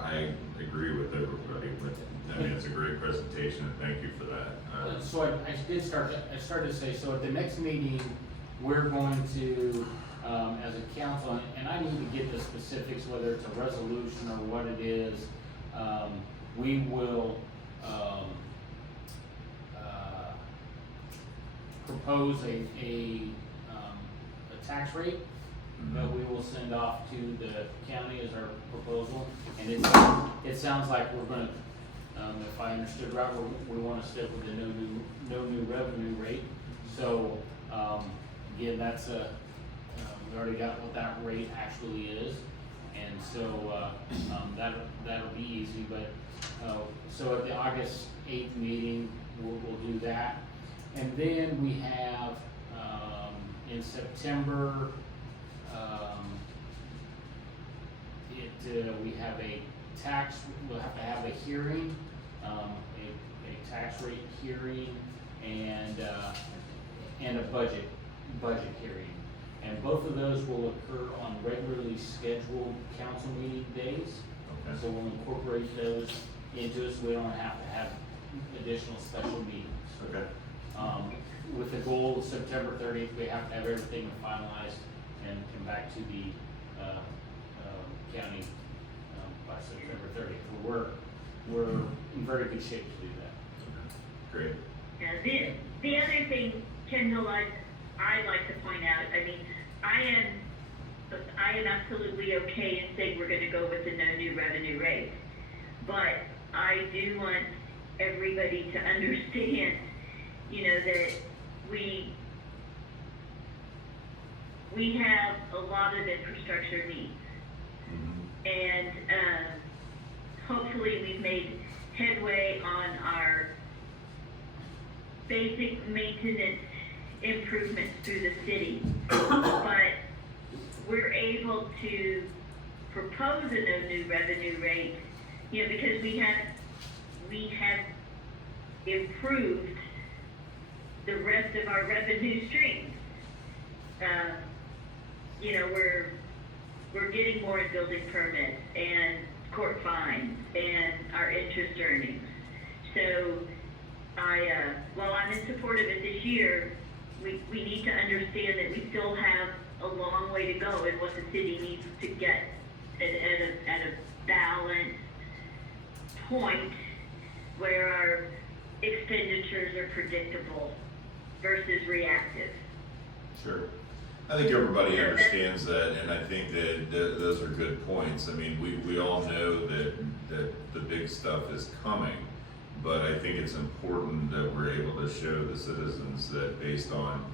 I agree with everybody, I mean, it's a great presentation, and thank you for that. So I started to say, so at the next meeting, we're going to, as a council, and I need to get the specifics, whether it's a resolution or what it is, we will, propose a tax rate that we will send off to the county as our proposal. And it sounds like we're gonna, if I understood right, we wanna stick with the no new revenue rate. So, again, that's we already got what that rate actually is. And so, that'll be easy, but, so at the August 8th meeting, we'll do that. And then we have, in September, we have we'll have to have a hearing, a tax rate hearing and a budget hearing. And both of those will occur on regularly scheduled council meeting days. Okay. So we'll incorporate those into it, so we don't have to have additional special meetings. Okay. With the goal of September 30th, we have to have everything finalized and come back to the county by September 30th. We're in very good shape to do that. Great. Yeah, the other thing, Kendall, I'd like to point out, I mean, I am absolutely okay in saying we're gonna go with the no new revenue rate. But I do want everybody to understand, you know, that we have a lot of infrastructure needs. And hopefully we've made headway on our basic maintenance improvements through the city. But we're able to propose a no new revenue rate, you know, because we have improved the rest of our revenue streams. You know, we're getting more in building permits and court fines and our interest earnings. So while I'm in support of it this year, we need to understand that we still have a long way to go in what the city needs to get at a balanced point where our expenditures are predictable versus reactive. Sure. I think everybody understands that, and I think that those are good points. I mean, we all know that the big stuff is coming, but I think it's important that we're able to show the citizens that based on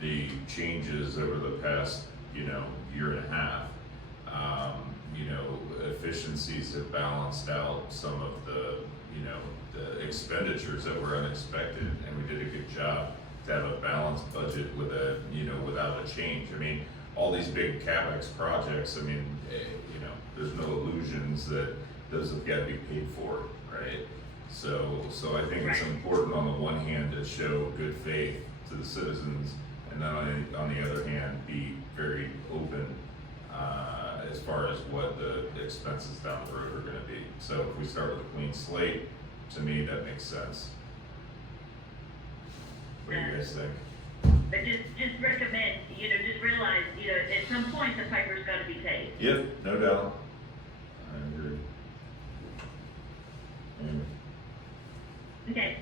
the changes over the past, year and a half, efficiencies have balanced out some of the expenditures that were unexpected, and we did a good job to have a balanced budget with without a change. I mean, all these big CapEx projects, I mean, there's no illusions that those have got to be paid for, right? So I think it's important on the one hand to show good faith to the citizens, and then on the other hand, be very open as far as what the expenses down the road are gonna be. So if we start with a clean slate, to me, that makes sense. What do you guys think? But just recommend, just realize, at some point, the piper's gotta be paid. Yep, no doubt. I agree. Anyway, Okay.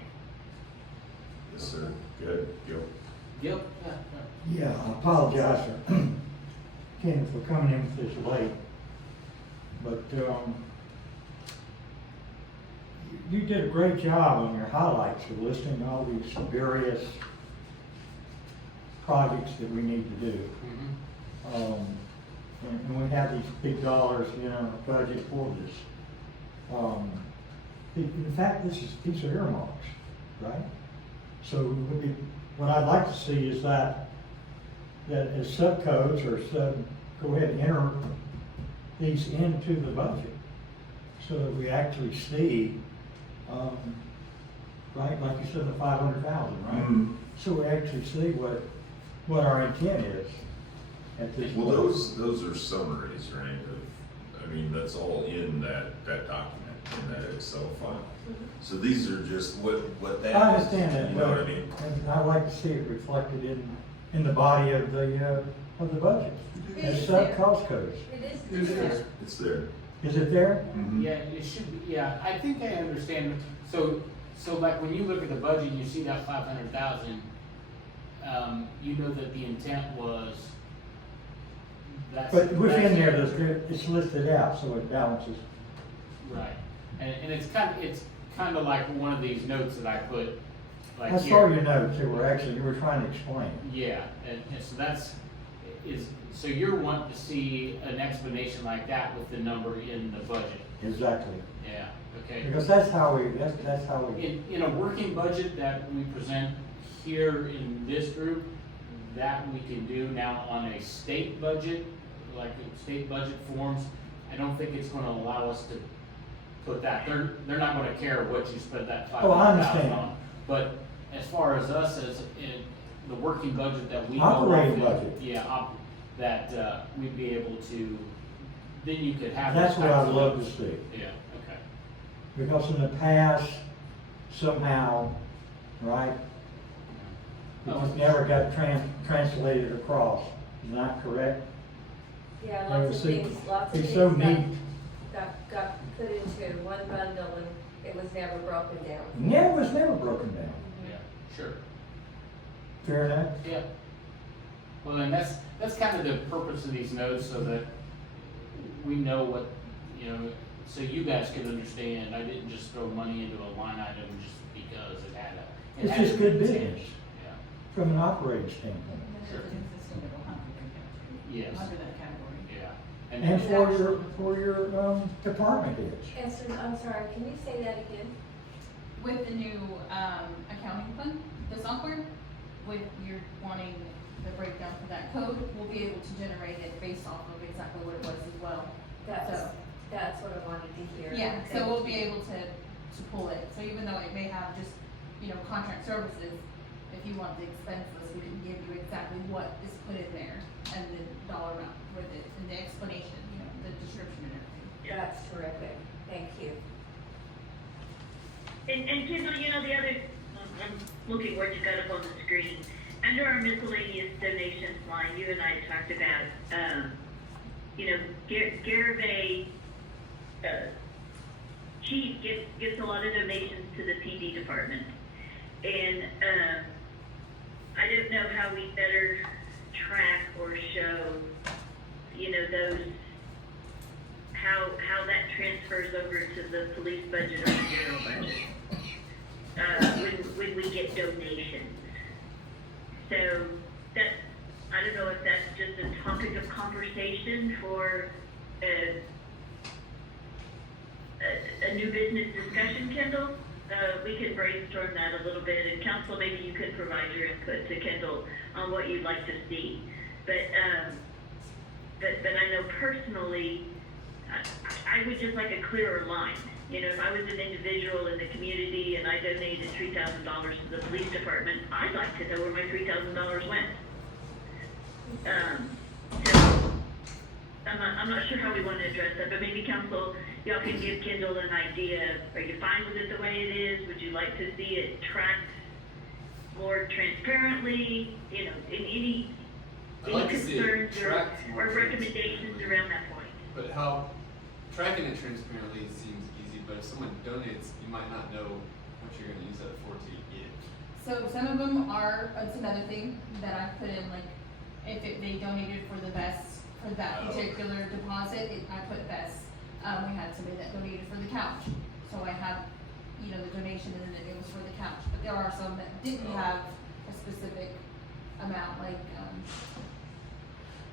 yes, sir. Good. Gil? Yep. Yeah, I apologize for, Ken, for coming in this late, but, you did a great job on your highlights of listing all these various projects that we need to do. Mhm. And we have these big dollars in our budget for this. In fact, these are earmarks, right? So what I'd like to see is that as subcodes or go ahead and enter these into the budget so that we actually see, right, like you said, the 500,000, right? Mhm. So we actually see what our intent is at this point. Well, those are summaries, right? I mean, that's all in that document, in that Excel file. So these are just what that is. I understand that, You know what I but mean? and I'd like to see it reflected in the body of the budget. It As is sub there. cost codes. It It is. is. It's there. Is it there? Mhm. Yeah, it should be, yeah, I think I understand, so like when you look at the budget, and you see that 500,000, you know that the intent was, that's. But within there, that's- it's listed out, so it balances. Right, and it's kind of like one of these notes that I put, like I here. saw your notes, you were trying to explain. Yeah, and so so you're wanting to see an explanation like that with the number in the budget? Exactly. Yeah, okay. Because that's how we. In a working budget that we present here in this group, that we can do. Now on a state budget, like the state budget forms, I don't think it's gonna allow us to put that. They're not gonna care what you spend that Oh, I 500,000 understand. on. But as far as us, as in the working budget that we. go Operating off in, budget. Yeah, that we'd be able to, then you could have. That's those what types I'd of- love to see. Yeah, okay. Because in the past, somehow, right, it Oh. just never got translated across. Is that correct? Yeah, It lots of was things so neat. got put into one bundle and it was never broken down. It was never broken down. Yeah, sure. Fair enough? Yeah. Well, and that's kind of the purpose of these notes, so that we know what, so you guys can understand. I didn't just throw money into a line item just because it had a. It's just good business Yeah. from an operating standpoint. Sure. Yes. Under that category. Yeah. And for your department heads. And so, I'm sorry, can you say that again? With the new, accounting fund, the software, with you're wanting the breakdown for that code, we'll be able to generate it based off of exactly what it was as well. That's what I wanted to hear. Yeah, Okay. so we'll be able to pull it, so even though it may have just, contract services, if you want the expense list, we can give you exactly what is put in there, and the dollar amount with it, and the explanation, the description and everything. That's terrific, thank you. And Kendall, the other, I'm looking where you got up on the screen. Under our miscellaneous donations line, you and I talked about, Garibay, chief gets a lot of donations to the PD department. And, I don't know how we better track or show, those, how that transfers over to the police budget or the general budget. When we get donations. So that, I don't know if that's just a topic of conversation for a new business discussion, Kendall. We can brainstorm that a little bit, and council, maybe you could provide your input to Kendall on what you'd like to see. But I know personally, I would just like a clearer line. If I was an individual in the community and I donated $3,000 to the police department, I'd like to know where my $3,000 went. So I'm not sure how we want to address that, but maybe council, y'all can give Kendall an idea. Are you fine with it the way it is? Would you like to see it tracked more transparently, you know, in any I'd like to see it concerns tracked more or recommendations transparently. around that point. But how, tracking it transparently seems easy, but if someone donates, you might not know what you're gonna use that for to get. So some of them are, it's another thing that I put in, like, if they donated for the vest, for that Oh. particular deposit, I put vests. We had somebody that donated for the couch, so I had, you know, the donation and then it was for the couch. But there are some that didn't Oh. have a specific amount, like,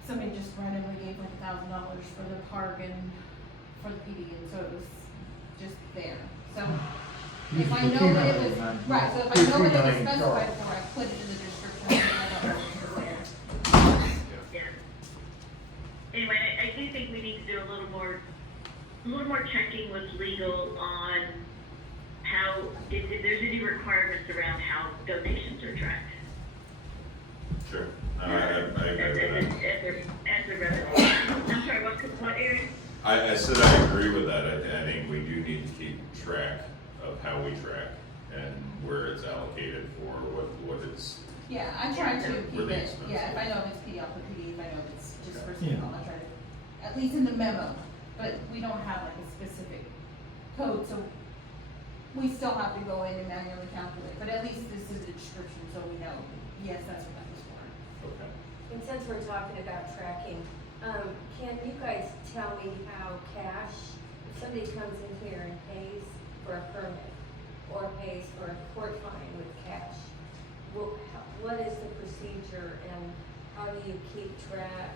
somebody just randomly gave like $1,000 for the park and for the PD, and so it was just there. So if I know what it was, right, so if I know what it was specified for, I put it in the description, and I don't know if it's there. Yeah. Anyway, I do think we need to do a little more checking with legal on how, if there's any requirements around how donations are tracked. Sure. I agree with that. As a revenue. I'm sorry, what, Aaron? I said I agree with that. I think we do need to keep track of how we track and where it's allocated for, what it's, Yeah, I try to keep Really it, expensive. yeah, if I know if it's PD, I'll put PD, if I know if it's just for Yeah. city hall, I try to, at least in the memo, but we don't have like a specific code, so we still have to go in and manually calculate, but at least this is a description, so we know, yes, that's what that was for. okay. And since we're talking about tracking, can you guys tell me how cash, if somebody comes in here and pays for a permit or pays for a court fine with cash, what is the procedure and how do you keep track,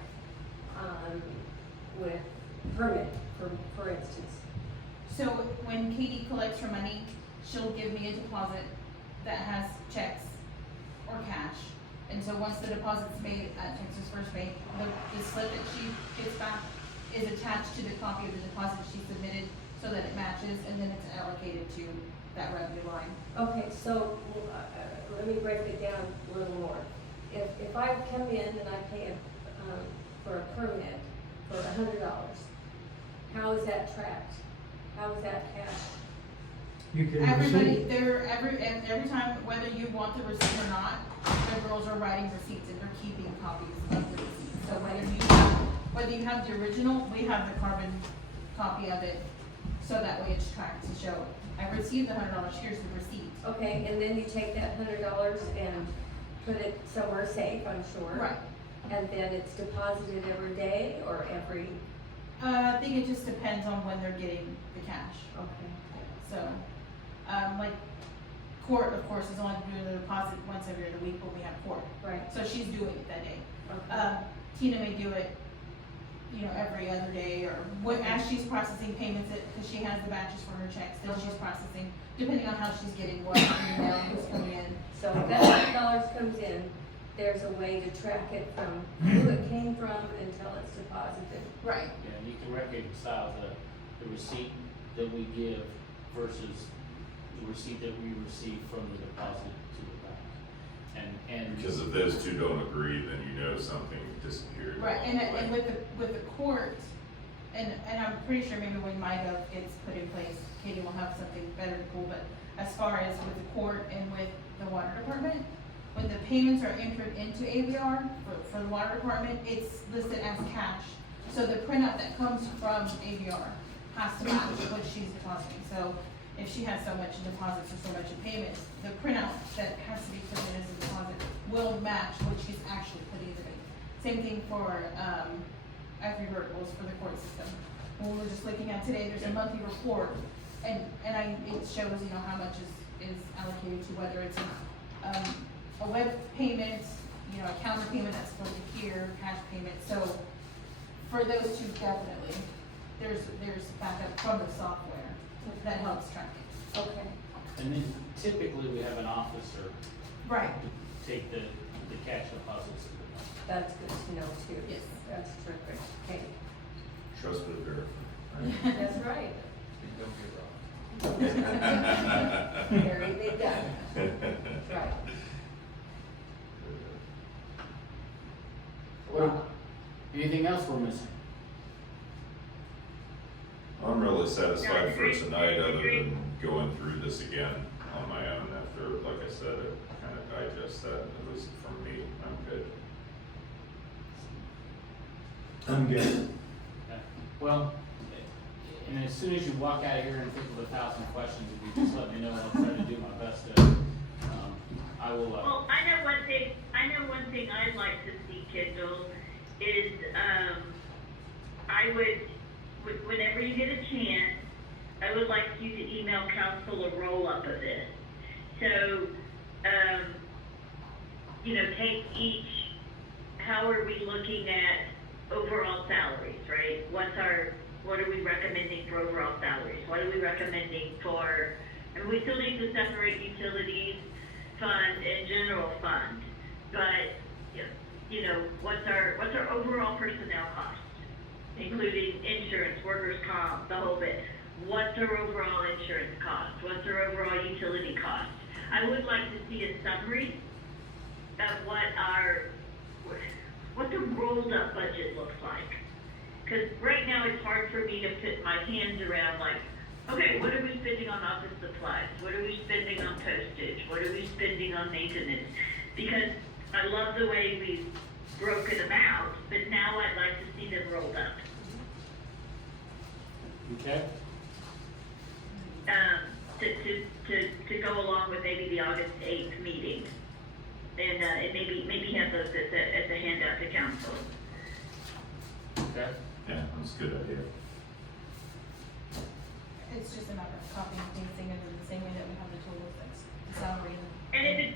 with permit, for instance? So when Katie collects her money, she'll give me a deposit that has checks or cash. And so once the deposit's made at Texas First Bank, the slip that she gets back is attached to the copy of the deposit she submitted so that it matches, and then it's allocated to that revenue line. Okay, so, let me break it down a little more. If I come in and I pay for a permit for $100, how is that tracked? How is that cashed? You can Everybody, receive. every time, whether you want the receipt or not, the girls are writing receipts and they're keeping copies of the receipt. So whether you have the original, we have the carbon copy of it, so that way it's tracked to show, I received the $100, here's the receipt. Okay, and then you take that $100 and put it somewhere safe, I'm sure. Right. And then it's deposited every day or every, I think it just depends on when they're getting the cash. okay. So, like, court, of course, is only doing the deposit once every other week when we have court. Right. So she's doing it that day. Okay. Tina may do it, you know, every other day or as she's processing payments, because she has the batches for her checks, then she's processing, depending on how she's getting what email who's coming in. So if that $100 comes in, there's a way to track it from who it came from until it's deposited. Right. Yeah, and you can reconcile the receipt that we give versus the receipt that we receive from the deposit to the bank. And Because if those two don't agree, then you know something disappeared. Right, along the and way. with the court, and I'm pretty sure maybe when MyGov gets put in place, Katie will have something better to pull, but as far as with the court and with the water department, when the payments are entered into AVR for the water department, it's listed as cash. So the printout that comes from AVR has to match what she's depositing. So if she has so much in deposits or so much in payments, the printout that has to be put in as a deposit will match what she's actually putting in the bank. Same thing for, F3 verticals for the court system. When we were just looking at today, there's a monthly report, and it shows, you know, how much is allocated to whether it's a web payment, you know, a counter payment that's supposed to here, cash payment. So for those two, definitely, there's backup from the software that helps track it. Okay. and then typically we have an officer Right. take the cash deposits to the bank. That's good to know too. Yes. That's terrific. Okay. Trust but verify. That's right. Don't get robbed. Very big gun. Right. Well, anything else we're missing? I'm really satisfied for tonight, other than going through this again on my own after like I said, to kind of digest that, at least from me, I'm good. I'm good. Okay. Well, and as soon as you walk out of here and think of 1,000 questions, if you just let me know, I'll try to do my best to, I will, Well, I know one thing I'd like to see, Kendall, is, I would, whenever you get a chance, I would like you to email council a roll-up of this. So, you know, take each, how are we looking at overall salaries, right? What are we recommending for overall salaries? What are we recommending for, and we still need to separate utilities fund and general fund, but, you know, what's our overall personnel cost, including insurance, workers' comp, the whole bit. What's our overall insurance cost? What's our overall utility cost? I would like to see a summary of what the rolled up budget looks like. Cause right now it's hard for me to put my hands around like, okay, what are we spending on office supplies? What are we spending on postage? What are we spending on maintenance? Because I love the way we've broken them out, but now I'd like to see them rolled up. okay? To go along with maybe the August 8th meeting. And maybe have those as a handout to council. Okay. Yeah, that's a good idea. It's just a matter of copying and pasting it in the same way that we have the total things, the salary And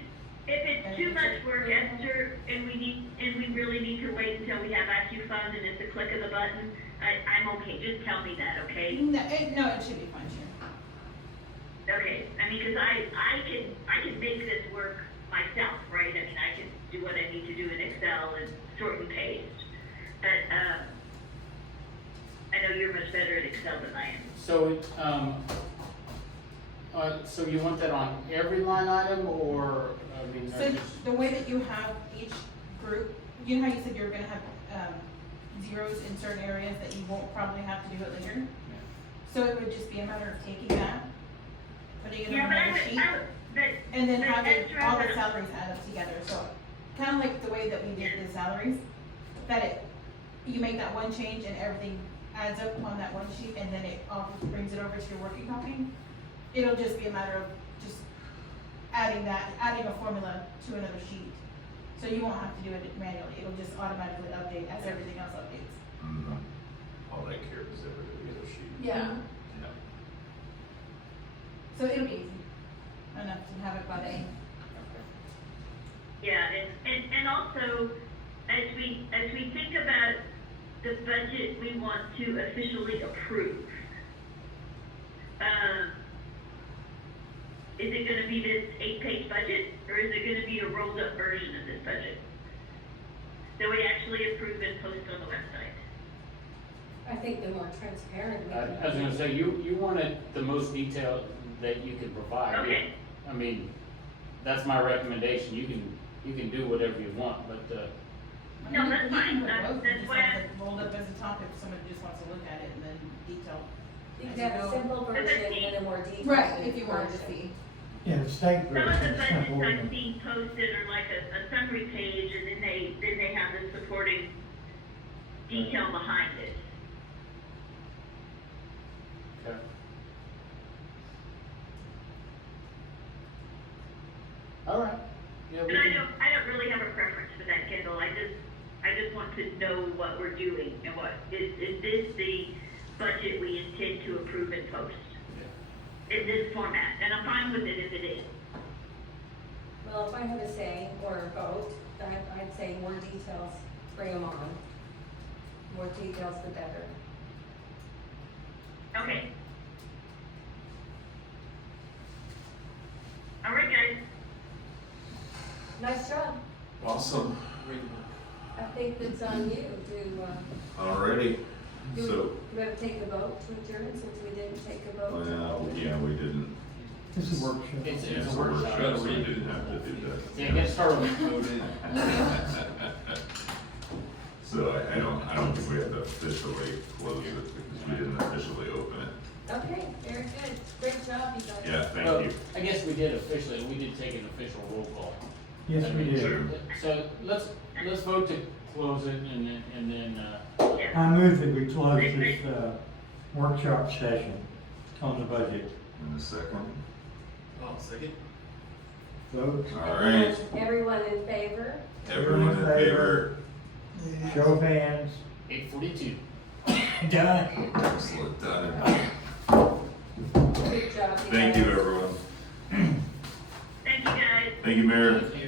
if it's too much work, Esther, and we really need to wait until we have IQ funds and it's a click of the button, I'm okay, just tell me that, okay? No, it should be fine, sure. Okay, I mean, cause I can make this work myself, right? I mean, I can do what I need to do in Excel and sort and paste. But, I know you're much better at Excel than I am. So, so you want that on every line item, or, I mean, So the way that you have each group, you know how you said you were gonna have, zeros in certain areas that you won't probably have to do it later? So it would just be a matter of taking that, putting it on Yeah, but another sheet, and then but having Esther, all the salaries add up together, so kinda like the way that we did the salaries, that you make that one change and everything adds up on that one sheet, and then it all brings it over to your working copy. It'll just be a matter of just adding a formula to another sheet. So you won't have to do it manually, it'll just automatically update as everything else updates. Mm-hmm. All I care is every other sheet. Yeah. Yeah. So it'll be easy enough to have it by the end. Yeah, and also, as we think about the budget we want to officially approve, is it gonna be this 8-page budget, or is it gonna be a rolled up version of this budget? That we actually approve and post on the website? I think the more transparent we I can. was gonna say, you wanted the most detail that you can provide. Okay. I mean, that's my recommendation, you can do whatever you want, but, No, that's You can fine. put That's- both, that's just why have I- it rolled up as a topic, if somebody just wants to look at it and then detail. You as can have a go. simple version and a more detailed. Right, if you wanted to version. see. Yeah, the state Some of the version is budgets simple. I've seen posted are like a summary page, and then they have the supporting detail behind it. okay. All right. Yeah, we And can, I don't really have a preference for that, Kendall, I just want to know what we're doing, and what, is this the budget we intend to approve and post? yeah. In this format, and I'm fine with it if it is. Well, if I had a say or a vote, I'd say more details, bring them on. More details, the better. Okay. All right, guys. Nice job. Awesome. I think it's on you to, Alrighty. do So, we better take a vote to adjourn since we didn't take a vote? well, yeah, we didn't. This is a workshop. It's Yeah, a so we're workshop. shut, so we didn't have to do that. Yeah, get started with Vote in. So I don't think we have to officially close it because we didn't officially open it. Okay, very good. Great job, you guys. Yeah, thank Well, you. I guess we did officially, we did take an official roll call. Yes, we did. So let's vote to close it and then, I move that we close this, workshop session on the budget. In a second. Oh, second? Vote. All right, Everyone in favor? everyone in favor? Yeah. Show of hands. 8:42. Done. Excellent, done. Good job, you Thank you, guys. everyone. Thank you, guys. Thank you, Mayor. Thank